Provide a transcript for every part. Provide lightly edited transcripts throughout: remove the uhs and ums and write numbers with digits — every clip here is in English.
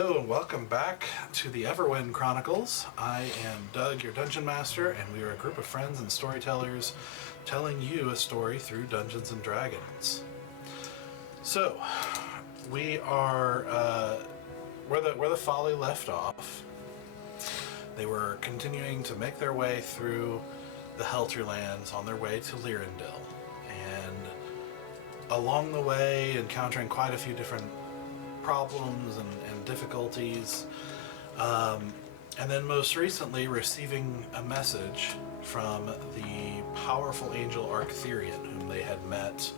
Hello and welcome back to the Everwind Chronicles. I am Doug, your Dungeon Master, and we are a group of friends and storytellers telling you a story through Dungeons and Dragons. So, we are where the Folly left off. They were continuing to make their way through the Helterlands on their way to Lirindil, and along the way encountering quite a few different problems and difficulties, and then most recently receiving a message from the powerful angel Arcthurian, whom they had met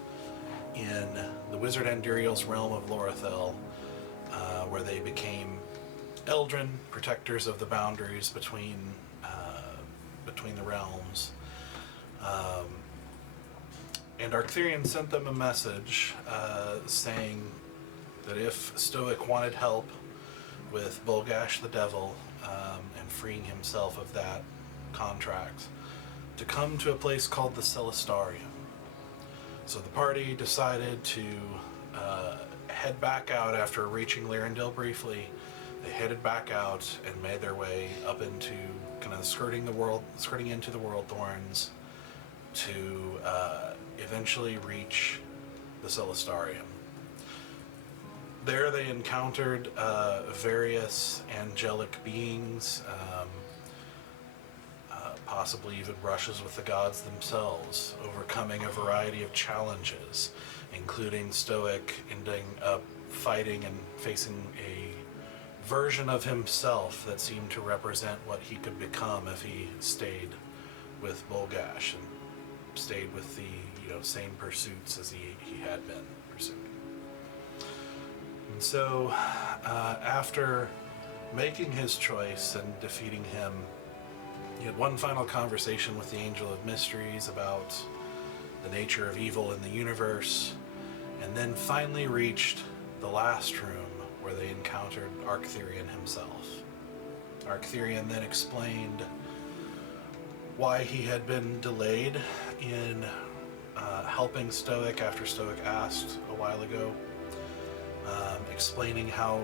in the Wizard Anduriel's realm of Lorithel, where they became Eldrin, protectors of the boundaries between the realms. And Arcthurian sent them a message saying that if Stoic wanted help with Bulgash the Devil and freeing himself of that contract, to come to a place called the Celestarium. So the party decided to head back out after reaching Lirindil briefly. They headed back out and made their way up into kind of skirting into the World Thorns to eventually reach the Celestarium. There they encountered various angelic beings, possibly even brushes with the gods themselves, overcoming a variety of challenges, including Stoic ending up fighting and facing a version of himself that seemed to represent what he could become if he stayed with Bulgash and stayed with the same pursuits as he had been pursuing. And so, after making his choice and defeating him, he had one final conversation with the Angel of Mysteries about the nature of evil in the universe, and then finally reached the last room where they encountered Arcthurian himself. Arcthurian then explained why he had been delayed in helping Stoic after Stoic asked a while ago. Explaining how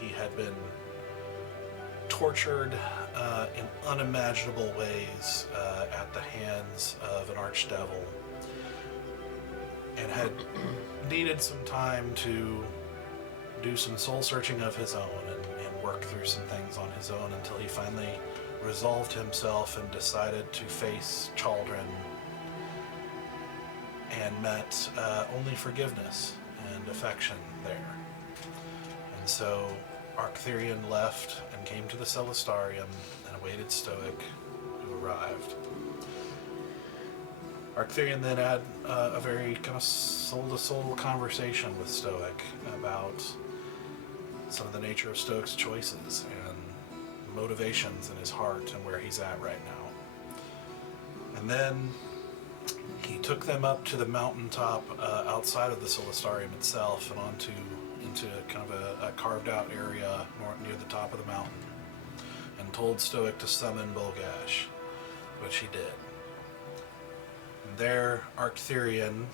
he had been tortured in unimaginable ways at the hands of an archdevil, and had needed some time to do some soul searching of his own and work through some things on his own until he finally resolved himself and decided to face Chaldron and met only forgiveness and affection there. And so Arcthurian left and came to the Celestarium and awaited Stoic, who arrived. Arcthurian then had a very kind of soul-to-soul conversation with Stoic about some of the nature of Stoic's choices and motivations in his heart and where he's at right now. And then he took them up to the mountaintop outside of the Celestarium itself and into kind of a carved out area near the top of the mountain, and told Stoic to summon Bulgash, which he did. And there, Arcthurian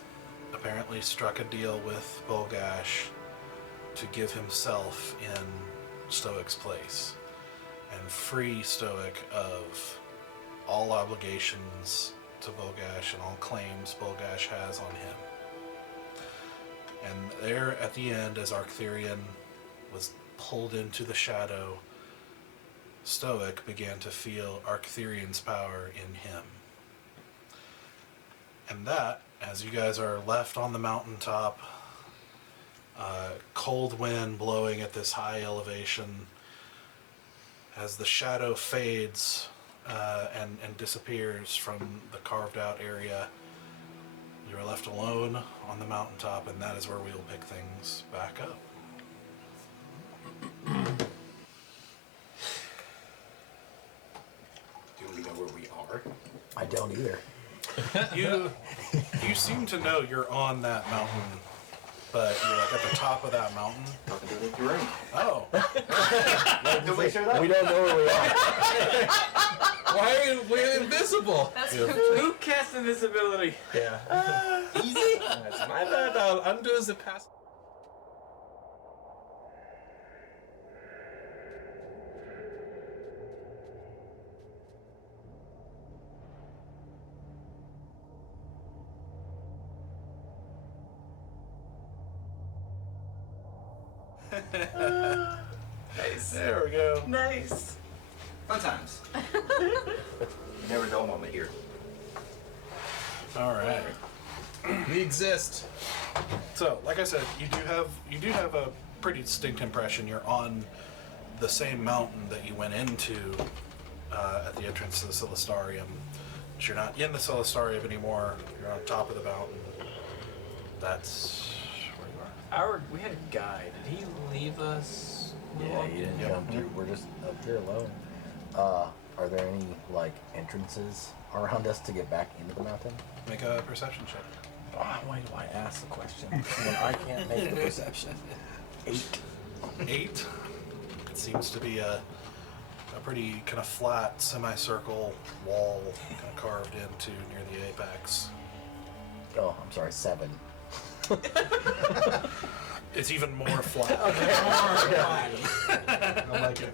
apparently struck a deal with Bulgash to give himself in Stoic's place and free Stoic of all obligations to Bulgash and all claims Bulgash has on him. And there at the end, as Arcthurian was pulled into the shadow, Stoic began to feel Arcthurian's power in him. And that, as you guys are left on the mountaintop, cold wind blowing at this high elevation, as the shadow fades and disappears from the carved out area, you are left alone on the mountaintop, and that is where we will pick things back up. Do we know where we are? I don't either. You seem to know you're on that mountain, but you're like at the top of that mountain. Talking to the room. Oh. We don't know where we are. Why are we invisible? Who cast invisibility? Yeah. Easy. That's my bad. I'll undo the pass. Nice. There we go. Nice. Fun times. You never dull moment here. All right. We exist. So, like I said, you do have a pretty distinct impression. You're on the same mountain that you went into at the entrance to the Celestarium. But you're not in the Celestarium anymore. You're on top of the mountain. That's where you are. We had a guy. Did he leave us? Yeah, you didn't Yep. come through. We're just up here alone. Are there any like entrances around us to get back into the mountain? Make a perception check. Why do I ask the question when I can't make the perception? 8. 8. It seems to be a pretty kind of flat semicircle wall kind of carved into near the apex. Oh, I'm sorry, 7. It's even more flat. I like it.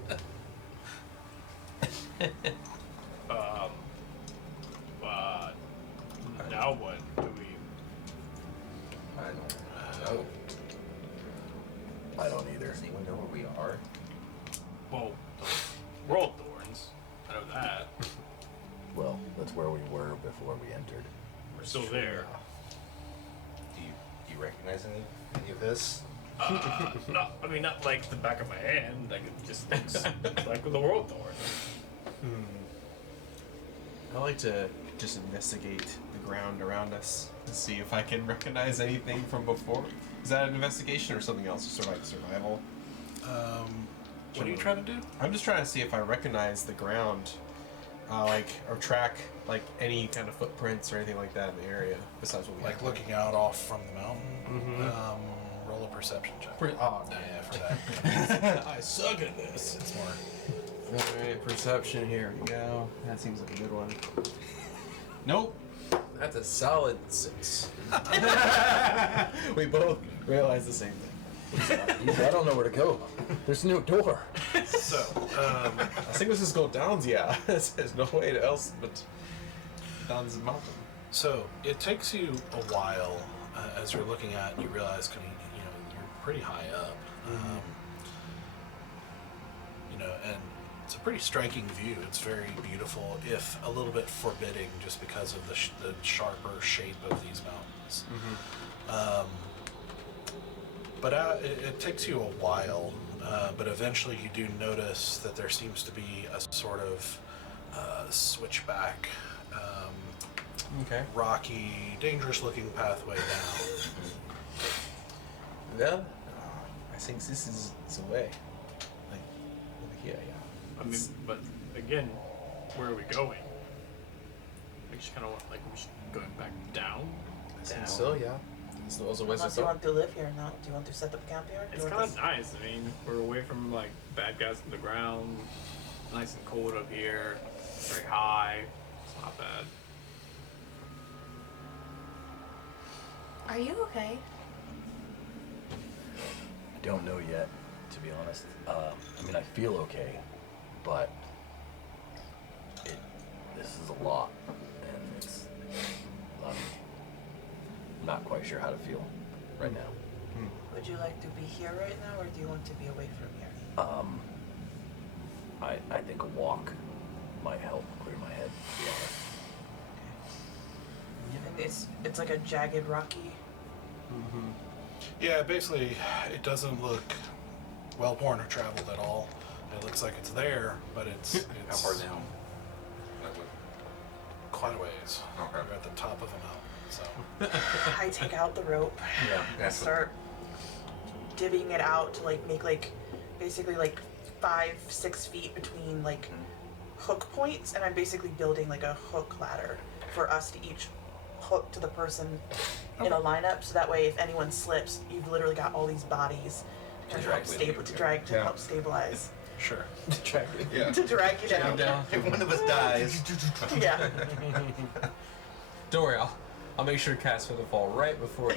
Now what do we? I don't know. I don't either. Does anyone know where we are? Well, world thorns. I know that. Well, that's where we were before we entered. We're still there. Do you recognize any of this? No, I mean not like the back of my hand. Like it just looks like the world thorn. I like to just investigate the ground around us to see if I can recognize anything from before. Is that an investigation or something else? Just sort of like survival? What are you trying to do? I'm just trying to see if I recognize the ground, or track like any kind of footprints or anything like that in the area besides what we Like have. looking out off from the mountain. Roll a perception check. Oh, Yeah, for that. I suck at this. It's more. Alright, perception, here we go. That seems like a good one. Nope. That's a solid 6. We both realize the same thing. I don't know where to go. There's no door. So, I think let's just go down, yeah. There's no way else but down this mountain. so it takes you a while as you're looking at it, you realize you're pretty high up. And it's a pretty striking view. It's very beautiful, if a little bit forbidding, just because of the sharper shape of these mountains. But it takes you a while, but eventually you do notice that there seems to be a sort of switchback, Okay. rocky, dangerous-looking pathway down. Well, I think this is the way. Like, over here, yeah. I mean, but again, where are we going? We just kind of we should going back down. I think so, yeah. It's also ways Unless to you go. want to live here now. Do you want to set up camp here? Do It's you kind want of nice. I mean, we're away from like bad guys on the ground. Nice and cold up here. Very high. It's not bad. Are you okay? I don't know yet, to be honest. I mean, I feel okay, but this is a lot, and I'm not quite sure how to feel right now. Would you like to be here right now, or do you want to be away from here? I think a walk might help clear my head, to be honest. And it's like a jagged, rocky. Yeah, basically, it doesn't look well-worn or traveled at all. It looks like it's there, but it's How far down? Like what? quite a ways. Okay. You're at the top of a mountain, so. I take out the rope. Yeah. And start divvying it out to make basically 5-6 feet between hook points, and I'm basically building a hook ladder for us to each hook to the person in a lineup, so that way if anyone slips, you've literally got all these bodies to drag with you. Yeah. help stabilize. Sure. Yeah. To drag you down. If one of us dies. Yeah. Don't worry, I'll make sure cast for the fall right before.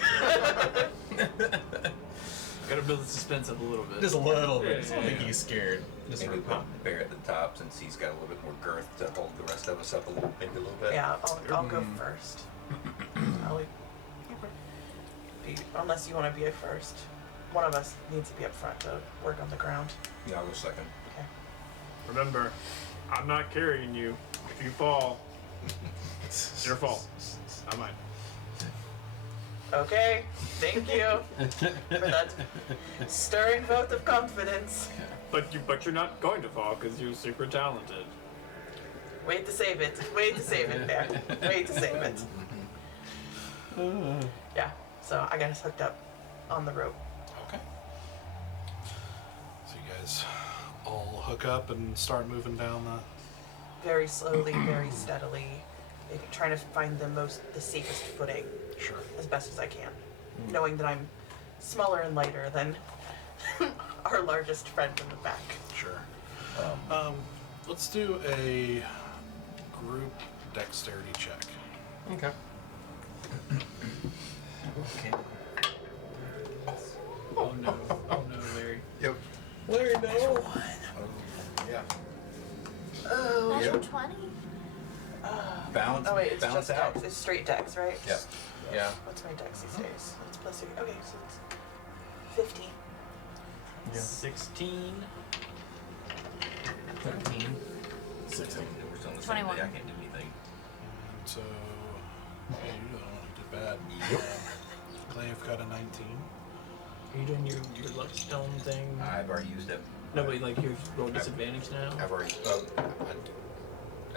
Gotta build the suspense up a little bit. Just a little bit. Yeah, So I think he's scared. Just Maybe for put Bear at the top, since he's got a little bit more girth to hold the rest of us up maybe a little bit. Yeah, I'll go first. Unless you want to be a first. one of us needs to be up front to work on the ground. Yeah, I'll go second. Okay. Remember, I'm not carrying you. If you fall, it's your fault. Not mine. Okay. Thank you for that stirring vote of confidence. But you're not going to fall because you're super talented. Wait to save it. Wait to save it, Bear. Wait to save it. Yeah. So I got us hooked up on the rope. Okay. So you guys all hook up and start moving down the. Very slowly, very steadily, trying to find the safest footing Sure. as best as I can, knowing that I'm smaller and lighter than our largest friend in the back. Sure. Let's do a group dexterity check. Okay. Okay. Oh no, Larry. Yep. Larry, no. Yeah. Oh. Natural Yep. 20? Balance. Oh wait, it's balance just out. dex. It's straight dex, right? Yeah. Yeah. What's my dex these days? It's plus 3. Okay, so it's 15. Yeah. 16. 13. 16. We're still on the same 21. day. I can't do anything. And so, yeah, you're the one who did bad. Yep. Clay've got a 19. Are you doing your luckstone thing? I've already used it. No, but like here's roll disadvantage now. I've already.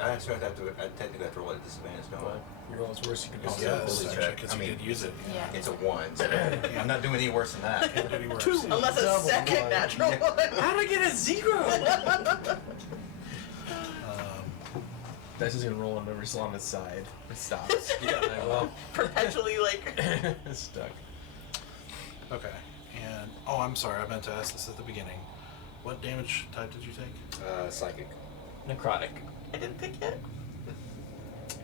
I actually have to. I technically have to roll at disadvantage, don't I? You roll as worse, you can Yes, also yeah, roll Yes, fully as actually, check. because I you mean- did use it. Yeah. It's a 1. So I'm not doing any worse than that. Can't do any worse. Unless a Double second one. natural one. How'd I get a 0? That's just gonna roll and never still on its side. It stops. Yeah. Well, Perpetually like. it's stuck. Okay. And, oh, I'm sorry, I meant to ask this at the beginning. What damage type did you take? Psychic. Necrotic. I didn't pick it.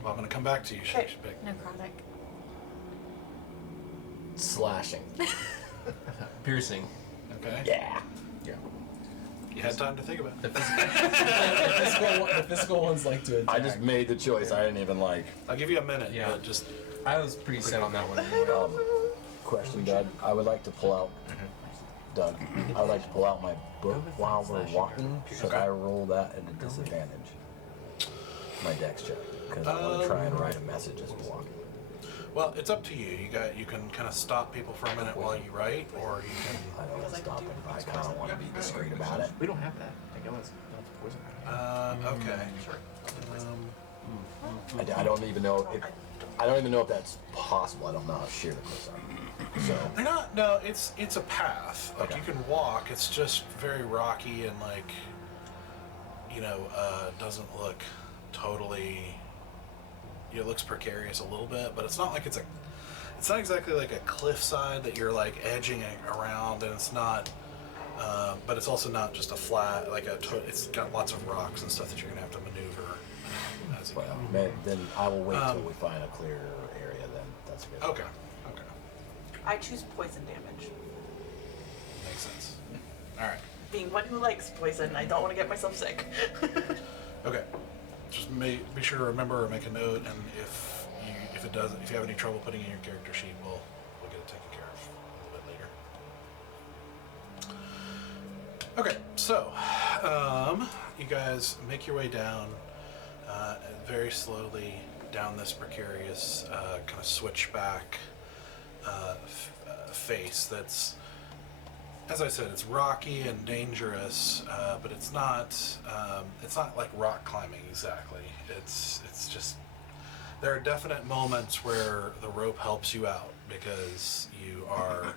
Well, I'm going to come back to you, Okay. Shake. Necrotic. Slashing. Piercing. Okay? Yeah. Yeah. You had time to think about The it. the physical ones like to attack. I just made the choice. I didn't even like. I'll give you a minute. Yeah. But just, I was pretty set on that one. Question, Doug. I would like to pull out. Doug, I would like to pull out my book while we're walking. Should I roll that at a disadvantage? My dex check, because I want to try and write a message as we're walking. well, it's up to you. You can kind of stop people for a minute while you write, or you can. I don't want to stop it, but I kind of want to be discreet about it. We don't have that. Like, no one's poison. Okay. I don't even know if I don't even know if that's possible. I don't know how sheer the cliffs are. So They're not. No, it's a path. Like Okay. you can walk. It's just very rocky and like, doesn't look totally. It looks precarious a little bit, but it's not like it's not exactly like a cliffside that you're like edging around, and it's not. But it's also not just a flat like it's got lots of rocks and stuff that you're gonna have to maneuver as you well, go. then I will wait till we find a clear area. Then that's good. Okay. I choose poison damage. Makes sense. All right. Being one who likes poison, I don't want to get myself sick. Okay. Just be sure to remember or make a note, and if you have any trouble putting in your character sheet, we'll get it taken care of a little bit later. Okay, so you guys make your way down very slowly down this precarious kind of switchback face that's, as I said, it's rocky and dangerous, but it's not like rock climbing exactly. It's just there are definite moments where the rope helps you out because you are.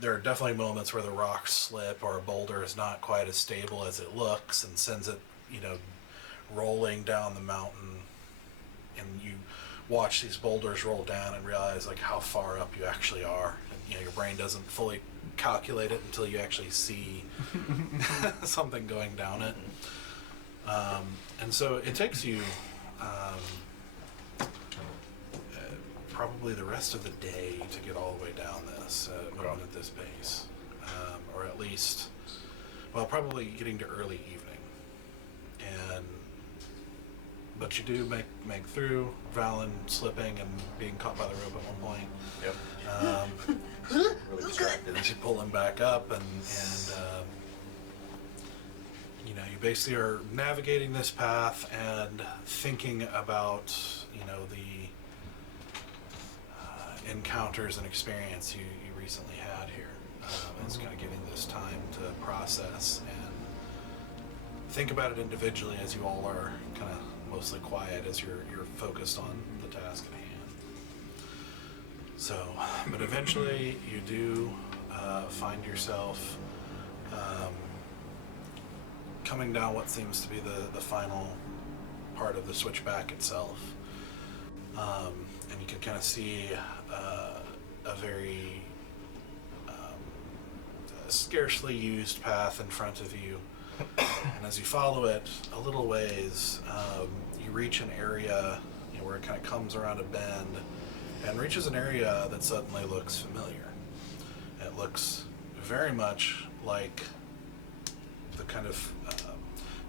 There are definitely moments where the rocks slip or a boulder is not quite as stable as it looks and sends it, rolling down the mountain, and you watch these boulders roll down and realize like how far up you actually are, and your brain doesn't fully calculate it until you actually see something going down it, and so it takes you probably the rest of the day to get all the way down this moving at this pace, or at least probably getting to early evening, and but you do make through. Valen slipping and being caught by the rope at one point. Yep. Really distracted. And you pull him back up, and you know, you basically are navigating this path and thinking about, you know, the encounters and experience you recently had here. It's kind of giving this time to process and think about it individually, as you all are kind of mostly quiet as you're focused on the task at hand. So, but eventually you do find yourself coming down what seems to be the final part of the switchback itself. And you can kind of see a very scarcely used path in front of you. And as you follow it a little ways, you reach an area, you know, where it kind of comes around a bend and reaches an area that suddenly looks familiar. It looks very much like the kind of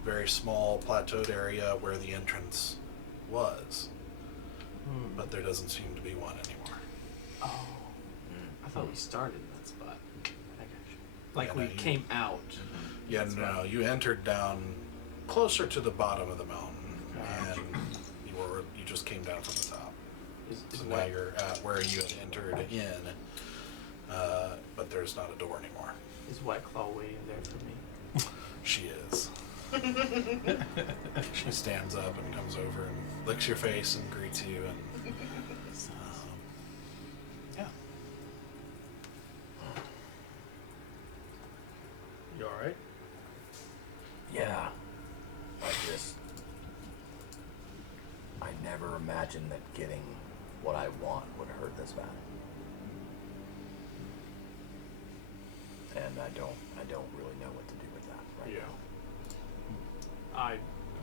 very small plateaued area where the entrance was. But there doesn't seem to be one anymore. Oh. I thought we started in that spot. I got you. Like Yeah, we no, came out. Yeah, no, you entered down closer to the bottom of the mountain, and you just came down from the top. So now you're at where you had entered in, but there's not a door anymore. Is White Claw waiting there for me? She is. She stands up and comes over and licks your face and greets you, and yeah. You alright? Yeah. I never imagined that getting what I want would hurt this bad. And I don't really know what to do with that right now. I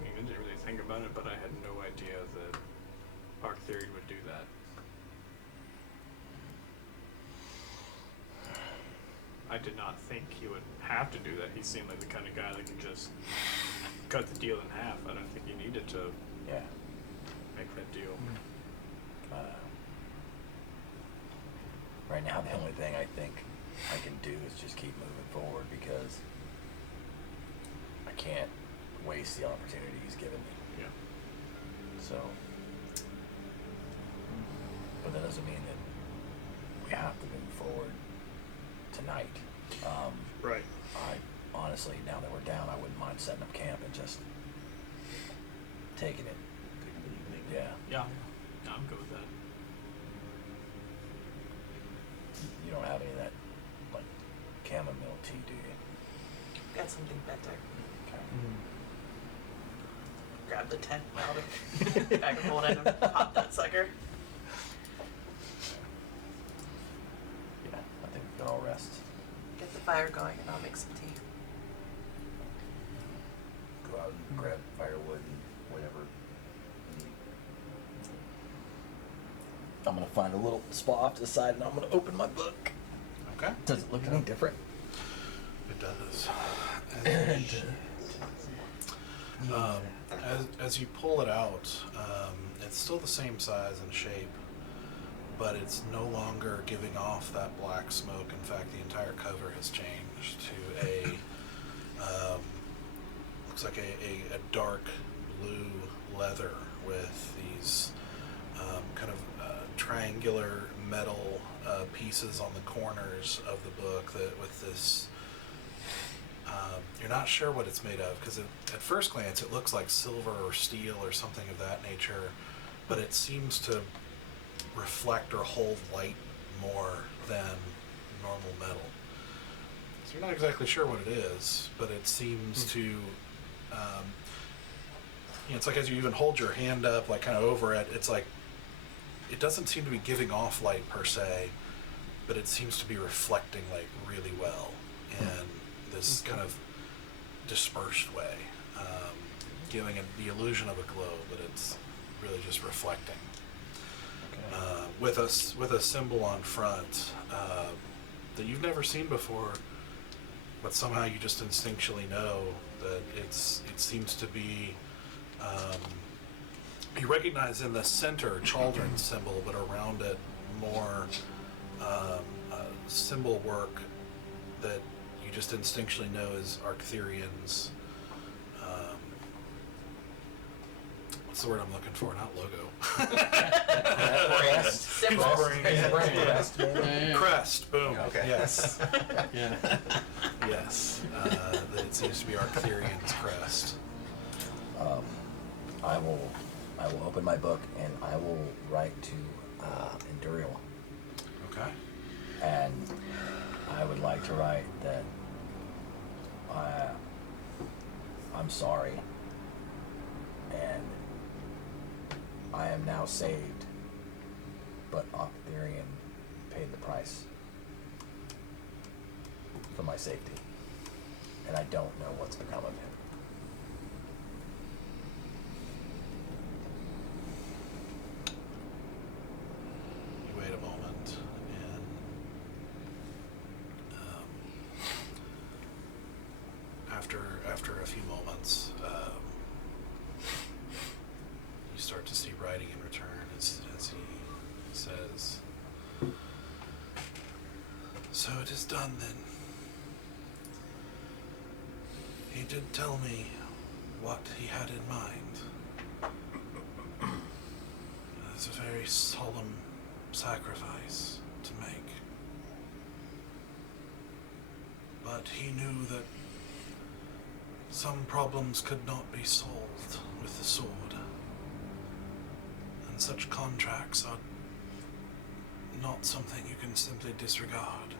mean, I didn't really think about it, but I had no idea that Arc Theory would do that. I did not think he would have to do that. He seemed like the kind of guy that could just cut the deal in half. I don't think he needed to make that deal. Right now, the only thing I think I can do is just keep moving forward, because I can't waste the opportunity he's given me. Yeah. So, but that doesn't mean that we have to move forward tonight. Right. I honestly, now that we're down, I wouldn't mind setting up camp and just taking it. Yeah. Yeah. Yeah, I'm good with that. You don't have any of that, like, chamomile tea, do you? Got something better. Okay. Grab the tent out of the bag of holding and pop that sucker. Yeah, I think we can all rest. Get the fire going and I'll make some tea. Go out and grab firewood and whatever. I'm gonna find a little spot off to the side and I'm gonna open my book. Okay. Does it look any different? It does. As you pull it out, it's still the same size and shape, but it's no longer giving off that black smoke. In fact, the entire cover has changed to a looks like a dark blue leather with these kind of triangular metal pieces on the corners of the book that with this you're not sure what it's made of, because at first glance it looks like silver or steel or something of that nature, but it seems to reflect or hold light more than normal metal. So you're not exactly sure what it is, but it seems to you know, it's like as you even hold your hand up, like kind of over it, it's like it doesn't seem to be giving off light per se, but it seems to be reflecting light really well in this kind of dispersed way, giving it the illusion of a glow, but it's really just reflecting. With a symbol on front that you've never seen before, but somehow you just instinctually know that it seems to be You recognize in the center Chaldron's symbol, but around it more symbol work that you just instinctually know is Arcthurian's. What's the word I'm looking for? Not logo. Crest. Symbol. Crest. Crest. Boom. Okay. Yes. Yeah. Yes. That it seems to be Arcthurian's crest. I will open my book and I will write to Endurial. Okay. And I would like to write that I'm sorry, and I am now saved, but Octherian paid the price for my safety, and I don't know what's become of him. You wait a moment, and after a few moments, you start to see writing in return as he says, "So it is done then. He did tell me what he had in mind. It's a very solemn sacrifice to make. But he knew that some problems could not be solved with the sword. And such contracts are not something you can simply disregard.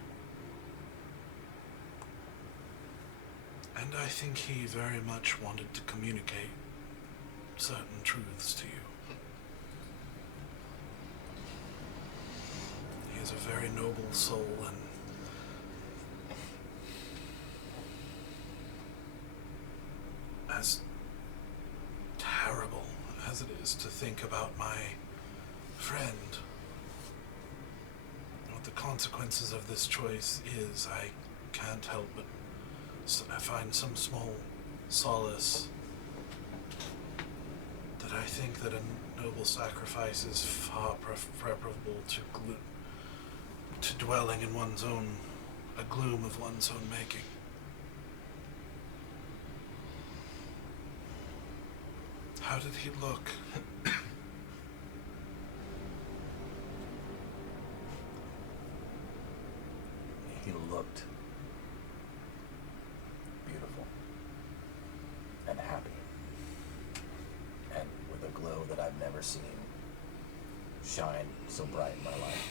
And I think he very much wanted to communicate certain truths to you. He is a very noble soul, and as terrible as it is to think about my friend, what the consequences of this choice is, I can't help but I find some small solace that I think that a noble sacrifice is far preferable to dwelling in a gloom of one's own making. How did he look? He looked beautiful and happy, and with a glow that I've never seen shine so bright in my life.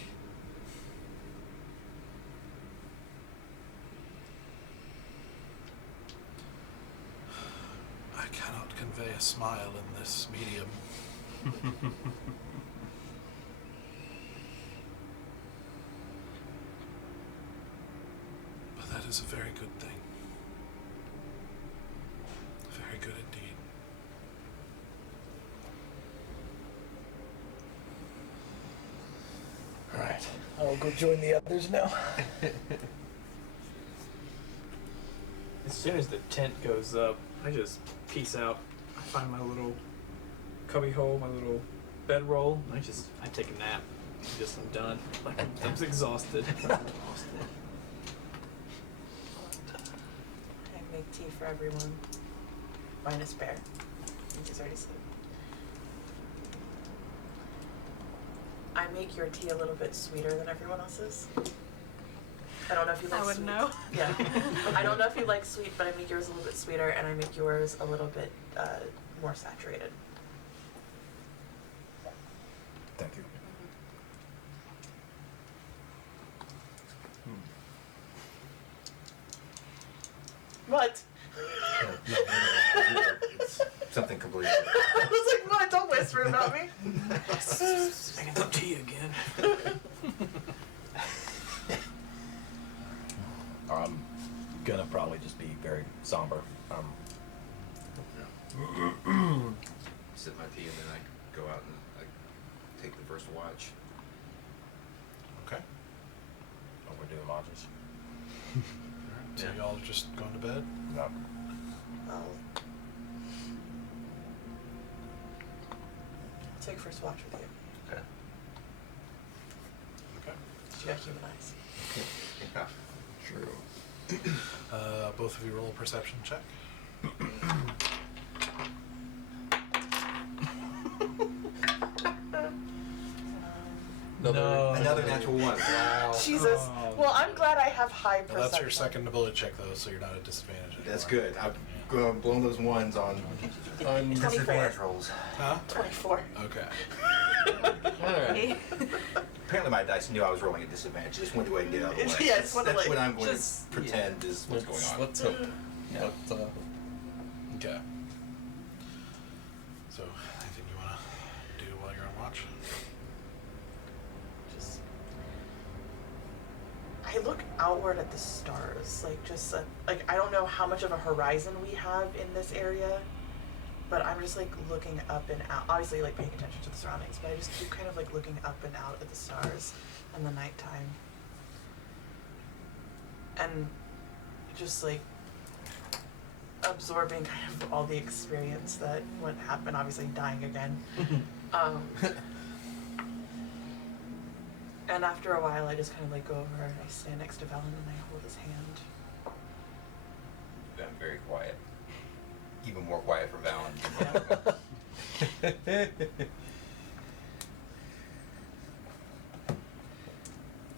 I cannot convey a smile in this medium. But that is a very good thing. Very good indeed. Alright, I'll go join the others now. As soon as the tent goes up, I just peace out. I find my little cubby hole, my little bedroll, and I take a nap. I'm done. Like I'm exhausted. I make tea for everyone. Minus Bear. He's already asleep. I make your tea a little bit sweeter than everyone else's. I don't know if you like I wouldn't sweet. know. Yeah. I don't know if you like sweet, but I make yours a little bit sweeter, and I make yours a little bit more saturated. Thank you. What? It's something completely I was like, what? Don't whisper about me. Making some tea again. I'm gonna probably just be very somber. sip my tea, and then I go out and I take the first watch. Okay. Oh, we're doing watches. So y'all just going to bed? No. take first watch with you. Okay. Okay. You got human eyes. Yeah. True. Both of you roll a perception check. Another natural one. Wow. Jesus. Well, I'm glad I have high perception. Well, that's your second ability check, though, so you're not at disadvantage anymore. That's good. I've blown those ones on 24. disadvantage rolls. Huh? 24. Okay. Alright. Apparently my dice knew I was rolling at disadvantage. Just went away and get out of the way. Yeah, it's one of That's like- what I'm going just- to pretend is what's going on. Let's hope. Yeah. But, Okay. So, anything you want to do while you're on watch? Just. I look outward at the stars, like just like I don't know how much of a horizon we have in this area, but I'm just like looking up and out. Obviously, like paying attention to the surroundings, but I just keep kind of like looking up and out at the stars in the nighttime, and just like absorbing kind of all the experience that would happen. Obviously, dying again. And after a while, I just kind of like go over and I stand next to Velen and I hold his hand. I'm very quiet. Even more quiet for Valen.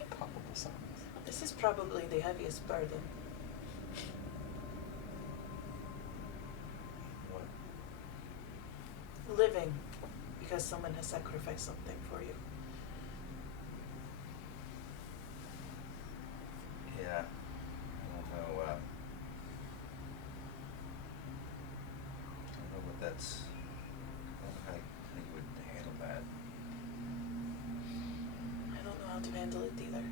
Palpable sounds. This is probably the heaviest burden. What? Living because someone has sacrificed something for you. Yeah. I don't know. I don't know what that's. I don't know how you would handle that. I don't know how to handle it either.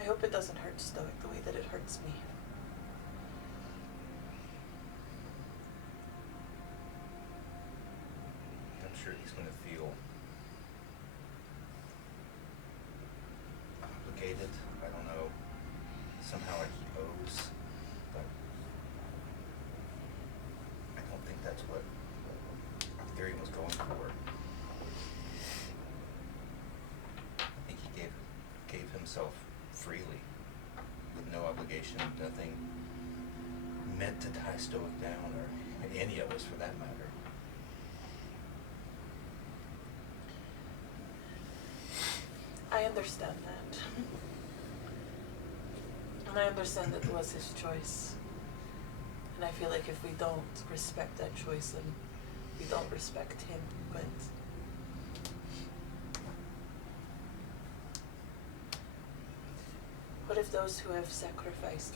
I hope it doesn't hurt Stoic the way that it hurts me. I'm sure he's going to feel obligated. I don't know. Somehow like he owes, but I don't think that's what Arthurian was going for. I think he gave himself freely, with no obligation, nothing meant to tie Stoic down, or any of us for that matter. I understand that. And I understand that it was his choice. And I feel like if we don't respect that choice, then we don't respect him. But what if those who have sacrificed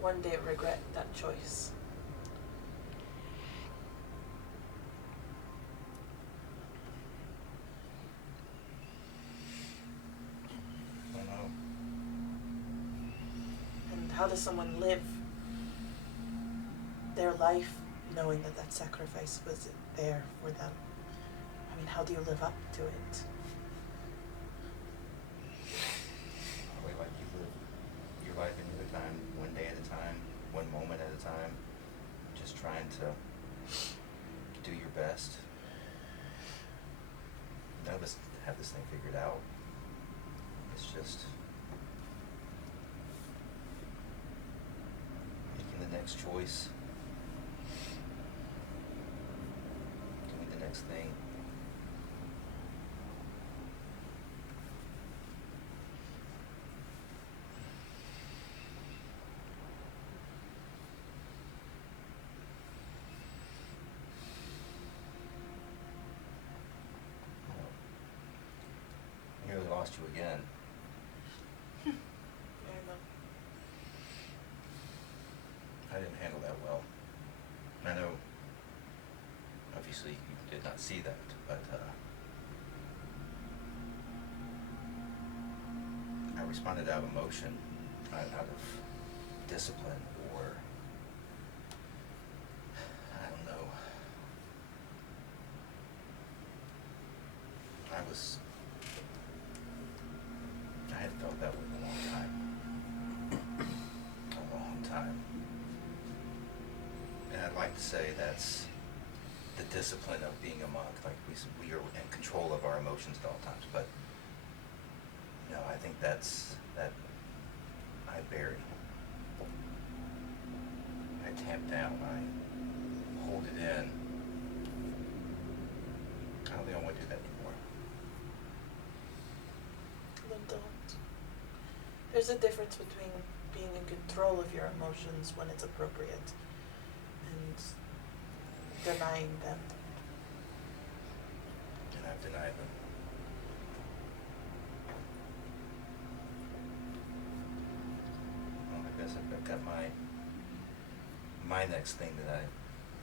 one day regret that choice? I don't know. And how does someone live their life knowing that that sacrifice was there for them? I mean, how do you live up to it? Probably like you live your life another time, one day at a time, one moment at a time, just trying to do your best. None of us have this thing figured out. It's just making the next choice, doing the next thing. I nearly lost you again. I don't know. I didn't handle that well. I know, obviously, you did not see that, but I responded out of emotion, not out of discipline, or I don't know. I had felt that way a long time. A long time. And I'd like to say that's the discipline of being a monk. Like we are in control of our emotions at all times. But no, I think that I bury. I tamp down. I hold it in. I don't think I want to do that anymore. Then don't. There's a difference between being in control of your emotions when it's appropriate and denying them. And I've denied them. Well, I guess I've got my next thing that I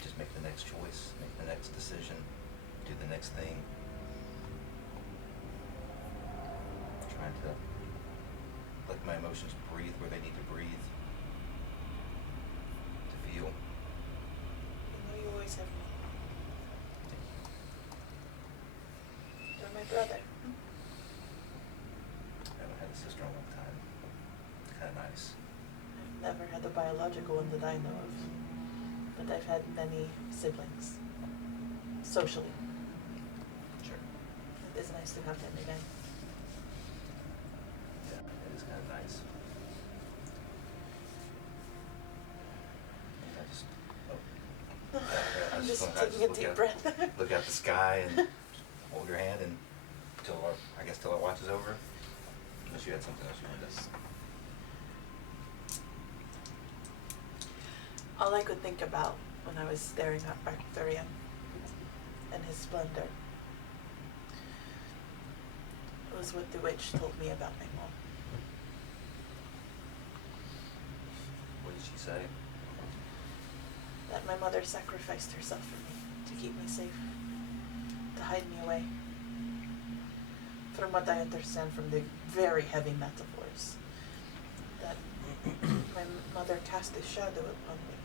just make the next choice, make the next decision, do the next thing. Trying to let my emotions breathe where they need to breathe. To feel. You know you always have me. You're my brother. I haven't had a sister in a long time. It's kind of nice. I've never had a biological one that I know of, but I've had many siblings. Socially. Sure. It is nice to have them again. Yeah, it is kind of nice. I just, I'm just I taking a look deep out- breath. Look out the sky and hold your hand and till our watch is over. Unless you had something else you wanted to. All I could think about when I was staring at Arcturian and his splendor was what the witch told me about my mom. What did she say? That my mother sacrificed herself for me to keep me safe, to hide me away. From what I understand from the very heavy metaphors, that my mother cast a shadow upon me.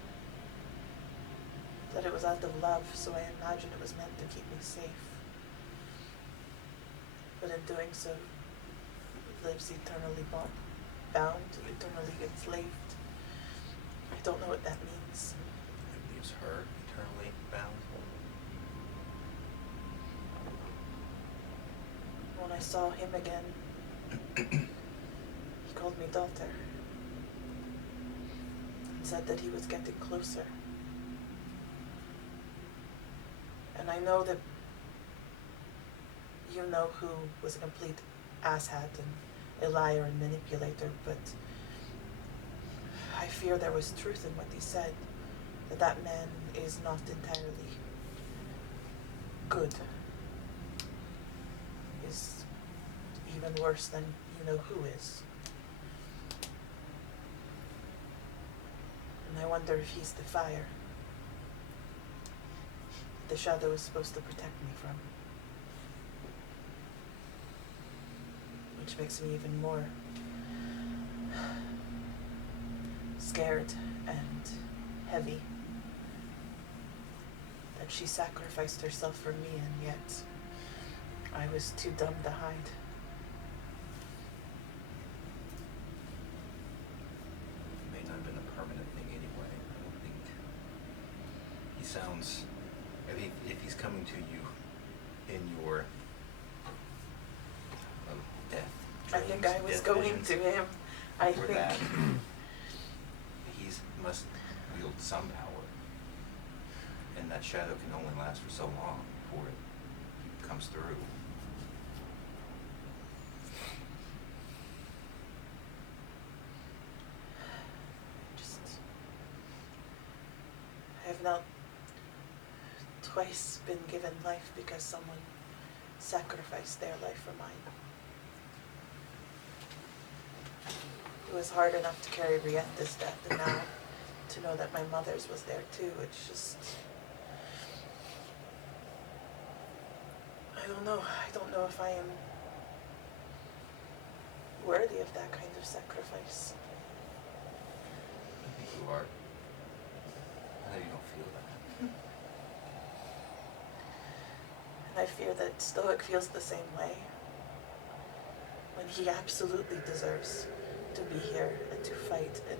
That it was out of love, so I imagine it was meant to keep me safe. But in doing so, lives eternally bound, eternally enslaved. I don't know what that means. It leaves her eternally bound. When I saw him again, he called me daughter and said that he was getting closer. And I know that you know who was a complete asshat and a liar and manipulator, but I fear there was truth in what he said, that that man is not entirely good. Is even worse than you know who is. And I wonder if he's the fire the shadow is supposed to protect me from. Which makes me even more scared and heavy that she sacrificed herself for me and yet I was too dumb to hide. It may not have been a permanent thing anyway. I don't think he sounds. If he's coming to you in your death I dreams, think I was death going visions, to him. I or think that, he must wield some power, and that shadow can only last for so long before it comes through. I have now twice been given life because someone sacrificed their life for mine. It was hard enough to carry Riente's death, and now to know that my mother's was there too, it's just... I don't know if I am worthy of that kind of sacrifice. I think you are. I know you don't feel that. And I fear that Stoic feels the same way, when he absolutely deserves to be here and to fight and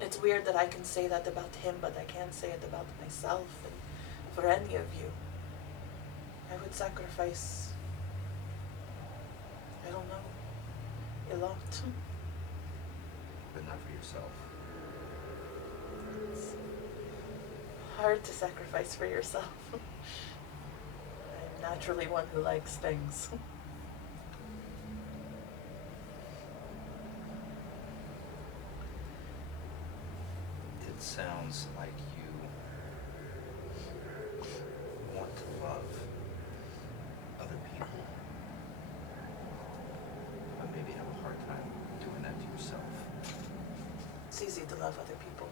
It's weird that I can say that about him, but I can't say it about myself and for any of you. I would sacrifice, I don't know, a lot. But not for yourself. It's hard to sacrifice for yourself. I'm naturally one who likes things. It sounds like you want to love other people, but maybe have a hard time doing that to yourself. It's easy to love other people.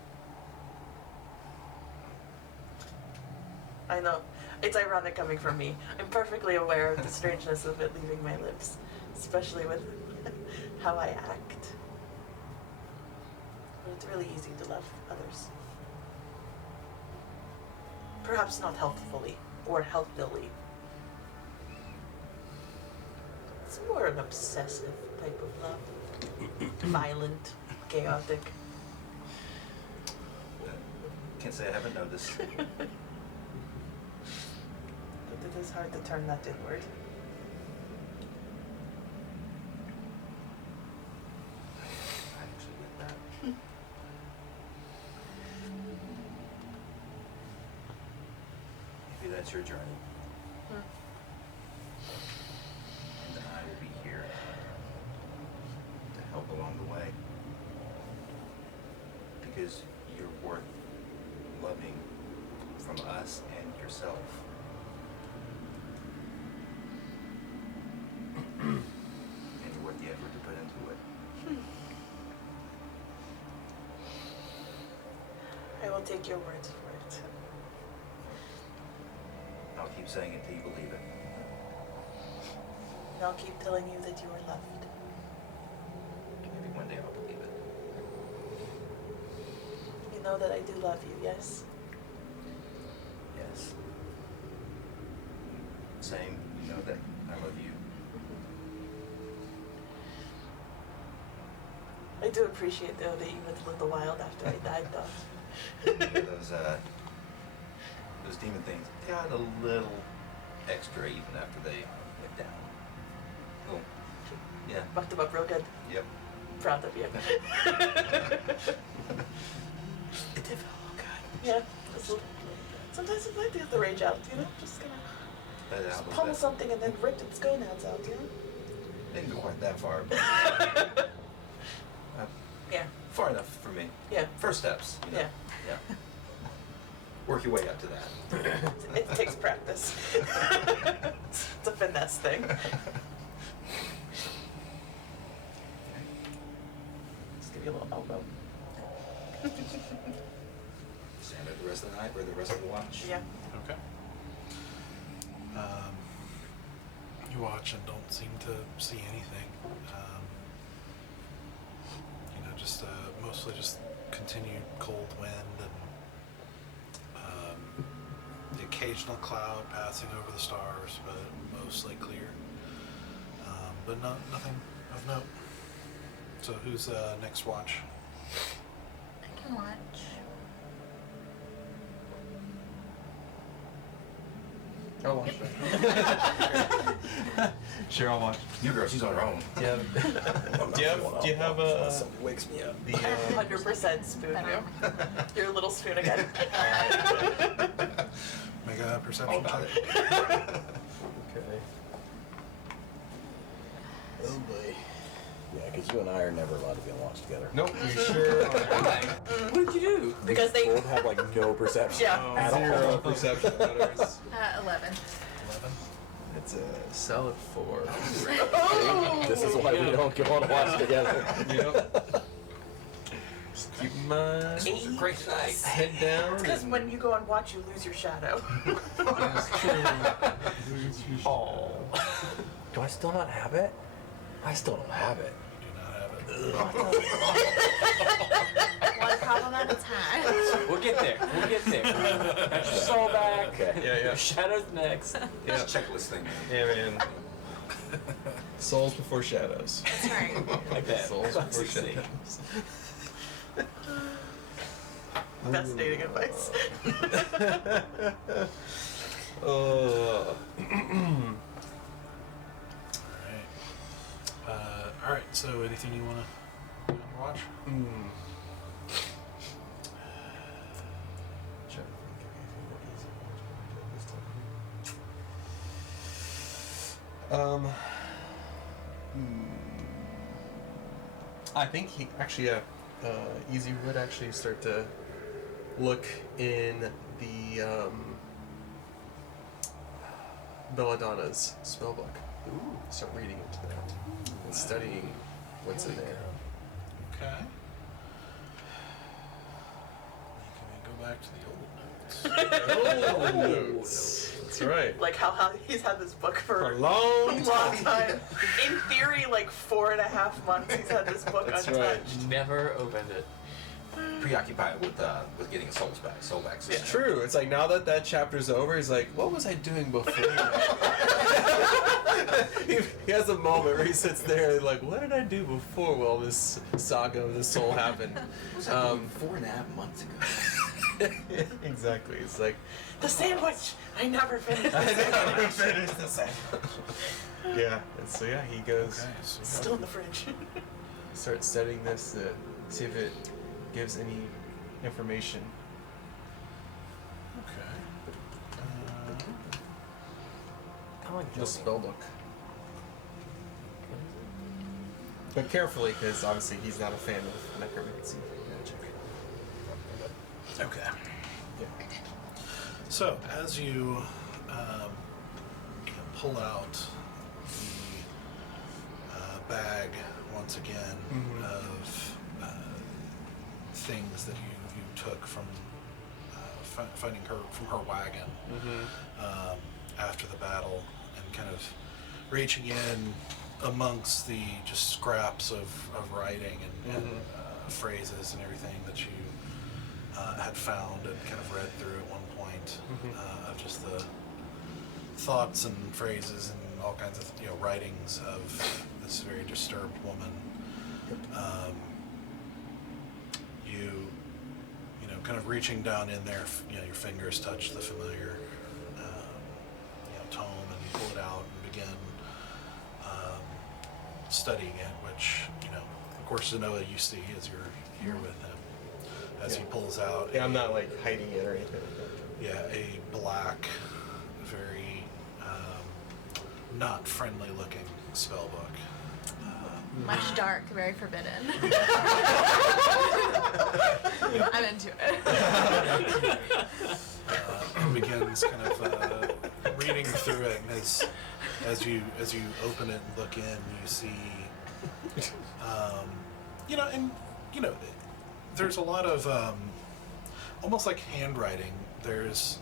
I know. It's ironic coming from me. I'm perfectly aware of the strangeness of it leaving my lips, especially with how I act. But it's really easy to love others. Perhaps not healthfully or healthily. It's more an obsessive type of love. Violent, chaotic. Can't say I haven't noticed. But it is hard to turn that inward. I actually get that. Maybe that's your journey. And I will be here to help along the way. Because you're worth loving from us and yourself. And you're worth the effort to put into it. I will take your words for it. I'll keep saying it till you believe it. And I'll keep telling you that you are loved. Maybe one day I'll believe it. You know that I do love you, yes? Yes. Same, you know that I love you. I do appreciate though that you went a little wild after I died though. Those demon things got a little extra even after they went down. Cool. Yeah. Bucked him up real good. Yep. Proud of you. It did feel good. Yeah. Sometimes it's nice to get the rage out, you know? Just gonna Let it out a just little pummel bit. something and then rip its gonads out, you know? Didn't go quite that far, but Yeah. far enough for me. Yeah. First steps. You know? Yeah. Yeah. Work your way up to that. It takes practice. It's a finesse thing. Just give you a little elbow. Stand there the rest of the night or the rest of the watch. Yeah. Okay. You watch and don't seem to see anything. Just mostly just continued cold wind and the occasional cloud passing over the stars, but mostly clear. But nothing of note. So who's next watch? I can watch. I'll watch that. Sure, I'll watch. New girl, she's on her own. Do you have a Something wakes me up. the 100% spoon you. Your little spoon again. Make a perception All about check. it. Okay. Oh boy. Yeah, because you and I are never allowed to be on watch together. Nope, we sure are. What did you do? Because they- both have like no perception. Yeah. At Zero all. perception matters. 11. 11. It's a solid 4. This is why we don't go on watch together. Yep. Just keep my Great tonight. head down. Because and- when you go on watch, you lose your shadow. Oh. Do I still not have it? I still don't have it. You do not have it. One problem at a time. We'll get there. We'll get there. Got your soul back. Okay. Yeah, yeah. Your shadow's next. Yeah. It's a checklist thing. Yeah, man. Souls before shadows. That's right. Like that. Souls before Classic scene. shadows. Best dating advice. All right. So, anything you want to watch? I think he actually, Easy would actually start to look in the Belladonna's spellbook. Start reading into that and studying what's in there. Okay. Can we go back to the old notes? That's right. Like how he's had this book For for a long long time. In theory, like 4.5 months he's had this book That's untouched. right. Never opened it. Preoccupied with getting his souls back, soul back. It's true. It's like now that chapter's over, he's like, what was I doing before? he has a moment where he sits there and like, what did I do before all this saga of the soul happened? What was I doing 4.5 months ago? Exactly. It's like, The sandwich! I never finished I the sandwich. never finished the sandwich. Yeah. And so yeah, he goes, Okay. So It's still in the fridge. starts studying this to see if it gives any information. Okay. I like The Johnny. spell book. But carefully, because obviously he's not a fan of necromancy magic. Okay. Yeah. So, as you pull out the bag once again of things that you took from finding her from her wagon after the battle, and kind of reaching in amongst the just scraps of writing and phrases and everything that you had found and kind of read through at one point of just the thoughts and phrases and all kinds of writings of this very disturbed woman. You know, kind of reaching down in there, your fingers touch the familiar tome, and you pull it out and begin studying it, which, of course, Zenoa you see as you're here with him. As he pulls out Yeah, I'm not like hiding it or anything. a black, very not friendly looking spell book. Much dark, very forbidden. I'm into it. Begins kind of reading through it, and as you open it and look in, you see, there's a lot of almost like handwriting. There's,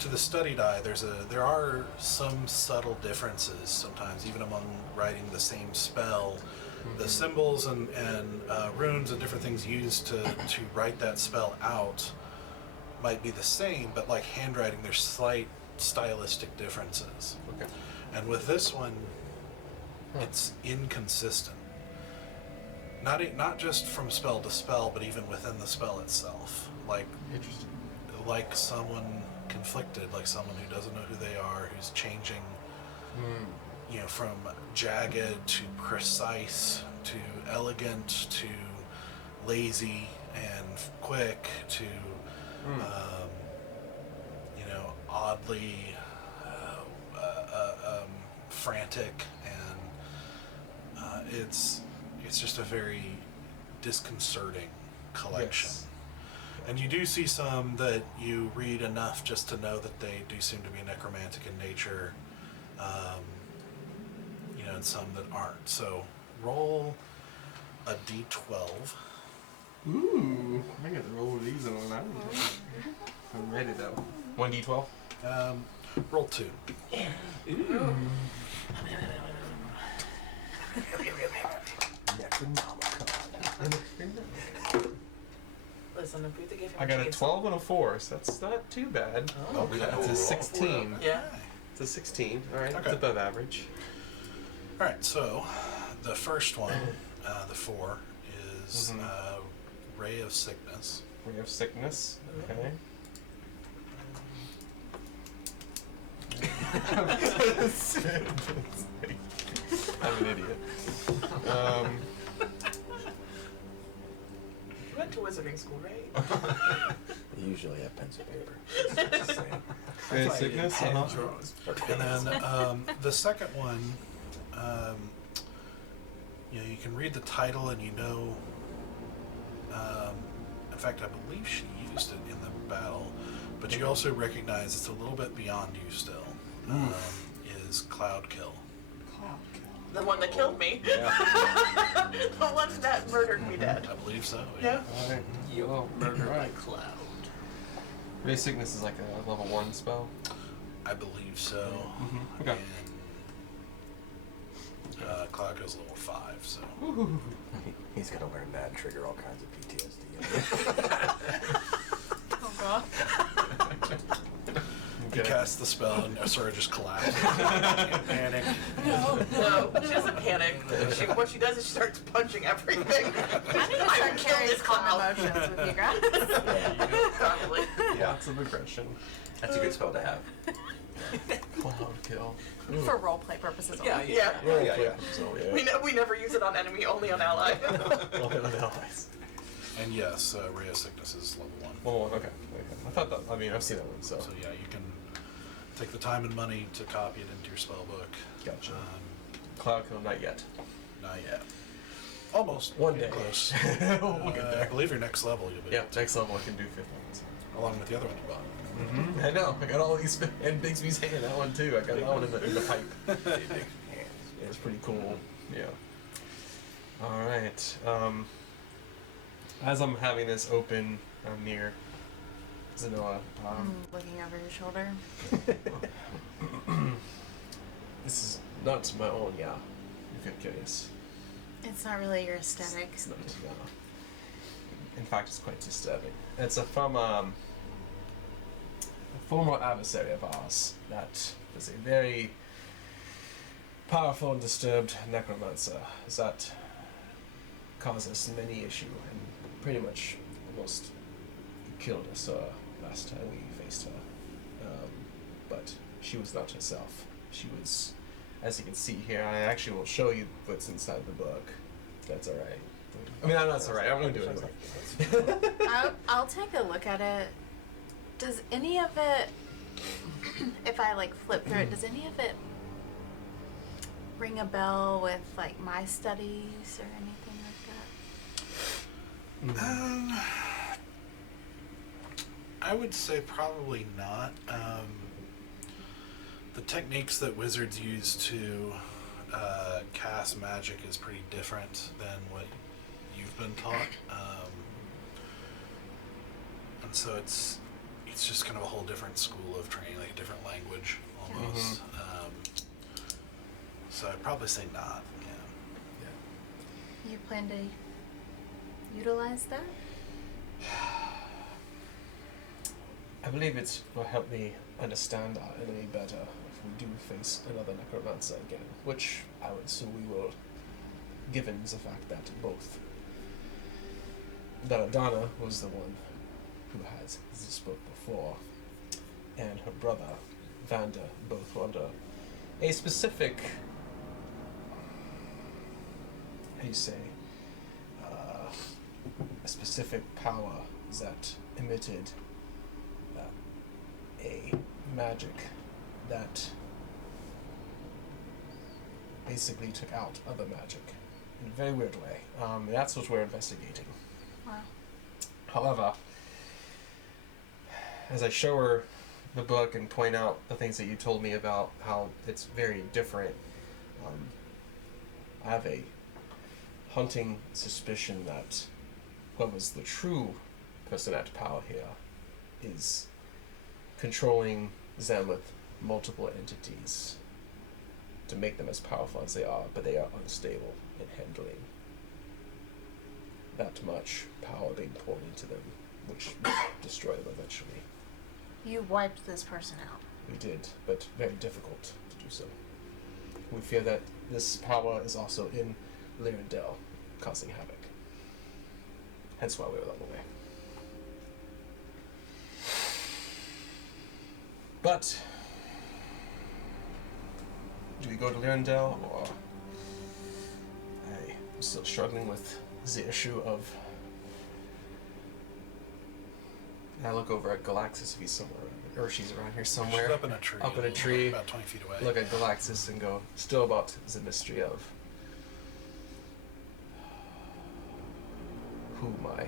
to the studied eye, there are some subtle differences sometimes, even among writing the same spell. The symbols and runes and different things used to write that spell out might be the same, but like handwriting, there's slight stylistic differences. Okay. And with this one, it's inconsistent. Not just from spell to spell, but even within the spell itself. Interesting. Like someone conflicted, like someone who doesn't know who they are, who's changing, from jagged to precise to elegant to lazy and quick to, oddly frantic, and it's just a very disconcerting collection. Yes. And you do see some that you read enough just to know that they do seem to be necromantic in nature, and some that aren't. So roll a d12. Ooh, I got to roll these and all that. I'm ready though. 1d12. Roll 2. Listen, if we have to give him I got a chance- 12 and a 4, so that's not too bad. Okay. It's a 16. Yeah. It's a 16. All right, Okay. it's above average. All right, so the first one, the 4, is Ray of Sickness. Ray of Sickness. Okay. I'm an idiot. You went to wizarding school, right? You usually have pencil paper. Ray of Sickness. And then the second one, you can read the title and in fact, I believe she used it in the battle, but you also recognize it's a little bit beyond you still. Is Cloud Kill. The one that killed me. Yeah. The one that murdered me dead. I believe so. Yeah. Alright. You're murdered by cloud. Ray of Sickness is like a level 1 spell. I believe so. Okay. And Cloud Kill's level 5, so. He's gonna learn that and trigger all kinds of PTSD. Oh god. You cast the spell and Asura just collapses. Panic. No, she doesn't panic. What she does is she starts punching everything. I need to start carrying calm emotions with you guys. Probably. Yeah, Lots of aggression. that's a good spell to have. Cloud Kill. For roleplay purposes only. Yeah. Yeah. So yeah. We never use it on enemy, only on ally. And yes, Ray of Sickness is level 1. Level 1, okay. I thought that, I've seen that one, so. So yeah, you can take the time and money to copy it into your spell book. Gotcha. Cloud Kill, not yet. Not yet. Almost. One Getting day. Close. We'll get there. I believe your next level you'll be Yeah, able to, next level I can do 5th ones. along with the other one you bought. I know, I got all these, and Bigsby's hanging that one too. I got that one in the pipe. It's pretty cool. Yeah. Alright. As I'm having this open, I'm near Zanoa. Looking over your shoulder. This is not my own, yeah. If you're curious. It's not really your aesthetic. It's not, yeah. In fact, it's quite disturbing. It's from a former adversary of ours that is a very powerful and disturbed necromancer that caused us many issue and pretty much almost killed us last time we faced her. But she was not herself. She was, as you can see here, I actually will show you what's inside the book. That's alright. I mean, that's alright. I'm gonna do it anyway. I'll take a look at it. Does any of it, if I like flip through it, does any of it ring a bell with like my studies or anything like that? I would say probably not. The techniques that wizards use to cast magic is pretty different than what you've been taught, and so it's just kind of a whole different school of training, like a different language almost. So I'd probably say not. You plan to utilize that? I believe it will help me understand our enemy better if we do face another necromancer again, which I would assume we will, given the fact that both Donna was the one who has this book before, and her brother, Vanda, both were under a specific, how do you say, a specific power that emitted a magic that basically took out other magic in a very weird way. That's what we're investigating. Wow. However, as I show her the book and point out the things that you told me about how it's very different, I have a haunting suspicion that what was the true person at power here is controlling them with multiple entities to make them as powerful as they are, but they are unstable in handling that much power being poured into them, which will destroy them eventually. You wiped this person out. We did, but very difficult to do so. We fear that this power is also in Lirindil, causing havoc. Hence why we were on the way. But do we go to Lirindil, or I'm still struggling with the issue of. I look over at Galaxis if he's somewhere, or she's around here somewhere. She's up in a tree. Up in a tree. About 20 feet away. Look at Galaxis and go, still about the mystery of who my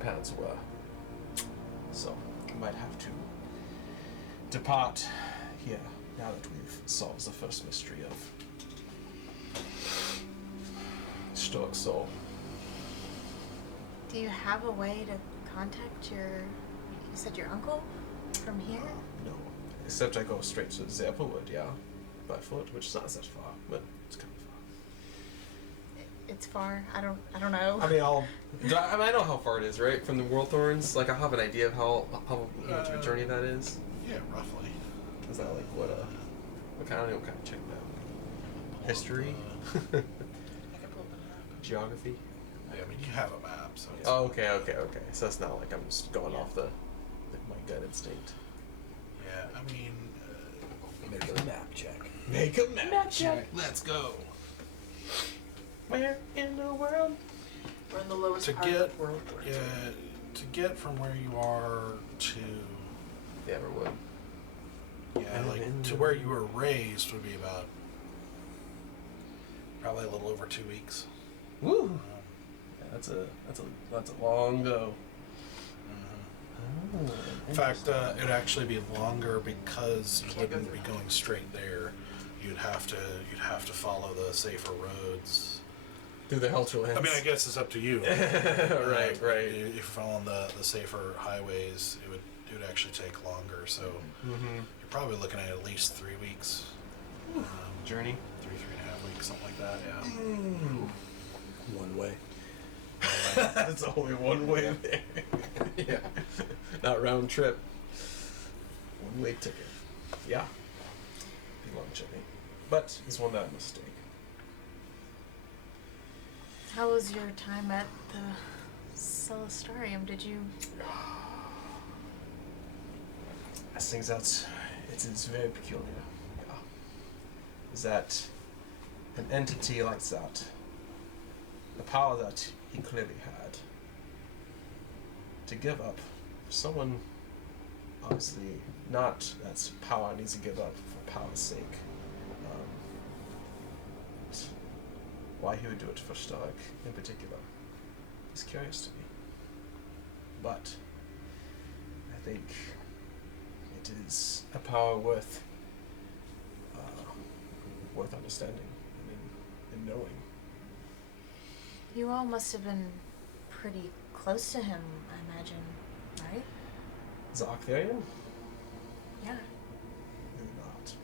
parents were. So, we might have to depart here now that we've solved the first mystery of Stoic Soul. Do you have a way to contact you said your uncle from here? No. Except I go straight to the Everwind, yeah. By foot, which is not that far, but it's kind of far. It's far. I don't know. I mean, I know how far it is, right? From the World Thorns. Like, I have an idea of how much of a journey that is. Yeah, roughly. Is that like what kind of check that? History? I can pull them up. Geography? Yeah, I mean, you have a map, so it's... Oh, okay. So it's not like I'm just going off my gut instinct. Yeah, I mean... Make a map check. Make a map check. Let's go. Where in the world? We're in the lowest To part get, of the world. yeah, to get from where you are to... The Everwood. Yeah, like, to where you were raised would be about... probably a little over 2 weeks. Woo! Yeah, that's a long go. Mhm. In fact, it'd actually be longer because you wouldn't be going straight there. You'd have to follow the safer roads. Through the Helterlands. I mean, I guess it's up to you. Right. If you're following the safer highways, it would actually take longer. So you're probably looking at least 3 weeks. Journey. 3.5 weeks, something like that. Yeah. One way. That's only one way there. Yeah. Not round trip. One way ticket. Yeah. Be long journey. But it's one not a mistake. How was your time at the Celestarium? Did you... As things out, it is very peculiar. Yeah. Is that an entity like that, the power that he clearly had, to give up, someone obviously not that's power needs to give up for power's sake. Why he would do it for Stoic in particular is curious to me. But I think it is a power worth understanding and knowing. You all must have been pretty close to him, I imagine, right? Zarktharian? Yeah. Maybe not.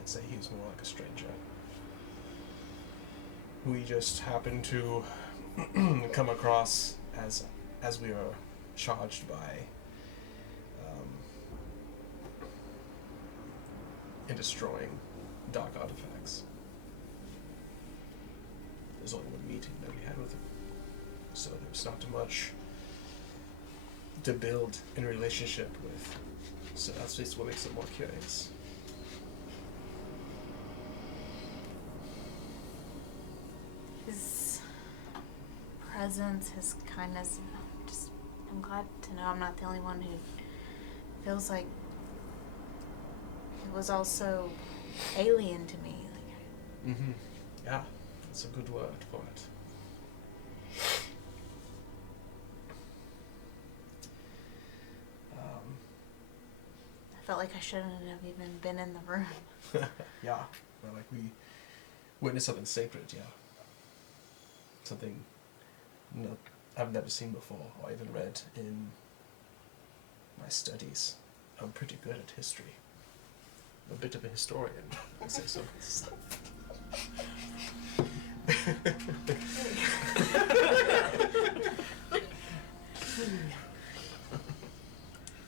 I'd say he was more like a stranger. Who we just happened to come across as we were charged by in destroying dark artifacts. There's only one meeting that we had with him, so there was not too much to build in a relationship with. So that's just what makes it more curious. His presence, his kindness, I'm glad to know I'm not the only one who feels like it was also alien to me. Mm-hmm. Yeah, that's a good word for it. I felt like I shouldn't have even been in the room. Yeah, but like we witnessed something sacred, yeah. Something I've never seen before or even read in my studies. I'm pretty good at history. I'm a bit of a historian, I'd say so.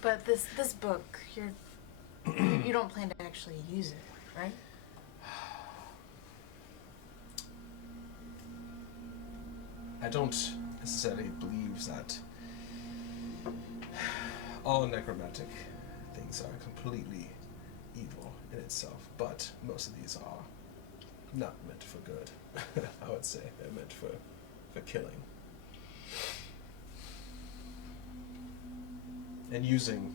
But this book, you don't plan to actually use it, right? I don't necessarily believe that all necromantic things are completely evil in itself, but most of these are not meant for good. I would say they're meant for killing. And using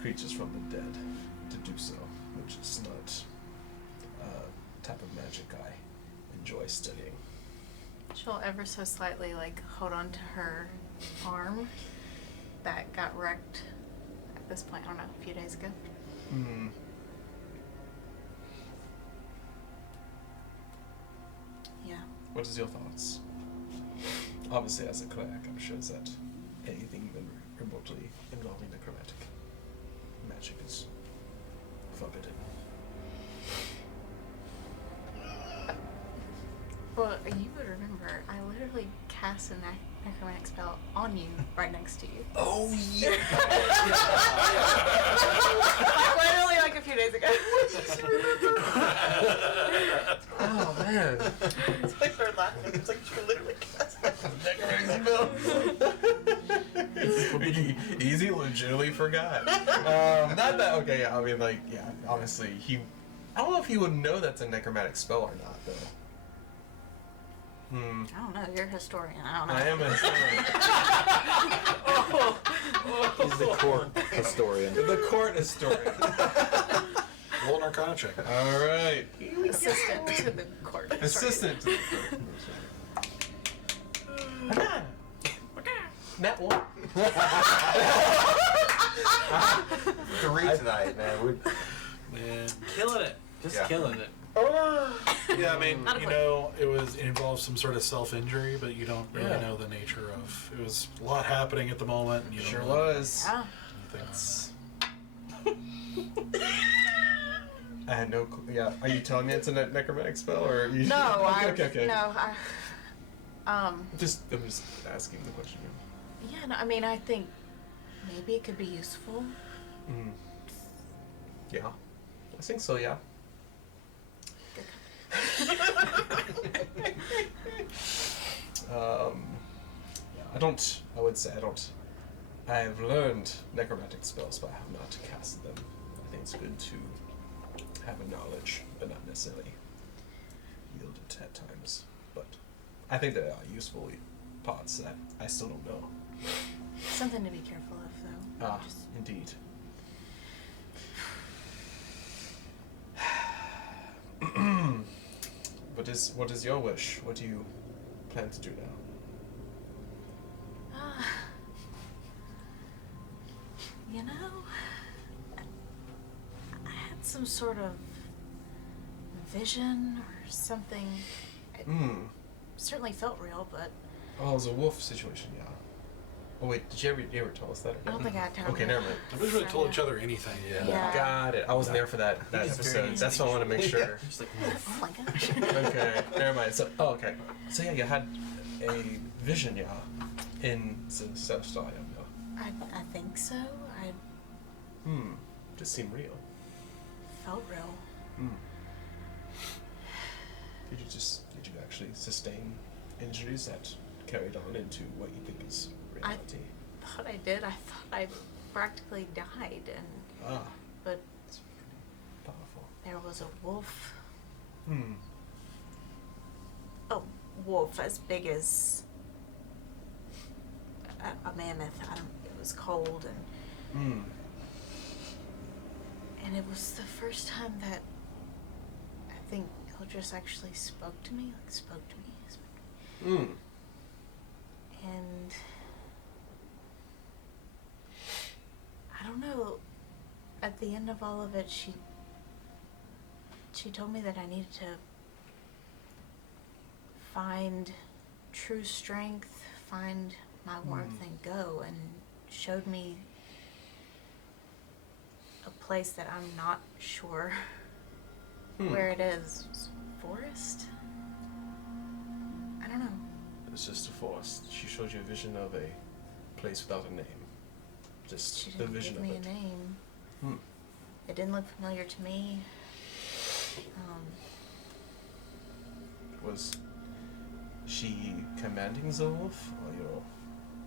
creatures from the dead to do so, which is not a type of magic I enjoy studying. She'll ever so slightly like hold on to her arm that got wrecked at this point, I don't know, a few days ago. Hmm. Yeah. What is your thoughts? Obviously, as a cleric, I'm sure that anything even remotely involving necromantic magic is forbidden. Well, you would remember, I literally cast a necromantic spell on you right next to you. Oh yeah! Like, literally like a few days ago. Oh man! It's like they're laughing. It's like you literally cast it. Easy legitimately forgot. Not that, okay, yeah, I mean, like, yeah, honestly, I don't know if he would know that's a necromantic spell or not, though. I don't know, you're a historian, I don't know. I am a historian. He's the court historian. The court historian. Roll an Arcana check. Alright. Assistant to the court. Assistant to the court. Nat 1. 3 tonight, man. Man. Killing it. Just Yeah. killing it. Yeah, I mean, Not a you clue. know, it involves some sort of self-injury, but you don't really Yeah. know the nature of. It was a lot happening at the moment, and you Sure don't know was. Yeah. anything. I had no clue. Yeah. Are you telling me it's a necromantic spell, or are you? No, okay. no, I'm just asking the question. yeah, no, I mean, I think maybe it could be useful. Mm. Yeah. I think so, yeah. I've learned necromantic spells, but I have not casted them. I think it's good to have a knowledge, but not necessarily wield it at times. But I think there are useful parts that I still don't know. Something to be careful of, though. Ah, Just- indeed. What is your wish? What do you plan to do now? You know, I had some sort of vision or something. It certainly felt real, but Oh, it was a wolf situation, yeah. Oh wait, did you ever tell us that? Or I don't think I told Okay, you. never mind. We really told each other anything. Yeah. Got it. I wasn't there for that He's very episode. That's why I want to make sure. Just like, Oh my gosh. Okay, never mind. So, okay. So yeah, you had a vision, yeah, in Celestarium, yeah. I think so. I Just seemed real. felt real. Did you actually sustain injuries that carried on into what you think is reality? I thought I did. I thought I practically died, but It's pretty powerful. there was a wolf. A wolf as big as a mammoth. It was cold, and it was the first time that I think Eldris actually spoke to me. And I don't know, at the end of all of it, she told me that I needed to find true strength, find my worth, and go, and showed me a place that I'm not sure where it is. Forest? I don't know. It's just a forest. She showed you a vision of a place without a name. Just She the didn't vision give me of a it. name. Hmm. It didn't look familiar to me. Was she commanding Zolf,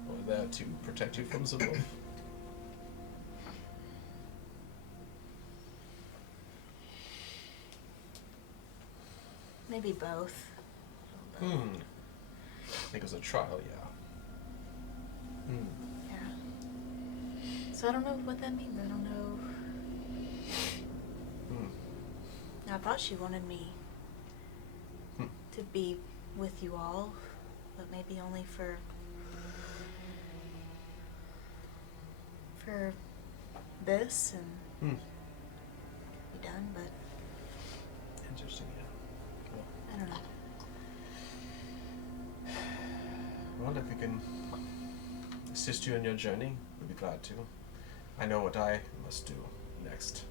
or there to protect you from Zolf? Maybe both. I think it was a trial, yeah. Yeah. So I don't know what that means. I don't know. I thought she wanted me to be with you all, but maybe only for this and be done, but Interesting, yeah. I don't know. Well, if we can assist you in your journey, we'd be glad to. I know what I must do next.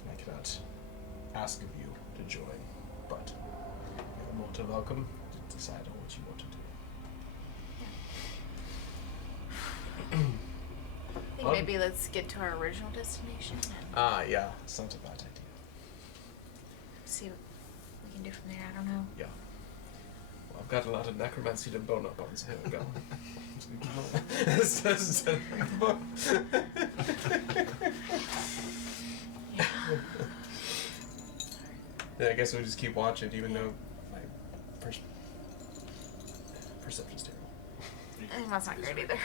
And I cannot ask of you to join, but you're more than welcome to decide on what you want to do. I think maybe let's get to our original destination and Yeah, it's not a bad idea. see what we can do from there. I don't know. Yeah. Well, I've got a lot of necromancy to bone up on, so here we go. Yeah. Yeah, I guess we'll just keep watching, even though my perception's terrible. That's not great either.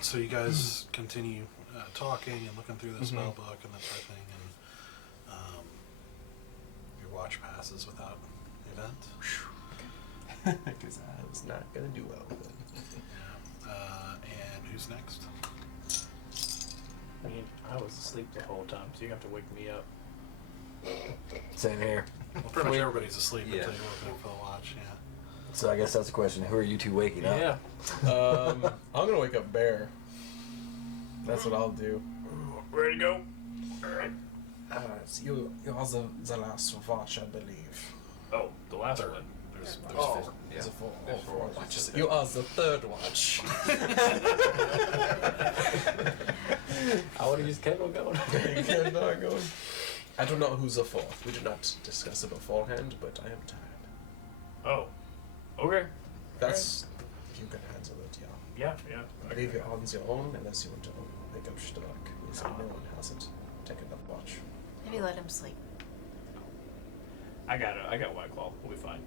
So you guys continue talking and looking through the spell book and that type of thing, and your watch passes without event. Because I was not going to do well. But. And who's next? I mean, I was asleep the whole time, so you have to wake me up. Same here. Well, pretty much everybody's asleep Yeah. until you open up for the watch, yeah. So I guess that's the question. Who are you two waking up? Yeah. I'm going to wake up Bear. That's what I'll do. Ready to go? Alright. So you are the last watch, I believe. Oh, the last Third. one. There's Oh, four. there's a four. There's Four four watches. watches. You are the third watch. I would have just kept on going. You cannot go. I don't know who's the fourth. We did not discuss it beforehand, but I am tired. Oh. Okay. That's... You can handle it, yeah. Yeah. I believe you're on your own unless you want to pick up Stoic. Because no one hasn't taken up watch. Maybe let him sleep. I got White Claw. We'll be fine.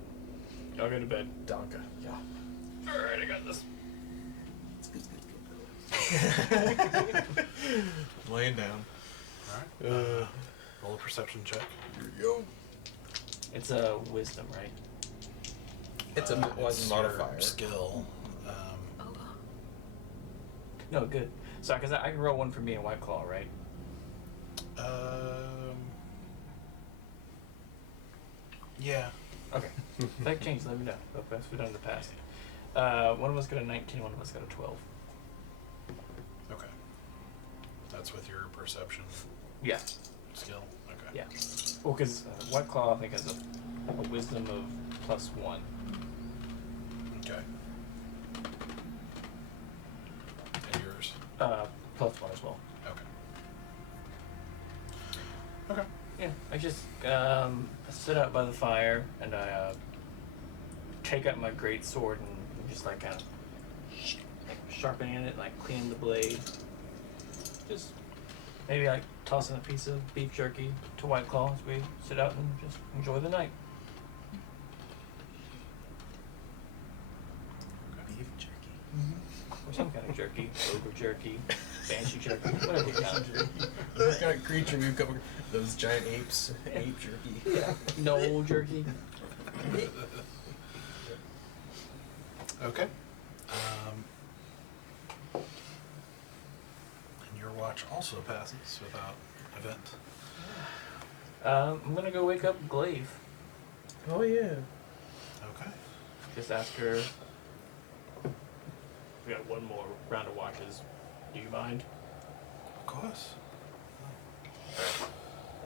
Y'all go to bed. Danke, yeah. Alright, I got this. Laying down. Alright. Roll a perception check. Yo. It's a wisdom, right? It's a It's one your modifier. skill. No, good. So, because I can roll one for me and White Claw, right? Yeah. Okay. If that changes, let me know. But that's what we've done in the past. One of us got a 19, one of us got a 12. Okay. That's with your perception Yeah. skill. Okay. Yeah. Well, because White Claw, I think, has a wisdom of +1. Okay. And yours? +1 as well. Okay. Okay. Yeah, I just sit out by the fire and I take out my great sword and just like kind of sharpening it, like cleaning the blade. Just maybe like tossing a piece of beef jerky to White Claw as we sit out and just enjoy the night. Beef jerky. Or some kind of jerky, ogre jerky, banshee jerky, whatever you got. What kind of creature we've got? Those giant apes. Ape jerky. Yeah, no jerky. Okay. And your watch also passes without event. I'm gonna go wake up Glaive. Oh yeah. Okay. Just ask her. We got one more round of watches. Do you mind? Of course.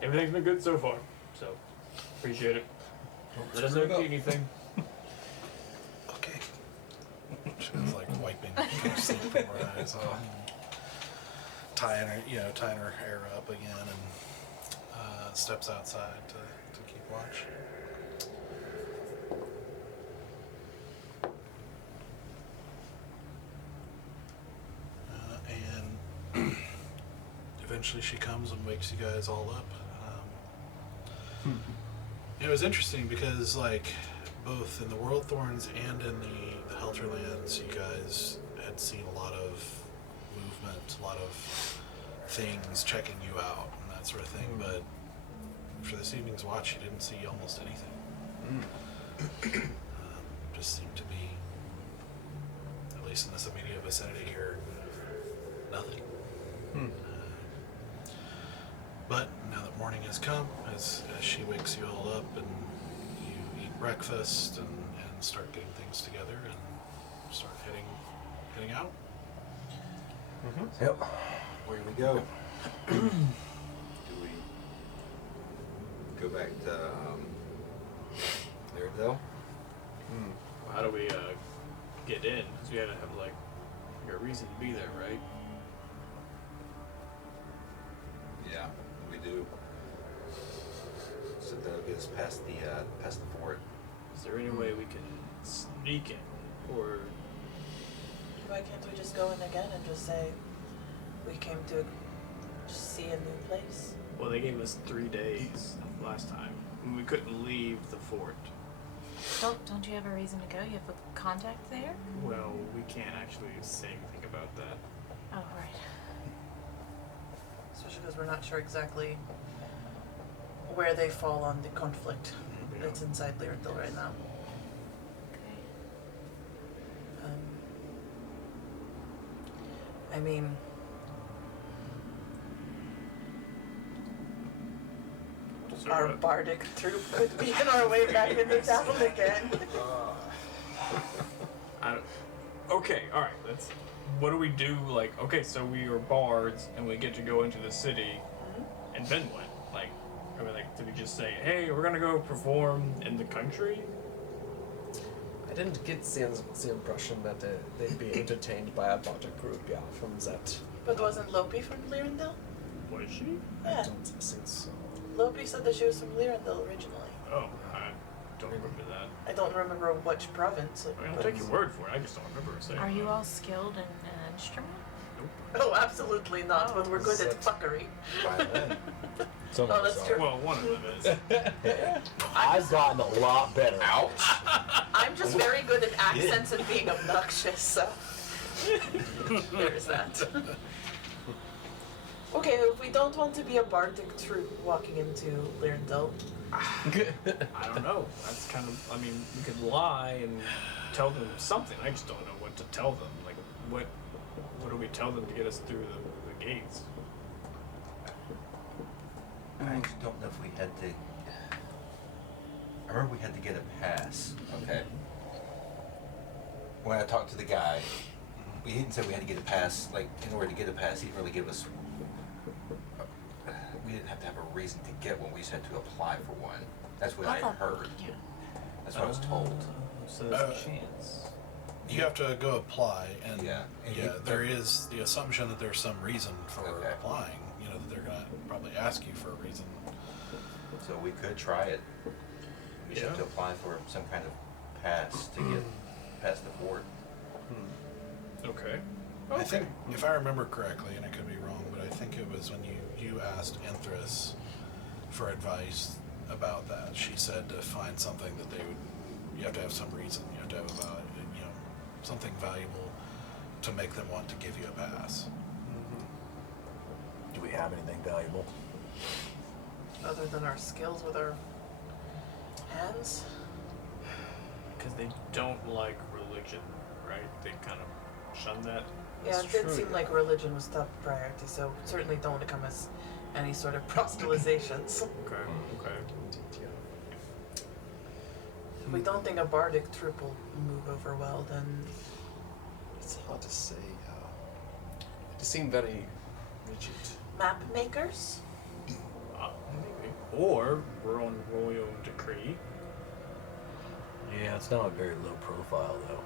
Everything's been good so far, so appreciate it. Let us know if you need anything. Okay. She was like wiping her sleep from her eyes off. Tying her hair up again and steps outside to keep watch. And eventually she comes and wakes you guys all up. It was interesting because, like, both in the World Thorns and in the Helterlands, you guys had seen a lot of movement, a lot of things checking you out and that sort of thing, but for this evening's watch, you didn't see almost anything. Just seemed to be, at least in this immediate vicinity here, nothing. But now that morning has come, as she wakes you all up and you eat breakfast and start getting things together and start heading out. Yep. Where do we go? Do we go back to Lirindil? How do we get in? Because we had to have like a reason to be there, right? Yeah, we do. So that'll get us past the fort. Is there any way we can sneak in, or Why can't we just go in again and just say we came to just see a new place? well, they gave us 3 days last time, and we couldn't leave the fort. Don't you have a reason to go? You have a contact there? Well, we can't actually say anything about that. Oh, right. Especially because we're not sure exactly where they fall on the conflict that's inside Lirindil right now. Okay. I mean, So our what- bardic troop could be on our way back into town again. I don't, okay, all right. Let's. What do we do? Like, okay, so we are bards, and we get to go into the city, and then what? Like, I mean, like, did we just say, "Hey, we're gonna go perform in the country"? I didn't get the impression that they'd be entertained by a bardic group, yeah, from that. But wasn't Lopi from Lirindil? Was she? Yeah. I don't think so. Lopi said that she was from Lirindil originally. Oh, I don't remember that. I don't remember which province. I mean, I'll take your word for it. I just don't remember her saying. Are you that. all skilled in an instrument? Oh, absolutely not, but we're good at fuckery. Violin. Some Oh, of that's us true. are. Well, one of them is. I've gotten a lot better. Ouch! I'm just very good at accents and being obnoxious, so there's that. Okay, if we don't want to be a bardic troop walking into Lirindil, I don't know. That's kind of. I mean, we could lie and tell them something. I just don't know what to tell them. Like, what do we tell them to get us through the gates? I just don't know if we had to. I remember we had to get a pass. Okay. When I talked to the guy, we didn't say we had to get a pass. Like, in order to get a pass, he didn't really give us. We didn't have to have a reason to get one. We just had to apply for one. That's what I thought- heard. Yeah. That's what I was told. So there's a chance. You have to go apply, and Yeah. And yeah, you- there is the assumption that there's some reason for Okay. applying. You know, that they're gonna probably ask you for a reason. So we could try it. We just have Yeah. to apply for some kind of pass to get past the fort. Okay. I think, if I remember correctly, and I could be wrong, but I think it was when you asked Enthris for advice about that. She said to find something that they would. You have to have some reason. You have to have something valuable to make them want to give you a pass. Do we have anything valuable? other than our skills with our hands. Because they don't like religion, right? They kind of shun that. Yeah, it did seem like religion was top priority, so certainly don't want to come as any sort of proselytizations. Okay, okay. If we don't think a bardic troop will move over well, then It's hard to say. They seem very rigid. map makers? Maybe. Or we're on royal decree. Yeah, it's not a very low profile though.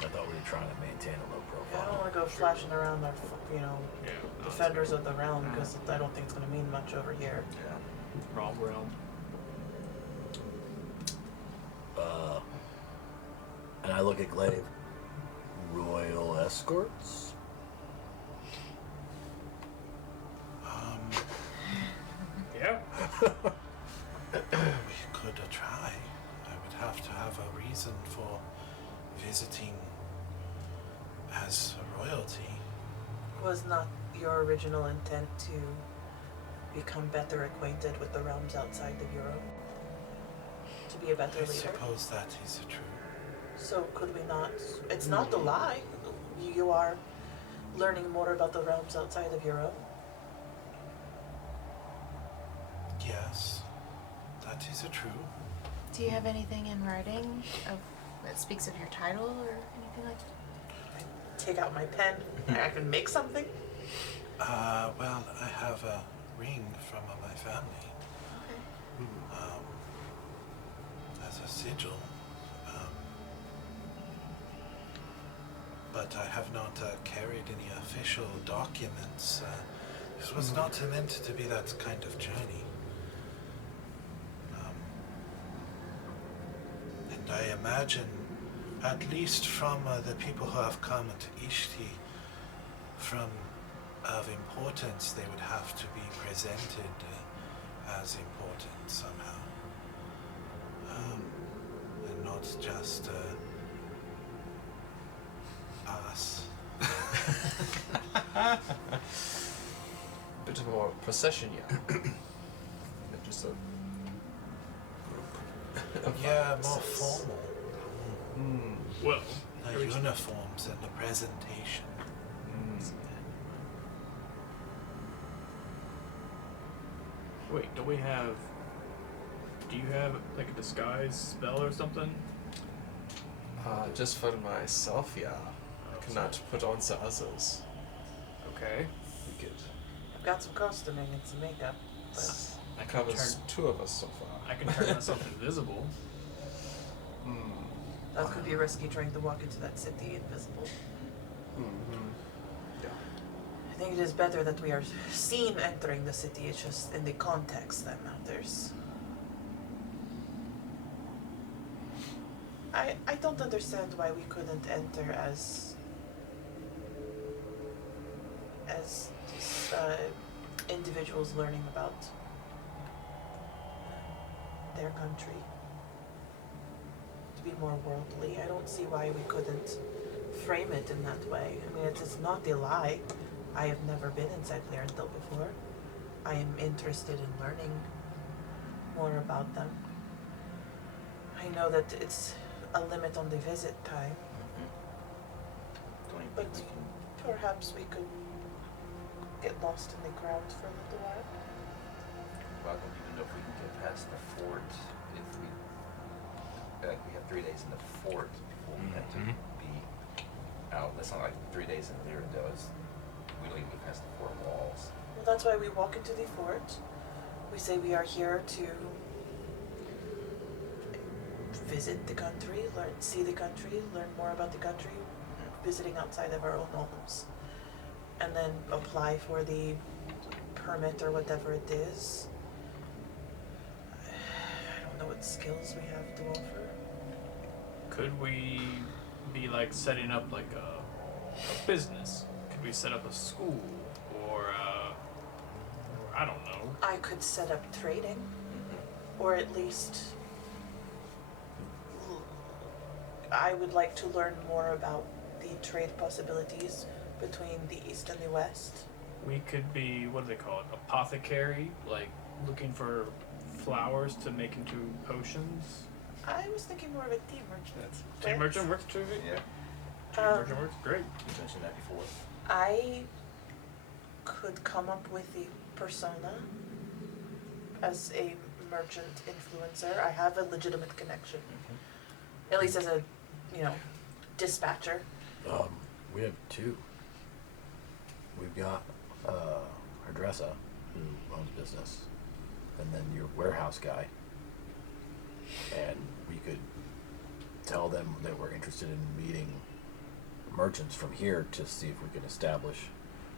I thought we were trying to maintain a low I profile. don't want to go flashing around our, Yeah. defenders of the realm, because I don't think it's going to mean much over here. Wrong realm. And I look at Glaive. Royal escorts? Yeah. I would have to have a reason for visiting as a royalty. Was not your original intent to become better acquainted with the realms outside of Europe? To be a better I leader? suppose that is true. So could we not? It's not a lie. You are learning more about the realms outside of Europe. Yes, that is true. Do you have anything in writing that speaks of your title or anything like that? Take out my pen. I can make something. Well, I have a ring from my family Okay. as a sigil. But I have not carried any official documents. This was not meant to be that kind of journey. And I imagine, at least from the people who have come to Ishti, of importance, they would have to be presented as important somehow. And not just us. Bit of more procession, yeah. Than just a group. Yeah, more formal. Well, The uniforms and the presentation. wait, do you have like a disguise spell or something? Just for myself, yeah. I cannot put on to others. Okay. We could. I've got some costuming and some makeup, but I can Covers turn, 2 of us so far. I can turn myself invisible. that could be risky trying to walk into that city invisible. Yeah. I think it is better that we are seen entering the city. It's just in the context that matters. I don't understand why we couldn't enter as just, individuals learning about their country. To be more worldly. I don't see why we couldn't frame it in that way. I mean, it's not a lie. I have never been inside Lirindil before. I am interested in learning more about them. I know that it's a limit on the visit time, Don't even but think we can. perhaps we could get lost in the crowd for a little while. Well, I don't even know if we can get past the fort if we. We have 3 days in the fort before we have to be out. That's not like 3 days in Lirindil. We don't even get past the 4 walls. Well, that's why we walk into the fort. We say we are here to visit the country, see the country, learn more about the country, visiting outside of our own homes, and then apply for the permit or whatever it is. I don't know what skills we have to offer. Could we be like setting up like a business? Could we set up a school or I don't know. I could set up trading, or at least I would like to learn more about the trade possibilities between the East and the West. We could be, what do they call it, apothecary, like looking for flowers to make into potions. I was thinking more of a tea merchant. Tea merchant works too. Yeah, Tea merchant works great. you mentioned that before. I could come up with the persona as a merchant influencer. I have a legitimate connection, at least as a, dispatcher. We have 2. We've got Hardressa, who owns business, and then your warehouse guy. And we could tell them that we're interested in meeting merchants from here to see if we can establish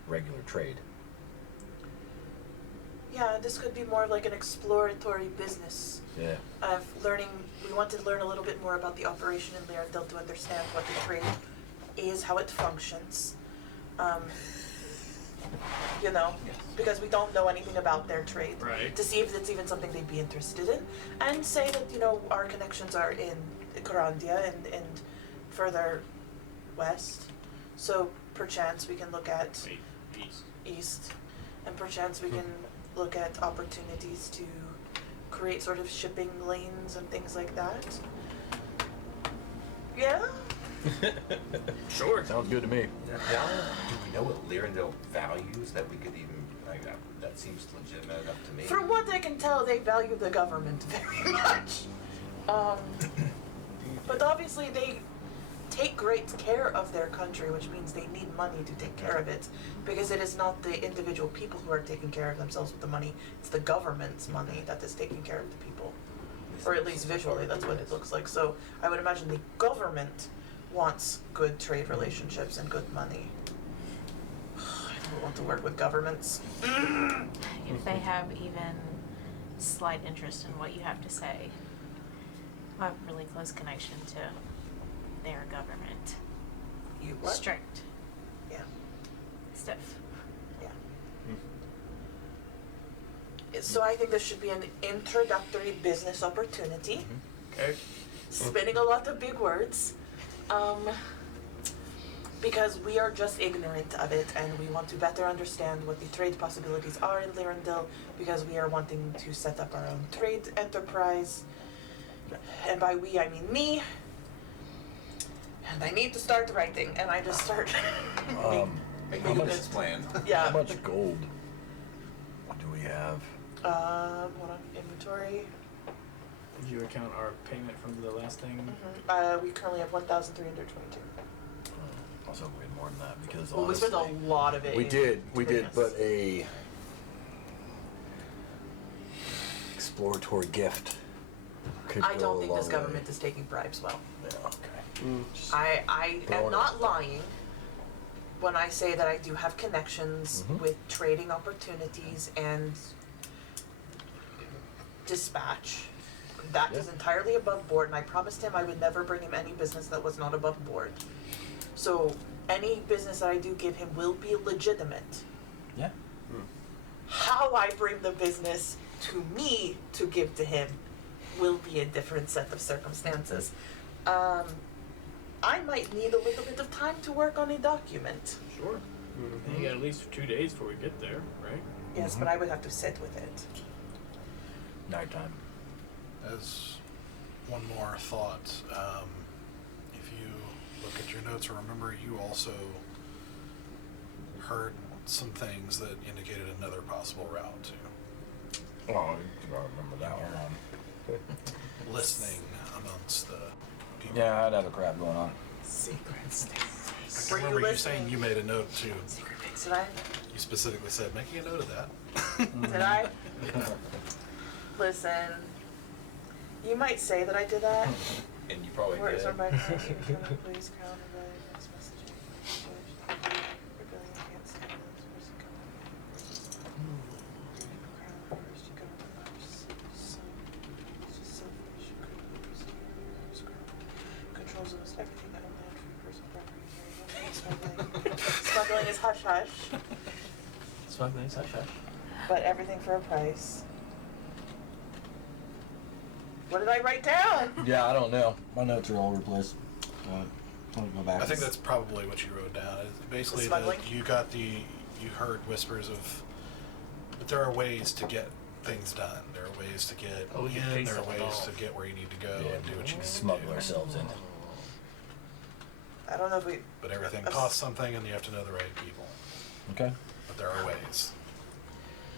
regular trade. Yeah, this could be more of like an exploratory business Yeah. of learning. We want to learn a little bit more about the operation in Lirindil to understand what the trade is, how it functions. You know? Yes. Because we don't know anything about their trade. Right. To see if it's even something they'd be interested in. And say that, our connections are in Corandia and further west. So perchance we can look at Wait, east. east. And perchance we can look at opportunities to create sort of shipping lanes and things like that. Yeah? Sure. Sounds good to me. Do we know what Lirindil values that we could even, like, that seems legitimate enough to me? From what I can tell, they value the government very much. But obviously they take great care of their country, which means they need money to take care of it. Because it is not the individual people who are taking care of themselves with the money, it's the government's money that is taking care of the people. Or at least visually, that's what it looks like. So I would imagine the government wants good trade relationships and good money. I don't want to work with governments. If they have even slight interest in what you have to say, I have a really close connection to their government. You what? Strict. Yeah. Stiff. So I think this should be an introductory business opportunity. Okay. Spinning a lot of big words. Because we are just ignorant of it and we want to better understand what the trade possibilities are in Lirindil because we are wanting to set up our own trade enterprise. And by we, I mean me. And I need to start writing, and I just start Make How a much- business plan. yeah. How much gold do we have? Hold on, inventory. Did you account our payment from the last thing? We currently have 1,322. I was hoping we had more than that because Well, we honestly, spent a lot of it. we in did, business. but a exploratory gift could I go don't a think long this way. government is taking bribes well. Yeah, okay. Just I throwing am it not out. lying when I say that I do have connections with trading opportunities and dispatch. That is entirely above board, and I promised him I would never bring him any business that was not above board. So any business that I do give him will be legitimate. Yeah. How I bring the business to me to give to him will be a different set of circumstances. I might need a little bit of time to work on a document. Sure. And you got at least 2 days before we get there, right? Yes, but I would have to sit with it. Nighttime. As one more thought, if you look at your notes, remember you also heard some things that indicated another possible route too. Oh, I remember that one. Listening amongst the people. Yeah, I'd have a crap going on. Secrets. Were you Remember you listening? saying you made a note too. Did I? You specifically said making a note of that. Did I? Listen. You might say that I did that. And you probably Where did. is our mic? Please crown and value next messaging. Rebellion against enemies, mercy coming. Crown first, you go controls almost everything that land for personal property. Smuggling is hush hush, Smuggling, hush hush. but everything for a price. What did I write down? Yeah, I don't know. My notes are all over the place. Let me go back. I think that's probably what you wrote down. It's basically, Smuggling? you heard whispers of, but there are ways to get things done. There are ways to get Oh, we can in. pay There are someone ways off. to get where you need to go Yeah, and do what you need smuggle to do. ourselves in. I don't know if we. But everything I've costs something, and you have to know the right people. Okay. But there are ways.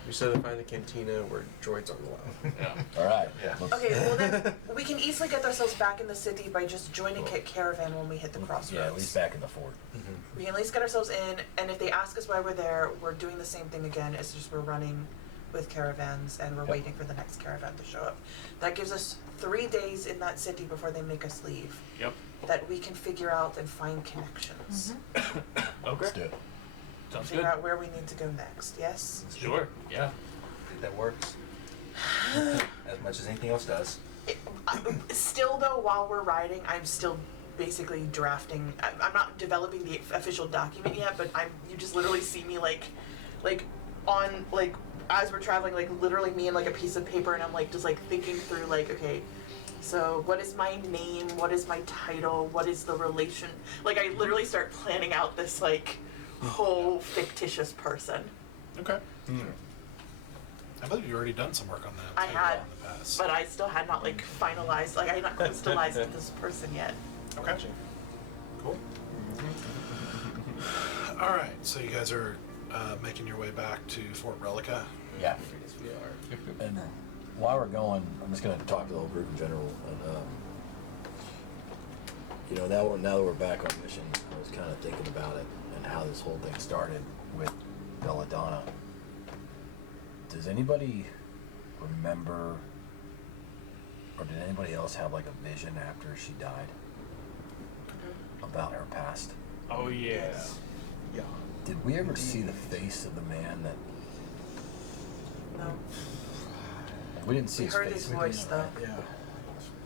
We said to find a cantina where droids aren't allowed. Yeah. All right. Yeah. Let's- Okay, well then we can easily get ourselves back in the city by just joining Kit Caravan when we hit the crossroads. Yeah, at least back in the fort. We can at least get ourselves in, and if they ask us why we're there, we're doing the same thing again. It's just we're running with caravans and we're Yep. waiting for the next caravan to show up. That gives us 3 days in that city before they make us leave. Yep. That we can figure out and find connections. Okay. Let's do it. Sounds Figure good. out where we need to go next. Yes? Sure. Yeah. I think that works. As much as anything else does. Still though, while we're riding, I'm still basically drafting. I'm not developing the official document yet, but you just literally see me like on like as we're traveling, like literally me and like a piece of paper, and I'm like just like thinking through like, okay, so what is my name? What is my title? What is the relation? Like I literally start planning out this like whole fictitious person. Okay. I believe you already done some work on that. I too, had, in the past. but I still had not like finalized, like I had not crystallized this person yet. Okay. Cool. All right. So you guys are making your way back to Fort Relica. Yeah. Yes, we are. And while we're going, I'm just going to talk to the whole group in general. And, you know, now that we're back on mission, I was kind of thinking about it and how this whole thing started with Belladonna. Does anybody remember, or did anybody else have like a vision after she died about her past? Oh yeah. Yes. Yeah. Did we ever see the face of the man that No. we didn't see We his heard face? his voice though. Yeah.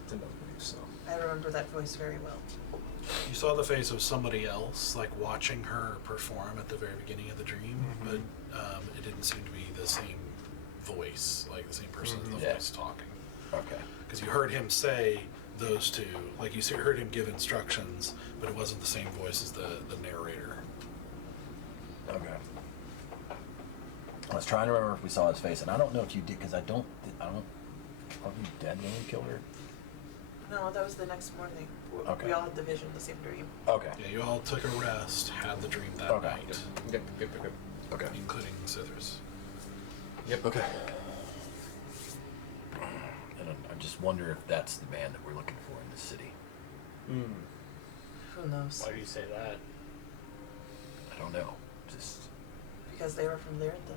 Didn't believe so. I remember that voice very well. You saw the face of somebody else, like watching her perform at the very beginning of the dream, but it didn't seem to be the same voice, like the same person in the Yeah. voice talking. Okay. Because you heard him say those two, like you heard him give instructions, but it wasn't the same voice as the narrator. Okay. I was trying to remember if we saw his face, and I don't know if you did, because I don't. Aren't you dead when we killed her? No, that was the next morning. Okay. We all had the vision, the same dream. Okay. Yeah, you all took a rest, had the dream that Okay. night, Yep. Okay. including Sithers. Yep. Okay. And I just wonder if that's the man that we're looking for in the city. Who knows? Why do you say that? I don't know. Just Because they were from Lirindil.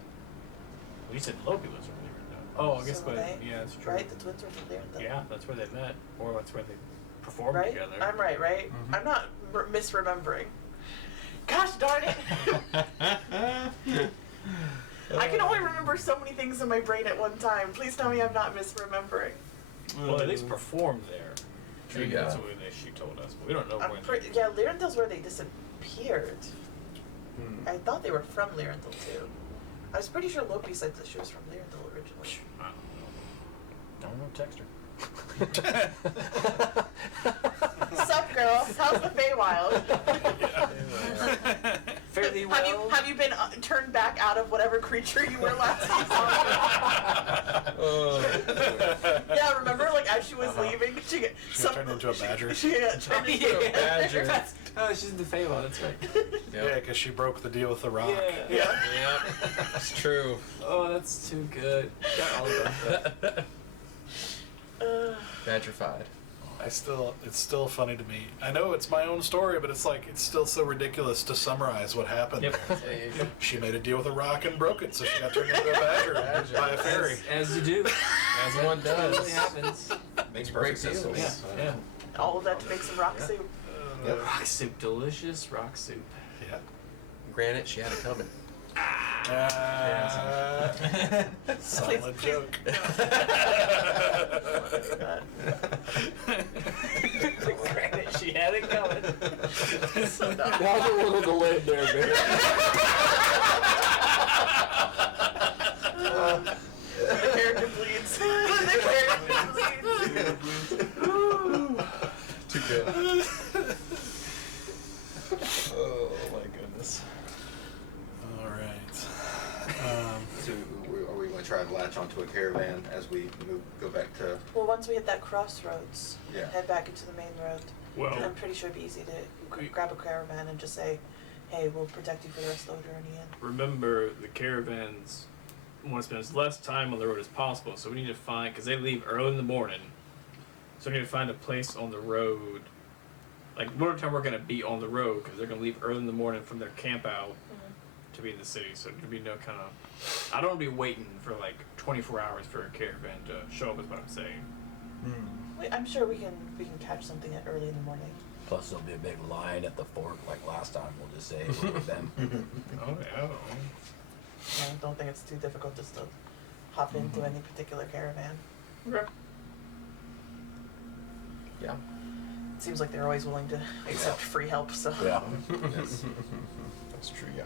Well, you said Loki was from Lirindil. Oh, I guess, So but they- yeah, that's true. Right? The twins were from Lirindil. Yeah, that's where they met, or that's where they performed Right? together. I'm right, right? I'm not misremembering. Gosh darn it! I can only remember so many things in my brain at one time. Please tell me I'm not misremembering. Well, at least performed there. There you That's go. what she told us, but we don't know I'm when. yeah, Lirindil's where they disappeared. I thought they were from Lirindil too. I was pretty sure Loki said that she was from Lirindil originally. I don't know. I don't know. Text her. Sup, girl? How's the Feywild? Fairly well. Have you been turned back out of whatever creature you were last season? Yeah, remember, like as she was leaving, she turned into a badger. She turned into a badger. Oh, she's in the Feywild, that's right. Yeah, because she broke the deal with the rock. Yeah. Yep. It's true. Oh, that's too good. Got all of that. Badgerified. It's still funny to me. I know it's my own story, but it's like, it's still so ridiculous to summarize what happened. Yep. there. She made a deal with a rock and broke it, so she got turned into a badger by a fairy. As you do. As one does. It happens. Makes Break perfect sense. deals. Yeah. All of that to make some rock soup. Rock soup, delicious rock soup. Yeah. Granted, she had it coming. Solid Please- joke. Granted, she had it coming. So dumb. That was a little delayed there, man. The character bleeds. The character bleeds. Too good. Oh my goodness. All right. So, are we going to try to latch onto a caravan as we go back to? Well, once we hit that crossroads, Yeah. head back into the main road. Well, I'm pretty sure it'd be easy to grab a caravan and just say, hey, we'll protect you for the rest of the journey in. remember the caravans want to spend as less time on the road as possible, so we need to find, because they leave early in the morning, so we need to find a place on the road, like whatever time we're going to be on the road, because they're going to leave early in the morning from their camp out to be in the city, so there'd be no kind of, I don't want to be waiting for like 24 hours for a caravan to show up is what I'm saying. I'm sure we can catch something at early in the morning. Plus, there'll be a big line at the fort like last time. We'll just say we're with them. Oh yeah. I don't think it's too difficult just to hop into any particular caravan. Okay. Yeah. It seems like they're always willing to accept free help, so. Yeah. Yes. That's true, yeah.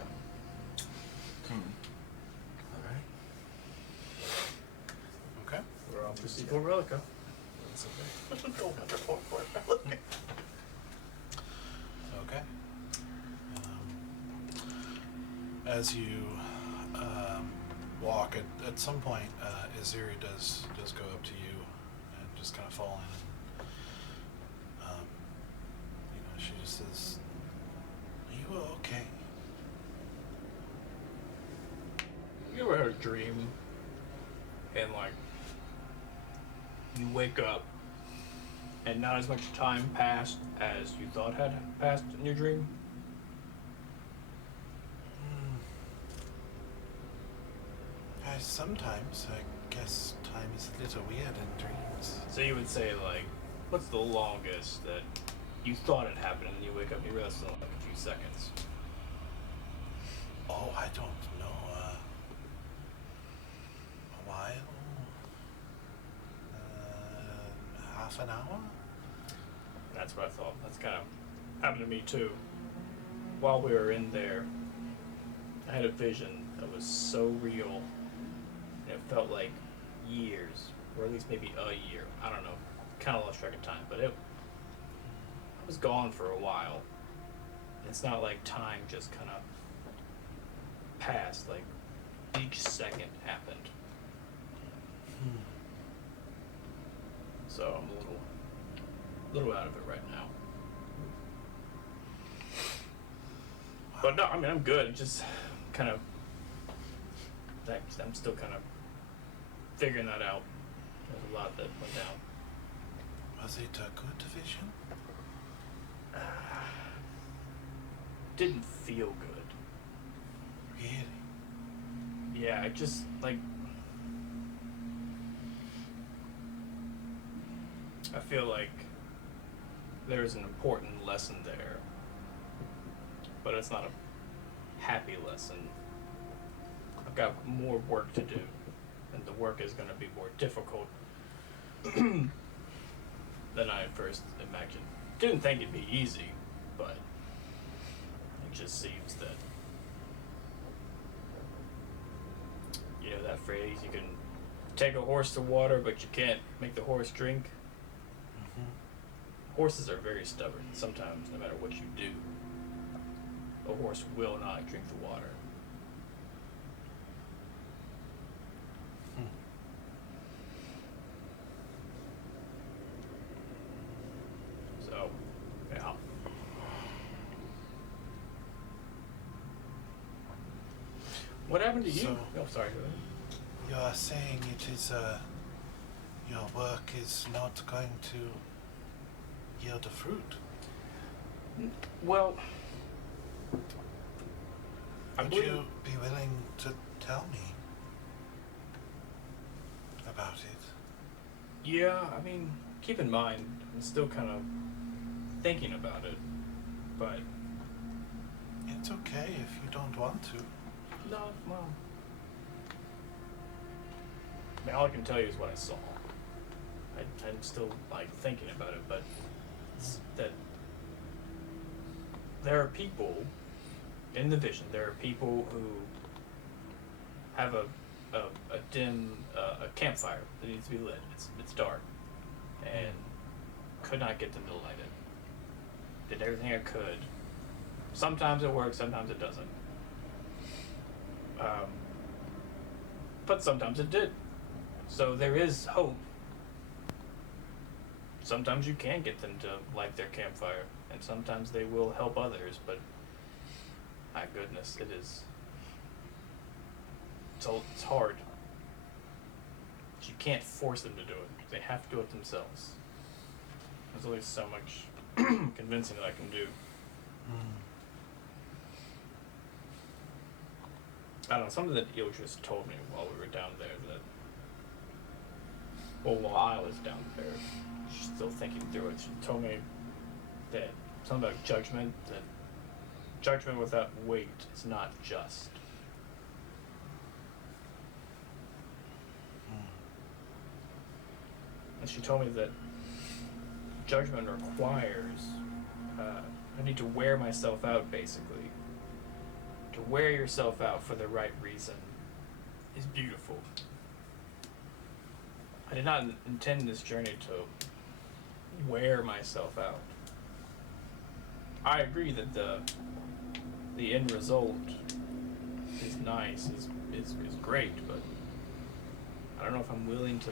Alright. Okay. We're off to see for Relica. That's okay. Don't have to pour for it. Okay. As you walk, at some point, Aziri does go up to you and just kind of fall in. And, she just says, "Are you okay?" You ever had a dream and like you wake up and not as much time passed as you thought had passed in your dream? Sometimes, I guess time is a little weird in dreams. So you would say like, what's the longest that you thought it happened and then you wake up and you realize it's only like a few seconds? Oh, I don't know. A while? Half an hour? That's what I thought. That's kind of happened to me too. While we were in there, I had a vision that was so real. And it felt like years, or at least maybe a year. I don't know. Kind of lost track of time, but I was gone for a while. It's not like time just kind of passed. Like each second happened. So I'm a little out of it right now. But no, I mean I'm good. It's just kind of I'm still kind of figuring that out. There's a lot that went down. Was it a good vision? Didn't feel good. Really? Yeah, I just like I feel like there's an important lesson there, but it's not a happy lesson. I've got more work to do, and the work is going to be more difficult than I at first imagined. Didn't think it'd be easy, but it just seems that, you know that phrase, you can take a horse to water, but you can't make the horse drink. Horses are very stubborn. Sometimes, no matter what you do, a horse will not drink the water. So, yeah. What happened to you? So- Oh, sorry. Go ahead. You are saying it is, your work is not going to yield a fruit? Well, I Would believe- you be willing to tell me about it? Yeah, I mean, keep in mind, I'm still kind of thinking about it, but It's okay if you don't want to. no, well, I mean, all I can tell you is what I saw. I'm still like thinking about it, but it's that there are people in the vision. There are people who have a dim a campfire that needs to be lit. It's dark, and could not get them to light it. Did everything I could. Sometimes it works, sometimes it doesn't. But sometimes it did. So there is hope. Sometimes you can get them to light their campfire, and sometimes they will help others, but my goodness, it's hard. You can't force them to do it. They have to do it themselves. There's only so much convincing that I can do. I don't know, something that Iltris told me while we were down there that, well, while I was down there, she's still thinking through it, she told me that something about judgment, that judgment without weight is not just. And she told me that judgment requires, I need to wear myself out, basically. To wear yourself out for the right reason is beautiful. I did not intend this journey to wear myself out. I agree that the end result is nice, is great, but I don't know if I'm willing to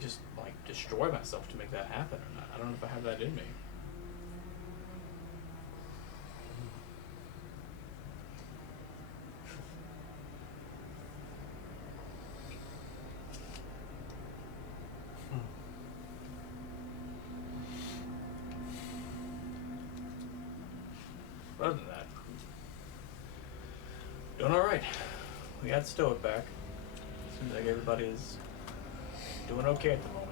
just like destroy myself to make that happen or not. I don't know if I have that in me. Other than that, doing all right. We got Stoic back. Seems like everybody is doing okay at the moment.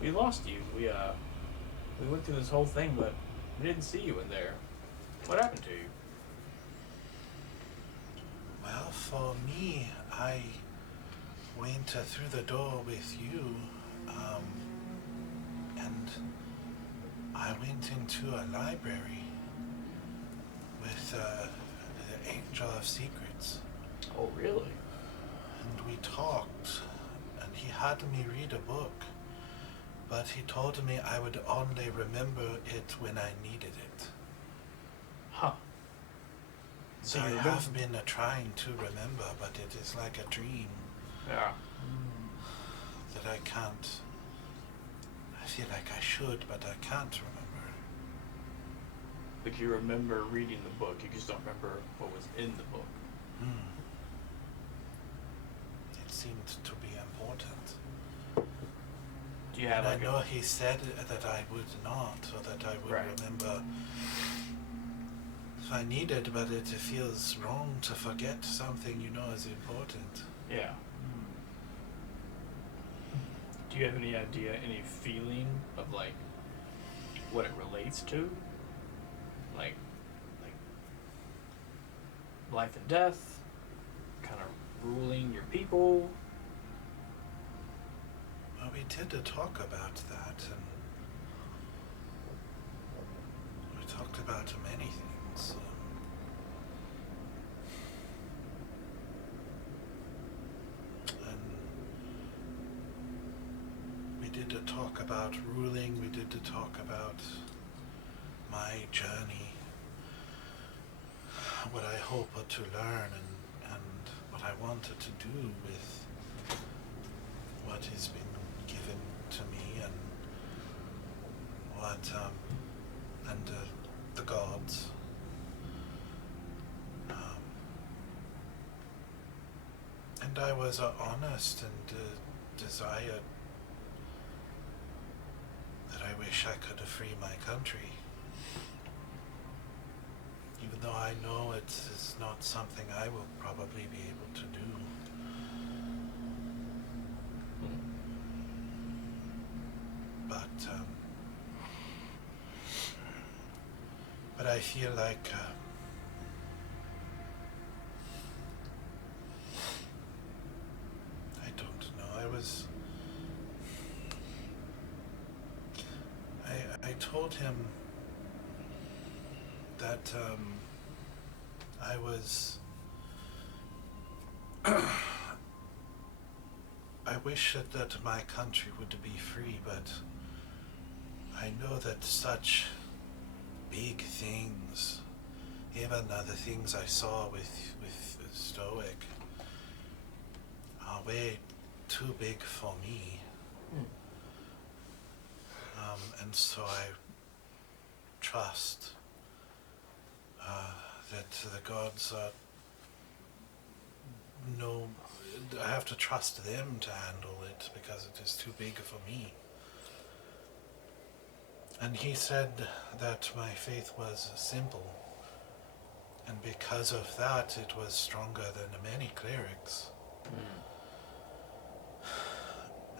We lost you. We went through this whole thing, but we didn't see you in there. What happened to you? Well, for me, I went through the door with you, and I went into a library with the Angel of Secrets. Oh, really? And we talked, and he had me read a book, but he told me I would only remember it when I needed it. Huh. So I have been trying to remember, but it is like a dream Yeah. that I can't. I feel like I should, but I can't remember. But you remember reading the book, you just don't remember what was in the book. It seemed to be important. Do you have And like I know he said that I would not, or that I would Right. remember if I needed, but it feels wrong to forget something you know is important. Yeah. Do you have any idea, any feeling of like what it relates to? Like life and death, kind of ruling your people? Well, we did talk about that, and we talked about many things. And we did talk about ruling, we did talk about my journey, what I hope to learn, and what I wanted to do with what has been given to me, and what and the gods. And I was honest and desired that I wish I could free my country, even though I know it is not something I will probably be able to do. But I feel like I don't know. I told him that I was. I wish that my country would be free, but I know that such big things, even the things I saw with Stoic, are way too big for me. And so I trust that the gods are I have to trust them to handle it because it is too big for me. And he said that my faith was simple, and because of that it was stronger than many clerics.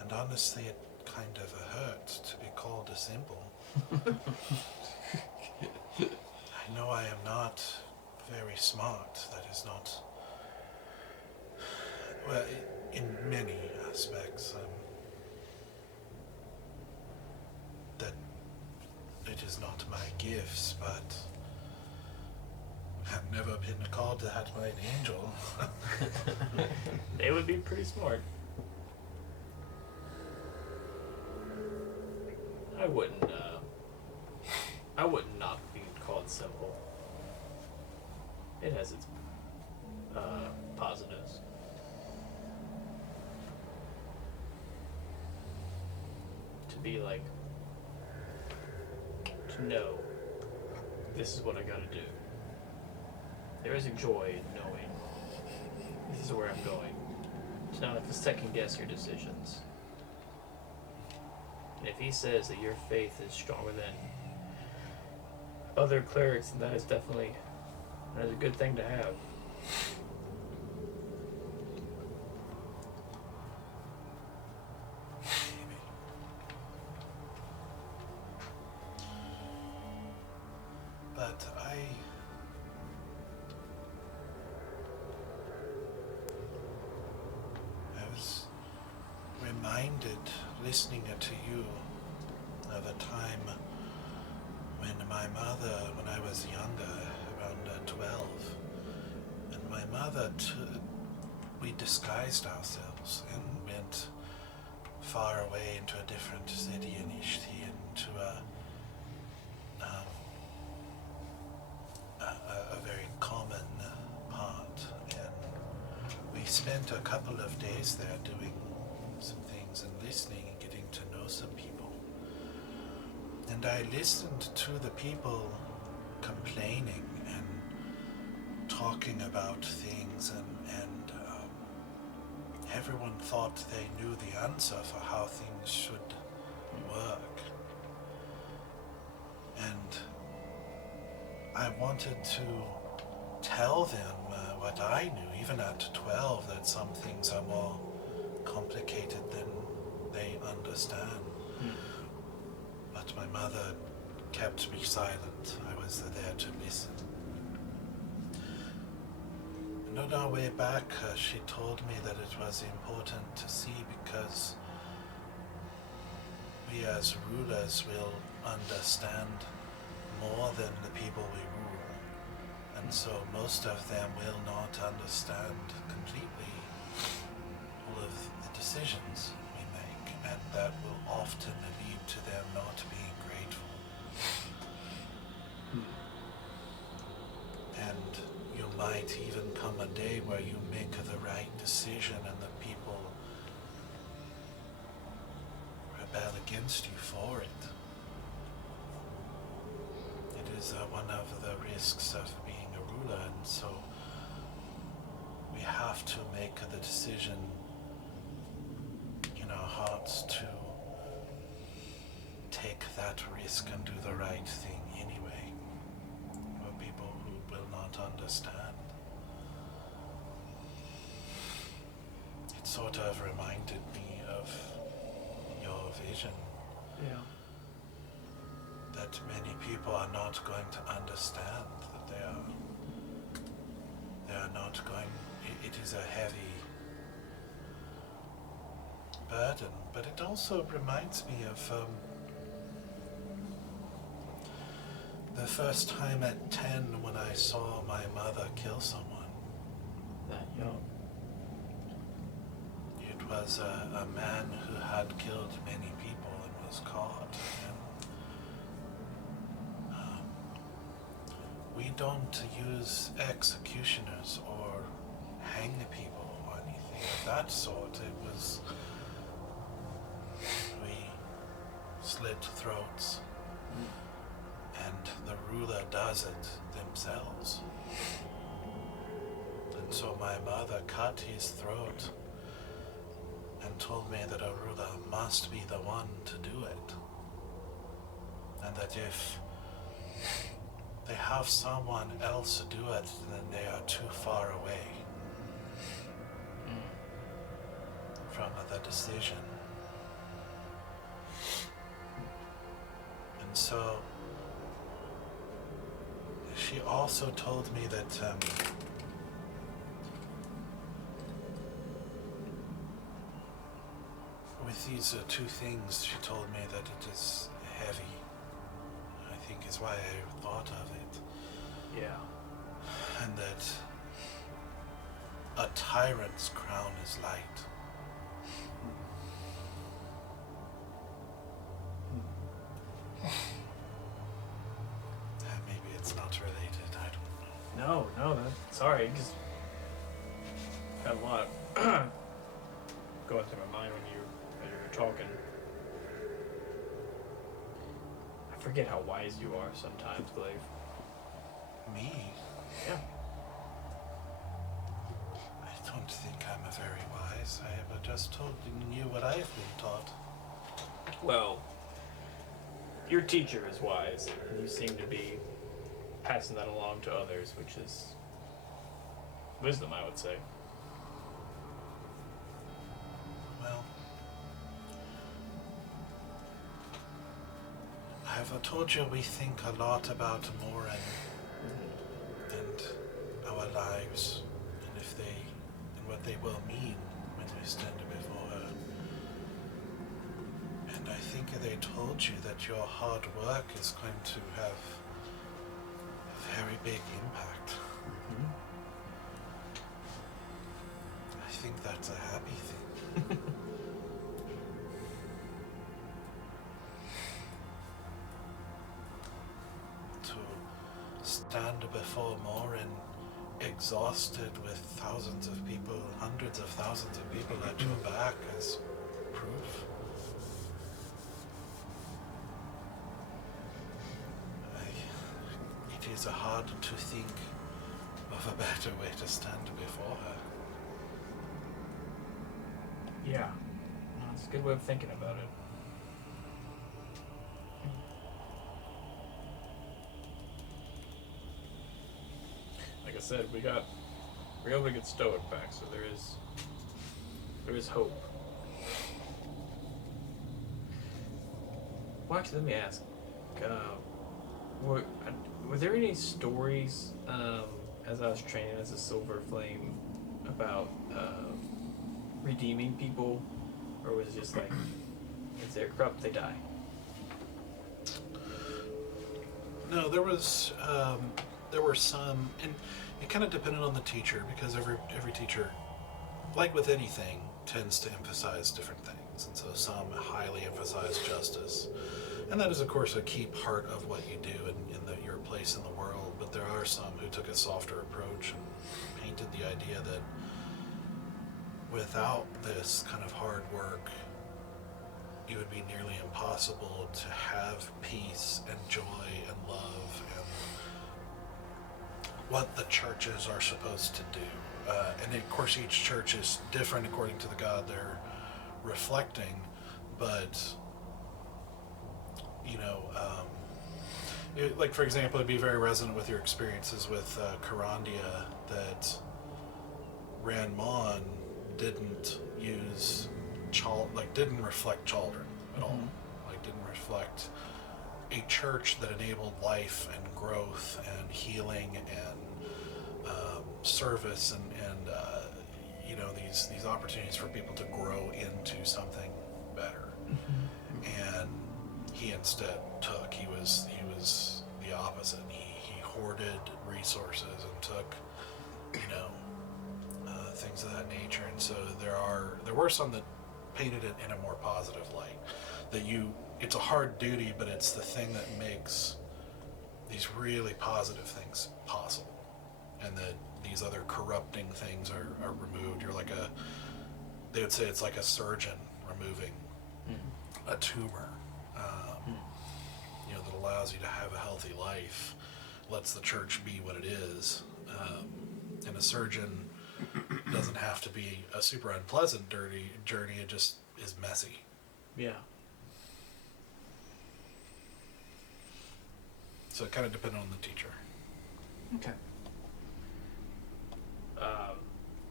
And honestly, it kind of hurt to be called simple. I know I am not very smart. That is not... Well, aspects. That it is not my gifts, but I've never been called that by an angel. They would be pretty smart. I would not be called simple. It has its positives. To be like, to know, this is what I gotta do. There is a joy in knowing this is where I'm going. To not have to second guess your decisions. And if he says that your faith is stronger than other clerics, then that is a good thing to have. But I was reminded, listening to you, of a time when my mother, when I was younger, around 12, and my mother, we disguised ourselves and went far away into a different city in Ishti, into a very common part, and we spent a couple of days there doing some things and listening and getting to know some people. And I listened to the people complaining and talking about things, and everyone thought they knew the answer for how things should work. And I wanted to tell them what I knew, even at 12, that some things are more complicated than they understand. But my mother kept me silent. I was there to listen. And on our way back, she told me that it was important to see, because we as rulers will understand more than the people we rule. And so most of them will not understand completely all of the decisions we make, and that will often lead to them not being grateful. And you might even come a day where you make the right decision and the people rebel against you for it. It is one of the risks of being a ruler, and so we have to make the decision in our hearts to take that risk and do the right thing anyway, for people who will not understand. It sort of reminded me of your vision. Yeah. That many people are not going to understand, that they are not going, it is a heavy burden, but it also reminds me of the first time at 10 when I saw my mother kill someone. That young. It was a man who had killed many people and was caught. We don't use executioners or hang people or anything of that sort. It was, we slit throats, and the ruler does it themselves. And so my mother cut his throat and told me that a ruler must be the one to do it. And that if they have someone else do it, then they are too far away from the decision. And so she also told me that with these two things, she told me that it is heavy. I think is why I thought of it. Yeah. And that a tyrant's crown is light. Maybe it's not related, I don't know. No, sorry, just had a lot going through my mind as you were talking. I forget how wise you are sometimes, Glaive. Me? Yeah. I don't think I'm a very wise. I have just told you what I have been taught. Well, your teacher is wise, and you seem to be passing that along to others, which is wisdom, I would say. Well, I have told you we think a lot about Morin and our lives, and if they, and what they will mean when we stand before her. And I think they told you that your hard work is going to have a very big impact. I think that's a happy thing. To stand before Morin exhausted with thousands of people, hundreds of thousands of people at your back as proof. It is hard to think of a better way to stand before her. Yeah. That's a good way of thinking about it. Like I said, we're able to get Stoic back, so there is hope. Well, actually, let me ask. Were there any stories as I was training as a Silver Flame about redeeming people, or was it just like if they're corrupt, they die? No, there were some, and it kind of depended on the teacher, because every teacher, like with anything, tends to emphasize different things, and so some highly emphasize justice, and that is of course a key part of what you do in your place in the world. But there are some who took a softer approach and painted the idea that without this kind of hard work, it would be nearly impossible to have peace and joy and love and what the churches are supposed to do. And of course each church is different according to the god they're reflecting, but like for example, it'd be very resonant with your experiences with Carandia that Ranmon didn't use didn't reflect Chaldron at all. Like didn't reflect a church that enabled life and growth and healing and service and these opportunities for people to grow into something better. And he instead he was the opposite. He hoarded resources and took things of that nature. And so there were some that painted it in a more positive light, that it's a hard duty, but it's the thing that makes these really positive things possible, and that these other corrupting things are removed. You're like they would say it's like a surgeon removing a tumor, that allows you to have a healthy life, lets the church be what it is. And a surgeon doesn't have to be a super unpleasant, dirty journey. It just is messy. Yeah. So it kind of depended on the teacher. Okay.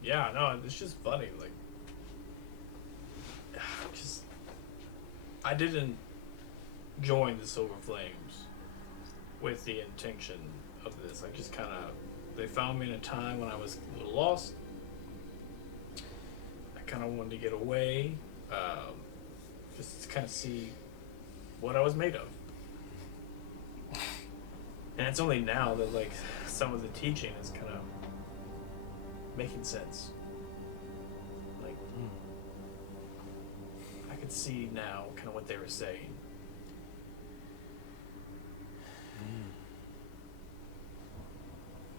Yeah, no, it's just funny. Like, I didn't join the Silver Flames with the intention of this. I just kind of, they found me in a time when I was a little lost. I kind of wanted to get away. just to kind of see what I was made of. And it's only now that like some of the teaching is kind of making sense. Like I could see now kind of what they were saying.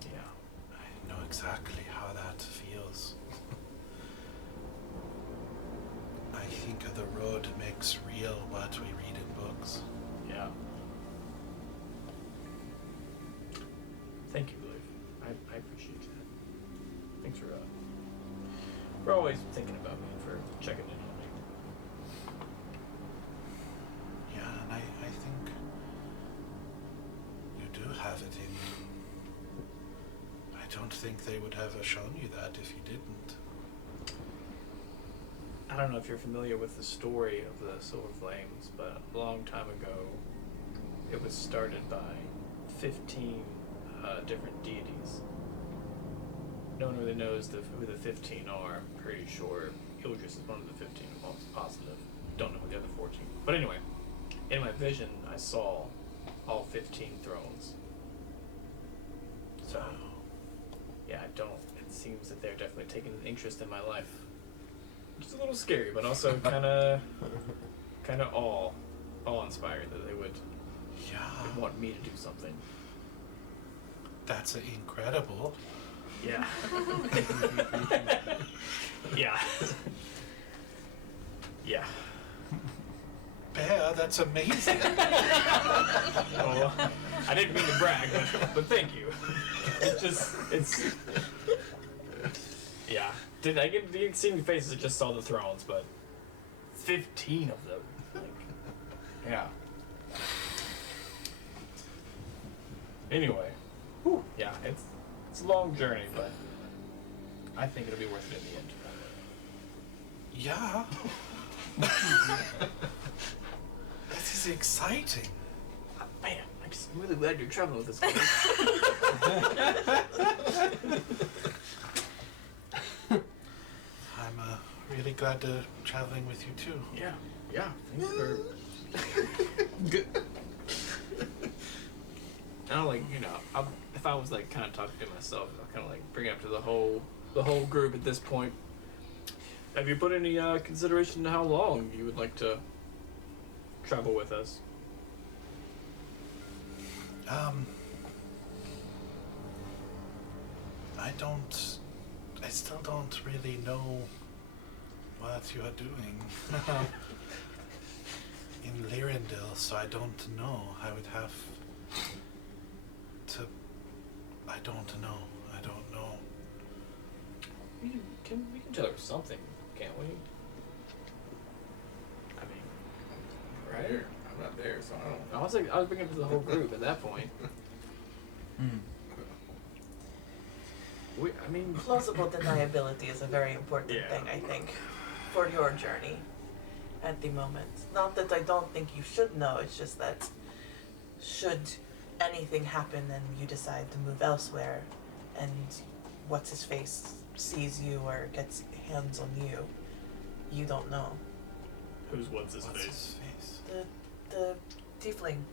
Yeah. I know exactly how that feels. I think the road makes real what we read in books. Yeah. Thank you, Liv. I appreciate that. Thanks for always thinking about me and for checking in on me. Yeah, and I think you do have it in you. I don't think they would have shown you that if you didn't. I don't know if you're familiar with the story of the Silver Flames, but a long time ago, it was started by 15 different deities. No one really knows who the 15 are. I'm pretty sure Ildris is one of the 15, I'm almost positive. Don't know who the other 14. But anyway, in my vision, I saw all 15 thrones. So, yeah, it seems that they're definitely taking an interest in my life. Which is a little scary, but also kind of awe-inspired that they would want me to do something. That's incredible. Yeah. Yeah. Yeah. Bear, that's amazing. Well, I didn't mean to brag, but thank you. It's yeah. You didn't see any faces, I just saw the thrones, but 15 of them. Like, yeah. Anyway. Whew, yeah, it's a long journey, but I think it'll be worth it in the end. Yeah. That is exciting. Man, I'm really glad you're traveling with us. I'm really glad to traveling with you too. Yeah. Thanks for. I don't like, if I was like kind of talking to myself, I'll kind of like bring it up to the whole group at this point. Have you put any consideration to how long you would like to travel with us? I still don't really know what you are doing in Lirindil, so I don't know. I would have to. I don't know. We can tell her something, can't we? I mean, right? I'm not there, so I don't. I was bringing it to the whole group at that point. Plausible deniability is a very important thing, I think, for your journey at the moment. Not that I don't think you should know, it's just that should anything happen and you decide to move elsewhere and what's-his-face sees you or gets hands on you, you don't know. Who's what's his What's face? his face? The tiefling,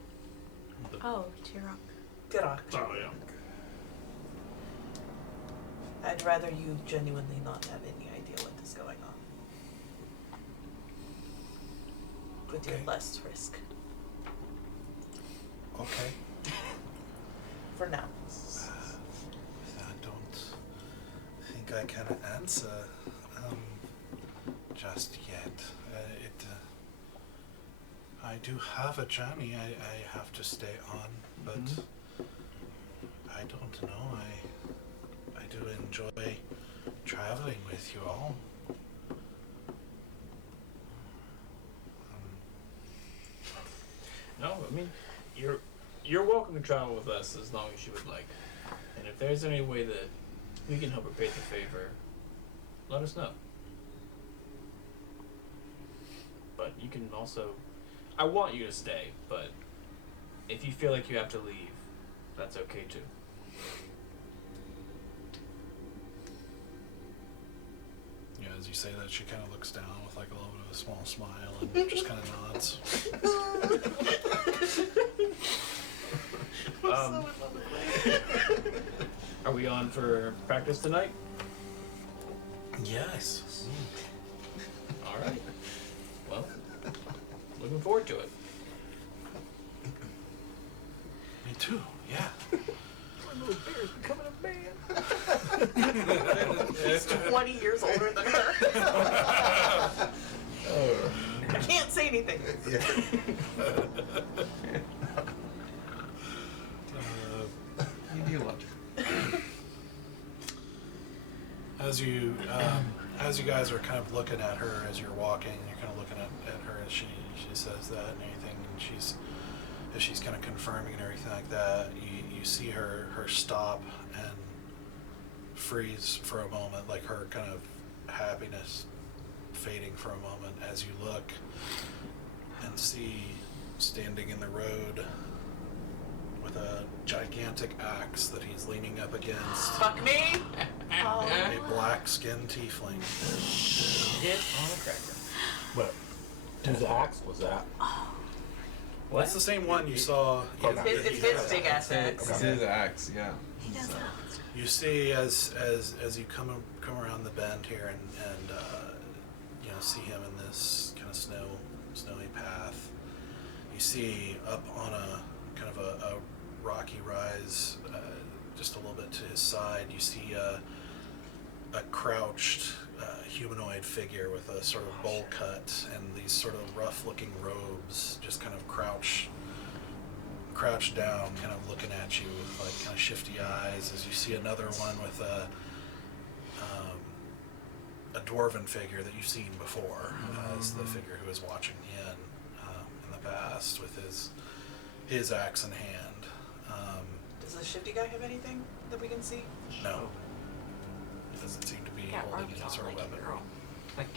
Oh, Tirok. Tirok. Oh yeah. I'd rather you genuinely not have any idea what is going on. Put you Okay. at less risk. Okay. For now. I don't think I can answer just yet. I do have a journey I have to stay on, but I don't know. I do enjoy traveling with you all. No, I mean, you're welcome to travel with us as long as you would like. And if there's any way that we can help repay the favor, let us know. But you can also, I want you to stay, but if you feel like you have to leave, that's okay too. Yeah, as you you say that, she kind of looks down with like a little bit of a small smile and just kind of nods. Are we on for practice tonight? Yes. All right. Well, looking forward to it. Me too. Yeah. My little bear's becoming a man. He's 20 years older than her. I can't say anything. You do love her. As you guys are kind of looking at her as you're walking, you're kind of looking at her as she says that and everything, and as she's kind of confirming and everything like that, you see her stop and freeze for a moment, like her kind of happiness fading for a moment as you look and see standing in the road with a gigantic axe that he's leaning up against. Fuck me. A black-skinned tiefling. Hit on a cracker. But whose axe was that? Well, it's the same one you saw. It's his big ass axe. It's his axe, yeah. He does that. You see as you come around the bend here and see him in this kind of snowy path. You see up on a kind of a rocky rise, just a little bit to his side. You see a crouched humanoid figure with a sort of bowl cut and these sort of rough-looking robes, just kind of crouched down, kind of looking at you with like kind of shifty eyes. As you see another one with a dwarven figure that you've seen before, as the figure who was watching in the past with his axe in hand. Does the shifty guy have anything that we can see? No, he doesn't seem to be Got holding arms any on sort of like a weapon. girl. Thank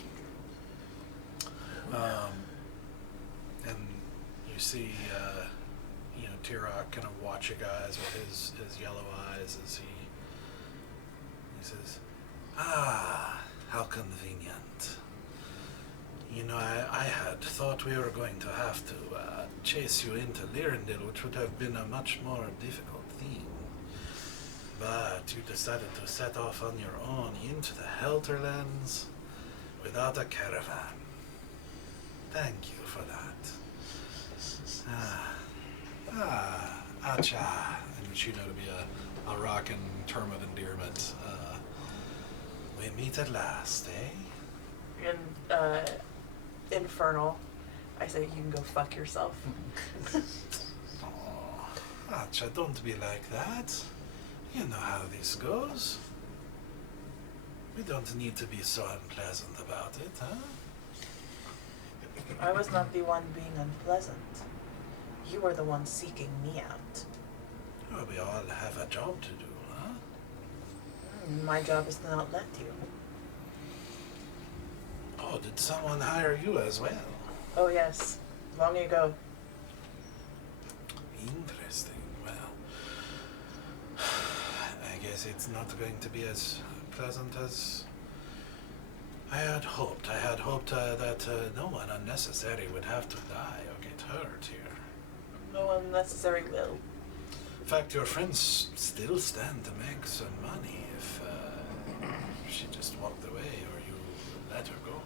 you. And you see, Tirok kind of watch you guys with his yellow eyes as he says, "Ah, how convenient. You know, I had thought we were going to have to chase you into Lirindil, which would have been a much more difficult thing. But you decided to set off on your own into the Helterlands without a caravan. Thank you for that. Acha," and which you know to be a rockin' term of endearment. We meet at last, eh? And infernal. I say you can go fuck yourself. Oh, Acha, don't be like that. You know how this goes. We don't need to be so unpleasant about it, huh? I was not the one being unpleasant. You were the one seeking me out. Well, we all have a job to do, huh? My job is to not let you. Oh, did someone hire you as well? Oh yes, long ago. Interesting. Well, I guess it's not going to be as pleasant as I had hoped. I had hoped that no one unnecessary would have to die or get hurt here. No unnecessary will. In fact, your friends still stand to make some money if she just walked away or you let her go.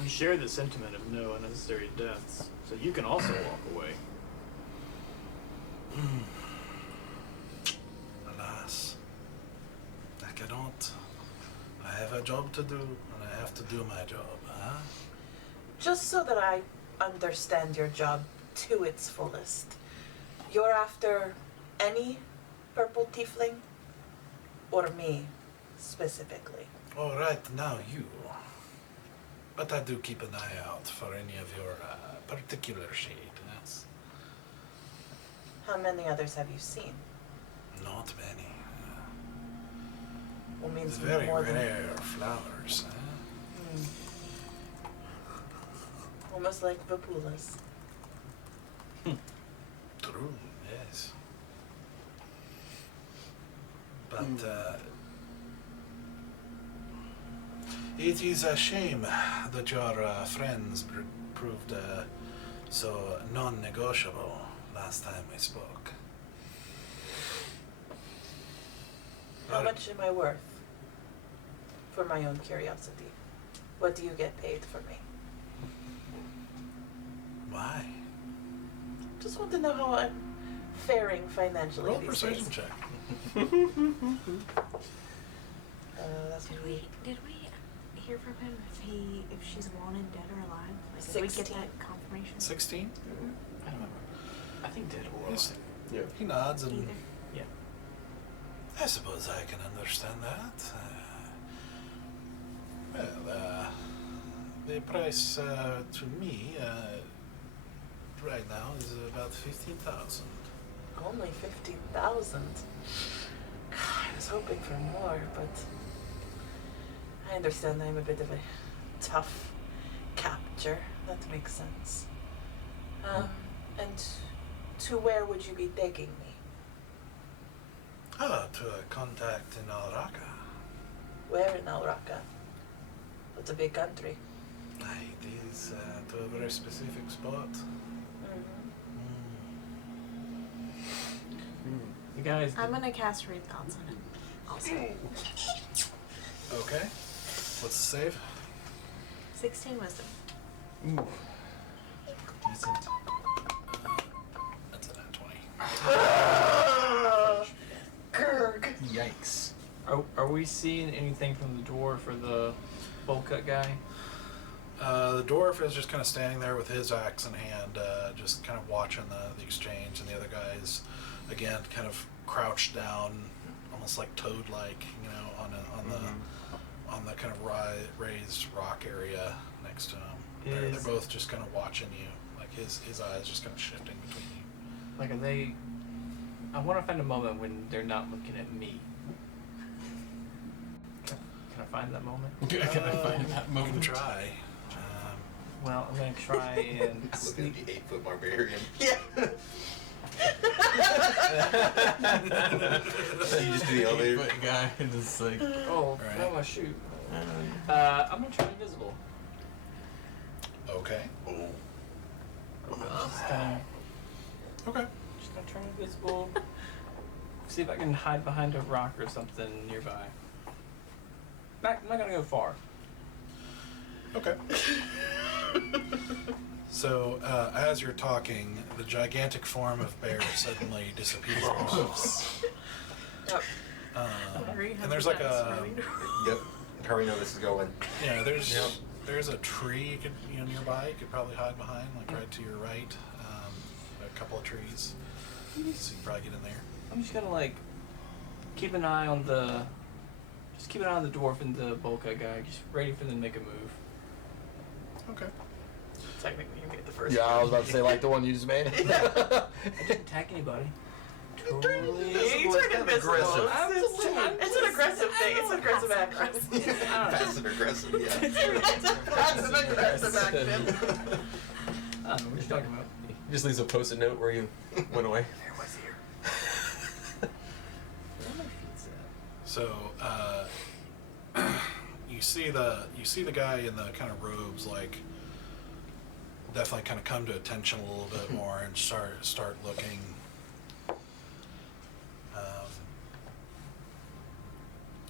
We share the sentiment of no unnecessary deaths, so you can also walk away. Alas, I cannot. I have a job to do, and I have to do my job, huh? Just so that I understand your job to its fullest. You're after any purple tiefling? Or me, specifically? All right, now you. But I do keep an eye out for any of your particular shade, yes. How many others have you seen? Not many. Well, It's means very more than... rare flowers, huh? Almost like vapulas. True, yes. But It is a shame that your friends proved so non-negotiable last time we spoke. How much am I worth? For my own curiosity. What do you get paid for me? Why? Just want to know how I'm faring financially Roll a these persuasion days. check. That's Did me. we hear from him if she's wanted, dead or alive? Like, did we get 16. that confirmation? 16? I don't remember. I think dead or Yes. alive. Yeah. He nods and Either. Yeah. I suppose I can understand that. The price to me right now is about 15,000. Only 15,000. I was hoping for more, but I understand I'm a bit of a tough capture. That makes sense. And to where would you be taking me? To a contact in Alraka. Where in Alraka? It's a big country. It is to a very specific spot. The guys. I'm gonna cast Read Thoughts on him. Also. Okay. What's the save? 16 wisdom. Ooh. Decent. That's a nat 20. Kurg. Yikes. Are we seeing anything from the dwarf or the bowl cut guy? The dwarf is just kind of standing there with his axe in hand, just kind of watching the exchange, and the other guys, again, kind of crouched down, almost like toad-like, you know, on the kind of raised rock area next to him. They're both just kind of watching you, like his eyes just kind of shifting between you. Like, are they? I want to find a moment when they're not looking at me. Can I find that moment? Can I find that You moment? can try. Well, I'm gonna try and Look at sneak. the 8-foot barbarian. Yeah. You just do the elevator. Foot guy and just like. Oh, Right. no, my shoot. I'm gonna try invisible. Okay. Just gonna turn invisible. See if I can hide behind a rock or something nearby. I'm not gonna go far. Okay. So, as you're talking, the gigantic form of Bear suddenly disappears. And there's like a, Yep. How we know this is going? yeah, there's a tree you could, nearby. You could probably hide behind, like right to your right. A couple of trees, so you can probably get in there. I'm just gonna like keep an eye on the dwarf and the Bolka guy, just ready for them to make a move. Okay. Technically, you made the first Yeah, I was one. about to say like the one you just made. I didn't attack anybody. Totally. You turned invisible. aggressive. It's an aggressive thing. It's an aggressive action. Passive aggressive, yeah. That's an aggressive action. I don't know what you're talking about. He just leaves a post-it note where you went away. There was here. Where are my feet at? So, you see the guy in the kind of robes, like, definitely kind of come to attention a little bit more and start looking.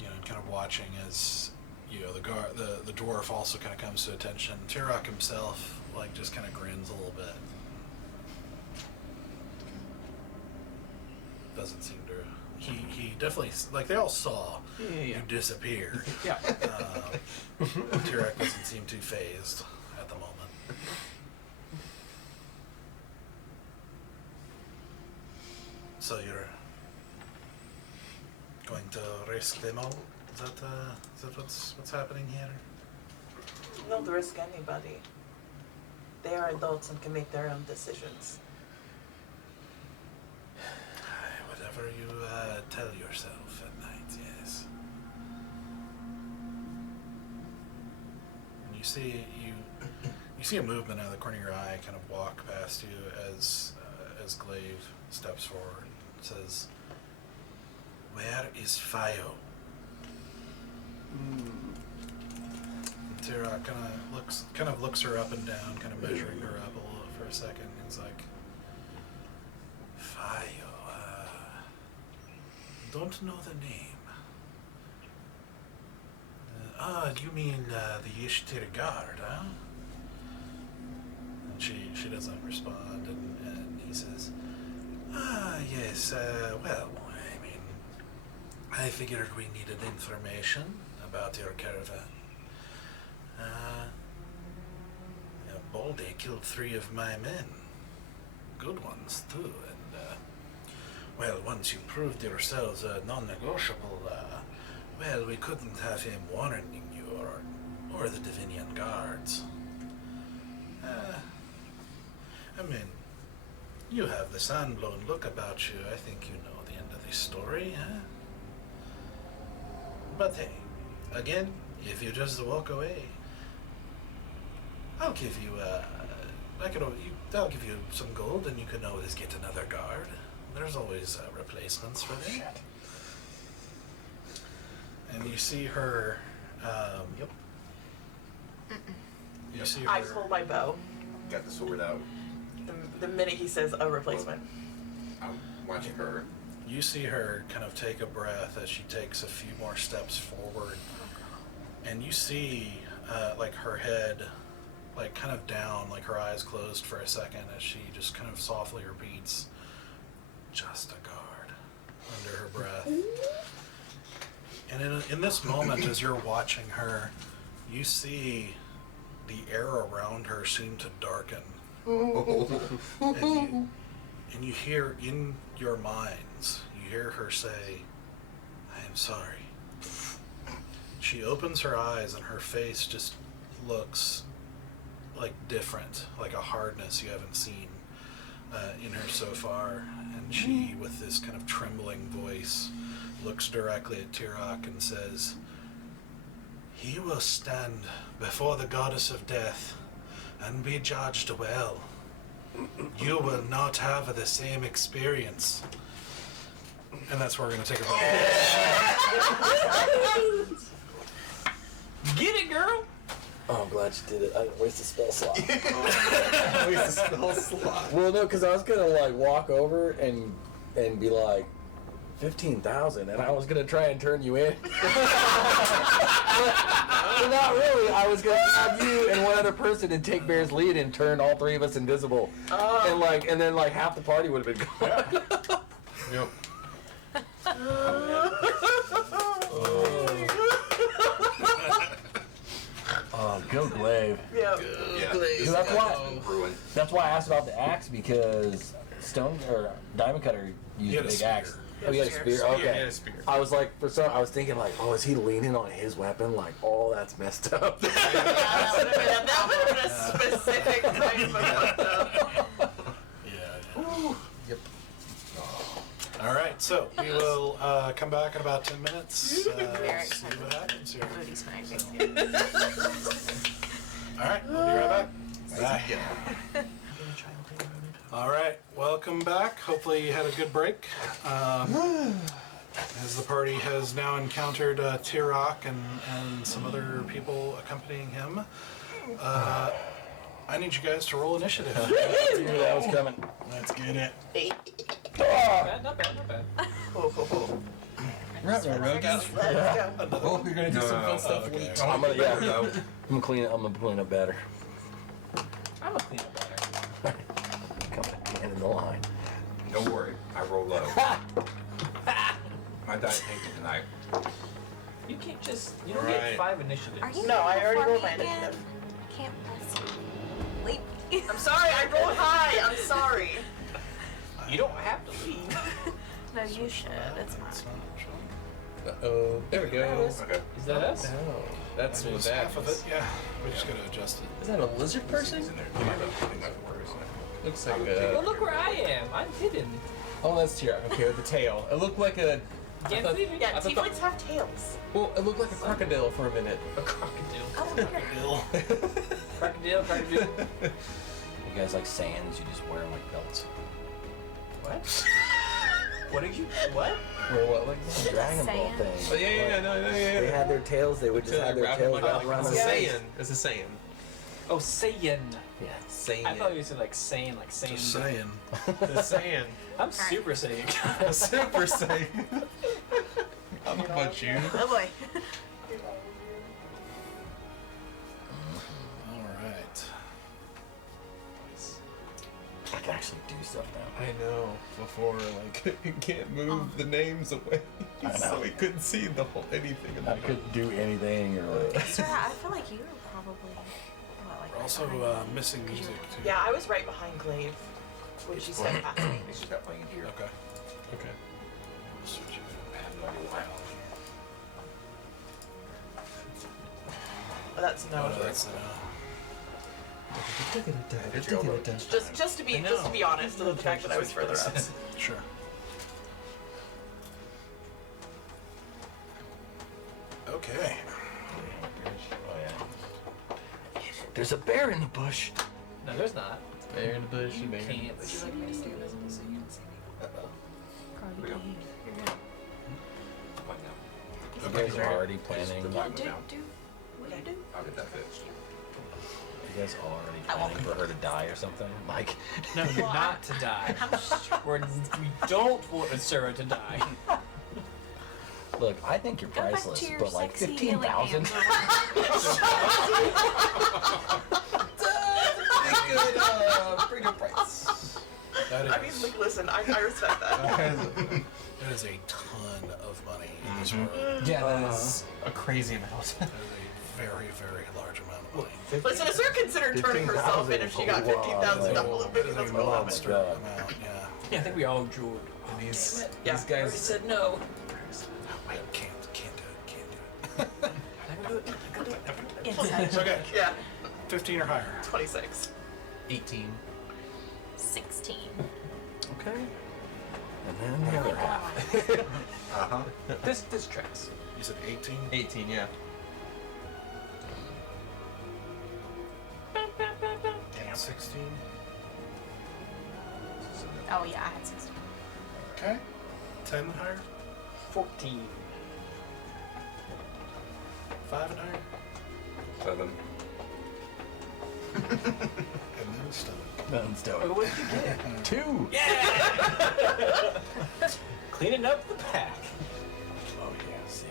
And kind of watching as the dwarf also kind of comes to attention. Tirok himself, like, just kind of grins a little bit. Doesn't seem to. He definitely, like, they all saw Yeah. you disappear. Yeah. Tirok doesn't seem too phased at the moment. So you're going to risk them all? Is that what's happening here? Don't risk anybody. They are adults and can make their own decisions. Whatever you tell yourself at night, yes. And you see a movement out of the corner of your eye, kind of walk past you as Glaive steps forward and says, "Where is Fio?" Tirok kind of looks her up and down, kind of measuring her up a little for a second. He's like, Fayo, don't know the name. You mean the Ishtir guard, huh? And she doesn't respond, and he says, yes, well, I mean, I figured we needed information about your caravan. Balde killed 3 of my men. Good ones, too, and, well, once you proved yourselves non-negotiable, well, we couldn't have him warning you or the Divinian guards. I mean, you have the sand-blown look about you. I think you know the end of the story, huh? But hey, again, if you just walk away, I'll give you, I'll give you some gold, and you can always get another guard. There's always replacements for them. And you see her, Yep. you see I her, pull my bow Got the sword out. the minute he says a replacement. I'm watching her. you see her kind of take a breath as she takes a few more steps forward. And you see, like her head, like kind of down, like her eyes closed for a second as she just kind of softly repeats, just a guard, under her breath. And in this moment, as you're watching her, you see the air around her seem to darken. And you hear in your minds, you hear her say, I am sorry. She opens her eyes and her face just looks like different, like a hardness you haven't seen in her so far. And she, with this kind of trembling voice, looks directly at Tirok and says, he will stand before the goddess of death and be judged well. You will not have the same experience. And that's where we're going to take a break. Get it, girl! Oh, I'm glad you did it. I didn't waste a spell slot. Waste a spell slot. Well, no, because I was gonna like walk over and be like 15,000, and I was gonna try and turn you in. But not really. I was gonna grab you and one other person and take Bear's lead and turn all 3 of us invisible, and then half the party would have been gone. Yep. Oh, go Glaive. Yep. Yeah. Because that's why I asked about the axe, because Diamond Cutter used a big axe. Oh, he had a spear. Okay. Yeah, he had a spear. I was like, I was thinking like, oh, is he leaning on his weapon? Like, oh, that's messed up. That would have been a specific type of laptop. Yeah. Yep. All right, so we will come back in about 10 minutes. Very See excited. what happens here. Booty smacking. All right, we'll be right back. Bye. All right, welcome back. Hopefully you had a good break. As the party has now encountered Tirok and some other people accompanying him, I need you guys to roll initiative. I knew that was coming. Let's get it. Not bad, not bad. Let's go. Oh, you're gonna do some fun stuff. okay. I'm gonna clean it. I'm gonna clean up better. I'm a clean up better. Come at the end of the line. Don't worry, I roll low. My dice tanked it tonight. You can't just, you don't Alright. get 5 initiatives. Are you No, I already before rolled me my again? initiative. Can't leave. I'm sorry, I rolled high. I'm sorry. You don't have to leave. No, you should. It's fine. Uh-oh. There we go. Okay. Is that us? No, that's That what is that half of it, yeah. We just gotta adjust it. Is that a lizard person? It's in there. It might be worse. Looks like Well, look where I am. I'm hidden. Oh, that's Tira. Okay, with the tail. It looked like a. Can't thought- leave me. Yeah, I thought tieflings have tails. Well, it looked like a crocodile for a minute. A crocodile. Oh, here. Crocodile, crocodile. You guys like sands? You just wear them like belts. What? What did you? What? Where what? Like the Dragon Ball Saiyan. thing. But yeah. They had their tails. They would just have their tails wrapped around It's their a face. Saiyan. It's a Saiyan. Oh, Saiyan. Yeah. Saiyan. I thought you said like Saiyan, like Saiyan. Just saying. The Saiyan. I'm Super Saiyan. A Super Saiyan. I don't know about you. Oh boy. All right. I can actually do stuff now. I know. Before, like, you can't move the names away, I know. so we couldn't see the whole anything. I couldn't do anything or like. Sarah, I feel like you were probably what, like We're also right behind me. missing music too. Yeah, I was right behind Glaive when she said that. They should start playing it here. Okay. Okay. We'll switch it. I have no idea why. Oh, that's no. Oh, no, that's Just to be honest, the fact that I was further up. sure. Okay. Oh yeah. There's a bear in the bush. No, there's not. Bear in the bush, You bear. can't. Would you like me to stay invisible so you can see me? Probably Here we go. do. What now? You guys are already planning. The You time Do now. what you do? I'll get that fixed. guys are already I won't. planning for her to die or something. Like. No, not to die. We don't want Asura to die. Look, I think you're Go back priceless, to your but like sexy healing 15,000. hands. Pretty good price. That is, I mean, like, listen, I respect that. that is a ton of money in this world. Yeah, that is a crazy amount. That is a very, very large amount of money. Listen, Asura considered turning herself in if she got $15,000 That is a because of monster God. amount, yeah. Yeah, I think we all drooled. And these Yeah. these I already guys. said no. Wait, can't do it. I can do it. I can do it. Inside Okay, Yeah, 15 or higher. 26. 18. 16. Okay. And then the other half. Uh-huh. This tracks. You said 18? 18, yeah. Damn. 16? Oh yeah, I had 16. Okay. 10 and higher? 14. 5 and higher? 7. And then stone. Then Stoic. What did you get? 2. Yeah! Cleaning up the pack. Oh yeah, see.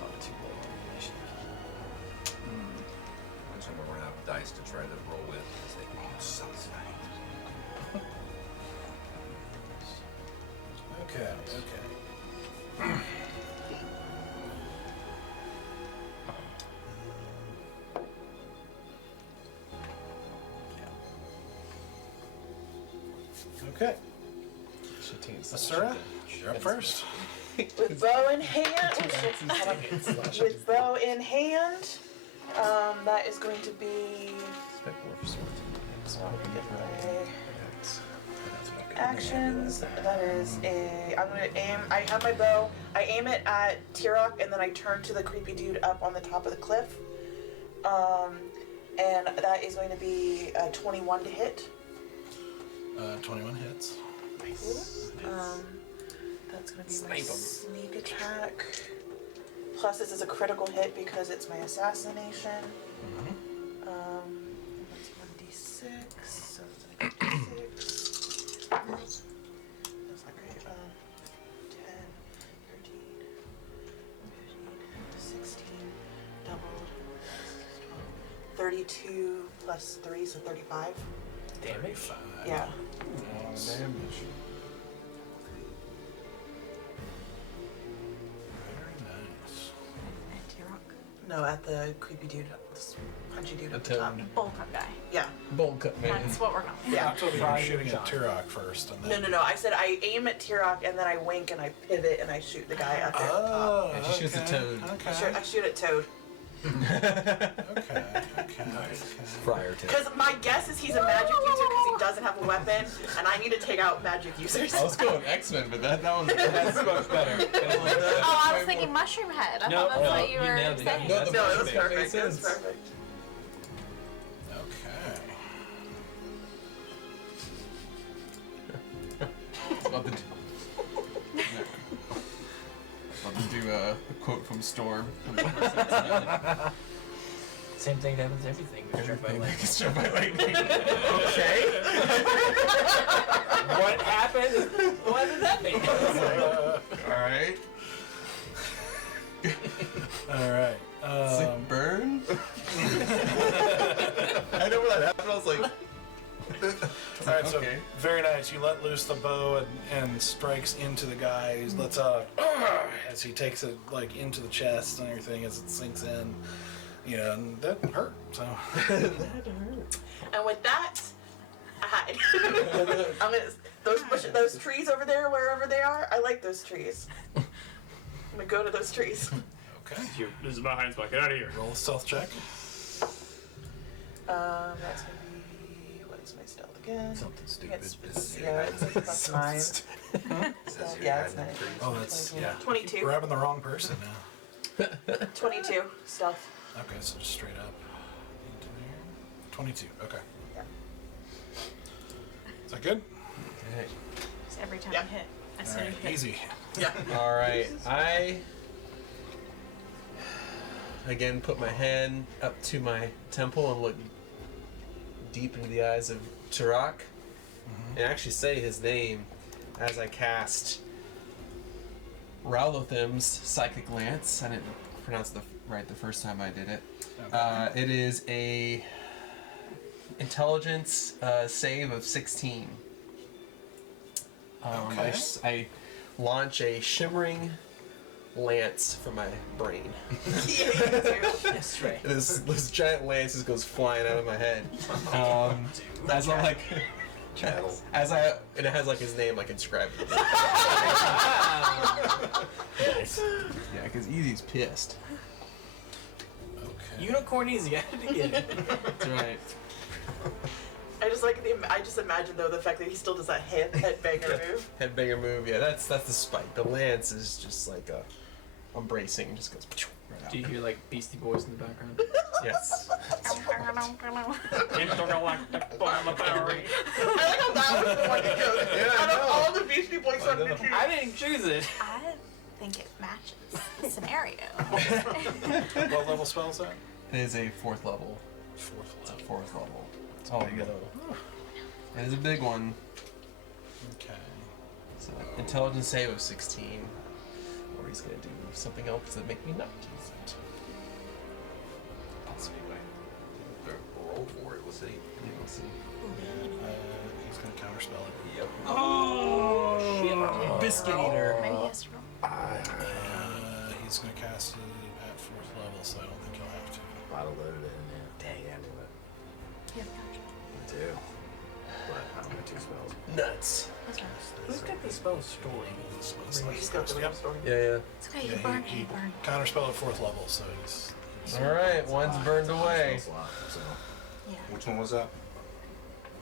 Not too low on the initiative. I'm just gonna run out of dice to try to roll with. Because they suck tonight. Okay, okay. Okay. Asura, you're up first. With bow in hand, with bow in hand, that is going to be actions. That is I'm gonna aim. I have my bow. I aim it at Tirok, and then I turn to the creepy dude up on the top of the cliff. And that is going to be 21 to hit. 21 hits. That's going to be Snipe my 'em. sneak attack. Plus, this is a critical hit because it's my assassination. That's 1d6. So it's like 1d6. That's not great. 10, 13, 15, 16. Doubled. 32 plus 3, so 35. Damage. 5. Yeah. Damage. Very nice. And Tirok. No, at the creepy dude, this punchy dude at The the top. toad. Bullcrop guy. Yeah. Bowl cut man. That's what we're going with. Yeah. I told you Fire you're shooting your at shot. Tirok first, and then... No. I said I aim at Tirok and then I wink and I pivot and I shoot the guy up there. at the top. Oh, Yeah, she shoots a toad. Okay. I shoot at Toad. Okay. Friar too. Because my guess is he's a magic user because he doesn't have a weapon, and I need to take out magic users. I was going X-Men, but that one. That's much better. Oh, I was thinking mushroom head. I No, thought that's no, what you you were nailed it. saying. No, the No, it was mushroom perfect. makes It was sense. perfect. Okay. About to do a quote from Storm. Same thing that happens to everything. With struck by lightning. Struck by lightning. Okay. What happened? What did that mean? All right. All right. It's like burn. I know when that happened. I was like, All right, so okay. very nice. You let loose the bow and strikes into the guy. He lets out as he takes it like into the chest and everything as it sinks in. Yeah, and that hurt. So. And with that, I hide. I'm gonna those trees over there, wherever they are. I like those trees. I'm gonna go to those trees. Okay. This is my hiding spot. Get out of here. Roll a stealth check. That's gonna be what is my stealth again? Something stupid. That's 9. So, yeah, it's 9. Oh, that's yeah. 22. Grabbing the wrong person now. 22 stealth. Okay, so just straight up into there. 22. Okay. Yeah. Is that good? okay. Just every time Yeah. you hit. As All soon right. as you hit. Easy. Yeah. All right. I again put my hand up to my temple and look deep into the eyes of Turok, and actually say his name as I cast Rowlothim's Psychic Lance. I didn't pronounce the right the first time I did it. It is a intelligence save of 16. Okay. I launch a shimmering lance from my brain. That's right. This giant lance just goes flying out of my head. As I'm like, and it has like his name like inscribed. Nice. Yeah, because Easy's pissed. Okay. Unicorn easy. I had to get it. That's right. I just imagine though the fact that he still does that headbanger move. Headbanger move. Yeah, that's the spike. The lance is just like a bracing. Just goes right out. Do you hear like Beastie Boys in the background? Yes. I like how that was the one you chose. Yeah, Out of I know. all the Beastie Boys songs you choose. I didn't choose it. I think it matches the scenario. What level spell is that? It is a 4th level. Fourth It's a level. 4th level. Oh, you gotta. It is a big one. Okay. So intelligence save of 16. Or he's gonna do something else that make me not use it. Anyway, roll for it. We'll see. Yeah, we'll see. He's gonna counterspell it. Yep. Oh, Biscuit eater. Maybe he has to roll. He's gonna cast it at 4th level, so I don't think he'll have to. I'd have loaded it in there. Dang, I knew it. You have a counterspell. Too. But I don't have 2 spells. Nuts. That's right. who's got the spell story? We just got the Yep. story. Yeah, It's okay, Yeah, you burn, he you burn. counterspell at 4th level, so he's yeah. Alright, one's burned away. Spell slot, so. Yeah. Which one was that?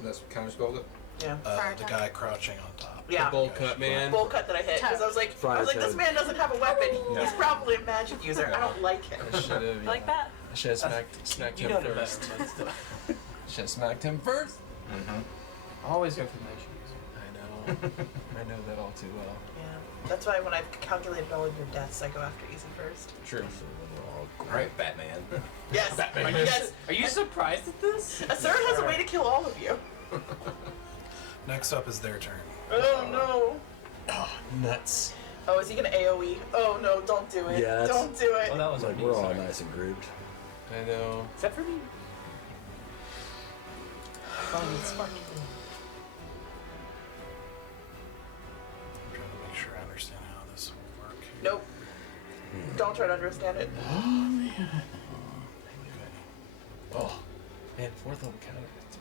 That's counterspelled it? Yeah. Fire the attack. guy crouching on top. Yeah. Bowl cut, man. Bowl cut that I hit because I was like, this man doesn't have a weapon. He's probably a magic user. I don't like him. I should have. Like that? I should have smacked You him know the first. best, but still. Should have smacked him first. Mm-hmm. Always go for magic user. I know. I know that all too well. Yeah. That's why when I've calculated all of your deaths, I go after easy first. True. Alright, Batman. Yes. Yes. Are you surprised at this? Asura has a way to kill all of you. Next up is their turn. Oh no. Nuts. Oh, is he gonna AoE? Oh no, don't do it. Yeah, that's- Don't do it. Oh, that was It's like me, we're all sorry. nice and grouped. I know. Except for me. I'm trying to make sure I understand how this will work here. Nope. Don't try to understand it. Oh, man, 4th level counter. That's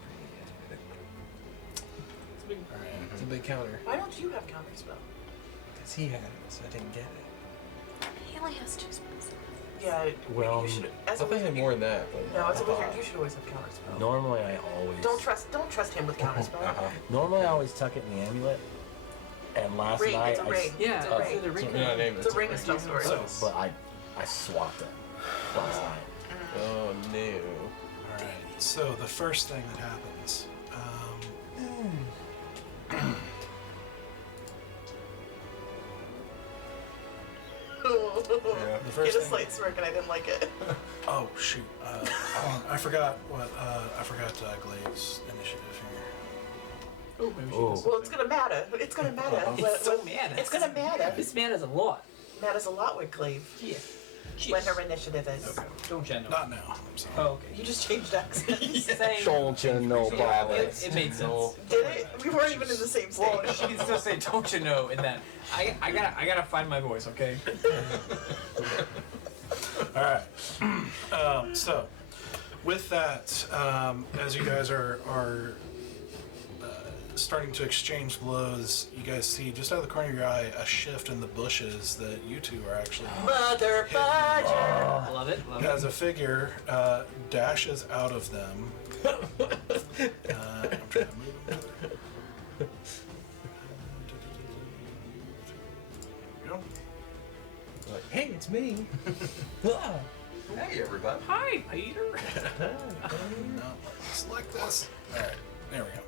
pretty good. Alright. It's a big counter. Why don't you have counterspell? Because he had it, so I didn't get it. He only has 2 spells. Yeah. Well, you should. I As a thought I had wizard, more than that, but no, as a wizard, you should always have counterspell. Normally I always. Don't trust him with counterspell. Normally I always tuck it in the amulet. And last Ring. night It's a ring. Yeah, It's a oh, ring. the ring. yeah, name it. It's a ring of spell story. So, but I swapped it last night. Oh no. Alright, so the first thing that happens, The first Get a thing. slight smirk, and I didn't like it. Oh shoot! Hold on. I forgot what. I forgot Glade's initiative here. Oh, maybe she Oh. does Well, something. it's gonna matter. It's gonna matter. It's so mad. It's gonna matter. This man is a lot. Matters a lot with Glaive. Yeah. When her initiative is. Okay. Don't you know? Not now. I'm sorry. Oh, okay. You just changed accents. Same. Don't you know Yeah, about it made sense. Did it? We weren't even in the same stage. Well, she can still say "don't you know" in that. I gotta find my voice, okay? All right. So, with that, as you guys are starting to exchange blows, you guys see just out of the corner of your eye a shift in the bushes that you two are actually. Mother Badger. Love it. Love As it. a figure dashes out of them. I'm trying to move them. There we go. Like, hey, it's me. Hey, everybody. Hi, Peter. No, select this. All right, there we go.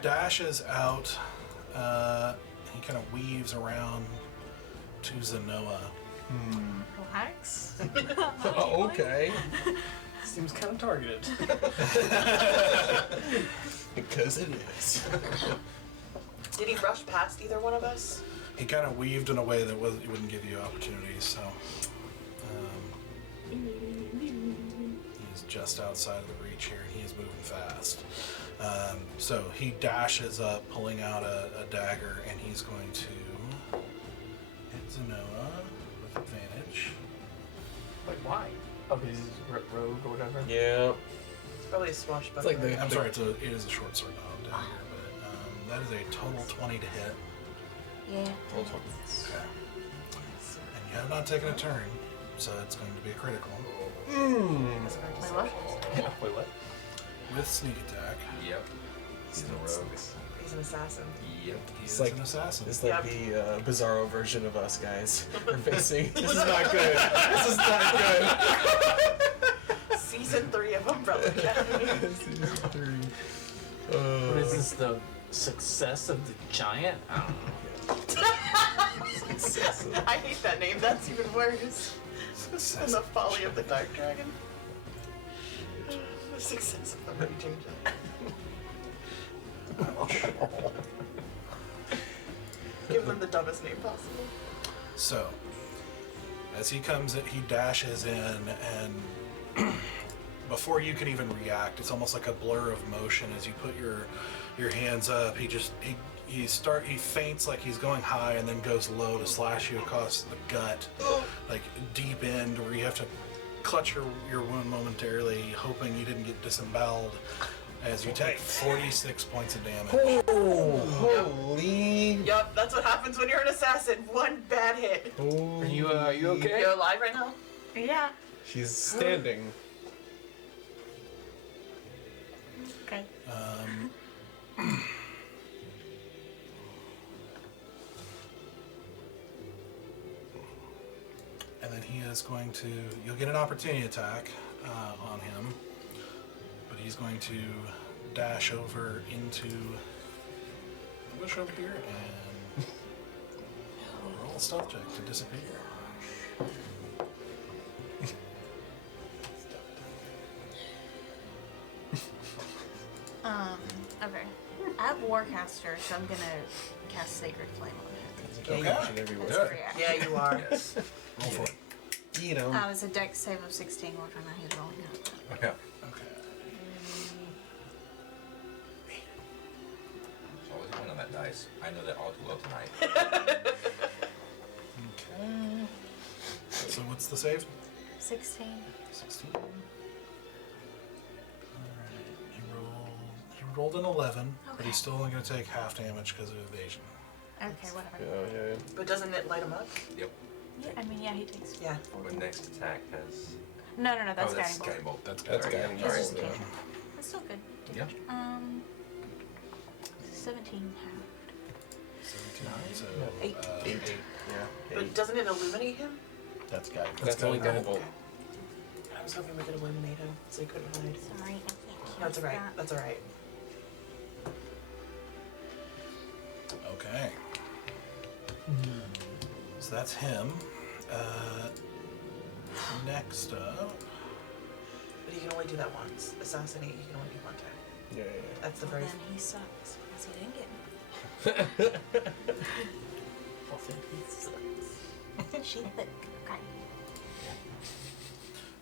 Dashes out. He kind of weaves around to Zenoa. Relax. Oh, okay. Seems kind of targeted. Because it is. Did he rush past either one of us? He kind of weaved in a way that wouldn't give you opportunities, so he's just outside of the reach here, and he is moving fast. So he dashes up, pulling out a dagger, and he's going to hit Zenoa with advantage. Like, why? Oh, because he's rogue or whatever? Yeah. It's probably a swashbuckler. It's like the- I'm sorry, it is a short sword, not a dagger, but that is a total 20 to hit. Yeah. Total 20. Okay. And you have not taken a turn, so it's going to be a critical. That's hard to Wait, say. what? Wait, what? With sneak attack. Yep. He's a rogue. He's an assassin. Yep. He It's is like- an assassin. It's like Yep. the Bizarro version of us guys. We're facing. This is not good. This is not good. Season 3 of Umbrella Academy. Season 3. What is this, the success of the giant? I don't know. I hate that name. That's even worse. And the folly of the Dark Dragon. The success of the Raging Giant. Give them the dumbest name possible. So, as he comes in, he dashes in, and before you can even react, it's almost like a blur of motion as you put your hands up. He feints like he's going high and then goes low to slash you across the gut, like deep end, where you have to clutch your wound momentarily, hoping you didn't get disemboweled. As you take 46 points of damage. Holy. Yup, that's what happens when you're an assassin. One bad hit. Are you okay? You're alive right now? Yeah. She's standing. Okay. And then he is going to, you'll get an opportunity attack on him, but he's going to dash over into the bush over here and roll a stealth check to disappear. Okay. I have Warcaster, so I'm gonna cast Sacred Flame on him. Yeah, Action everywhere. That's Good. a reaction. Yeah, you are. Yes. Roll for it. You know. It's a dex save of 16. What kind of he's rolling out? Yeah. Okay. There's always one on that dice. I know that all too well tonight. Okay. So what's the save? 16. 16. Alright. He rolled an 11, but Okay. he's still only going to take half damage because of evasion. Okay, whatever. Yeah. But doesn't it light him up? Yep. Yeah, I mean, yeah, he takes. Yeah. When next attack has. No, that's oh, that's guiding bolt. guiding bolt. That's That's Sorry, guiding yeah, bolt. sorry. Yeah. That's still good. Yeah. 17 half. 17. So, Eight. 8. Yeah. But doesn't it illuminate him? That's guiding. That's only guiding bolt. I was hoping we could illuminate him so he couldn't hide. Sorry, I can't That's cast alright. that. That's alright. Okay. So that's him. Next up, But he can only do that once. Assassinate, he can only do one time. Yeah. That's the Well, first. then he sucks because he didn't get me. Well, then he sucks. She thick. Okay.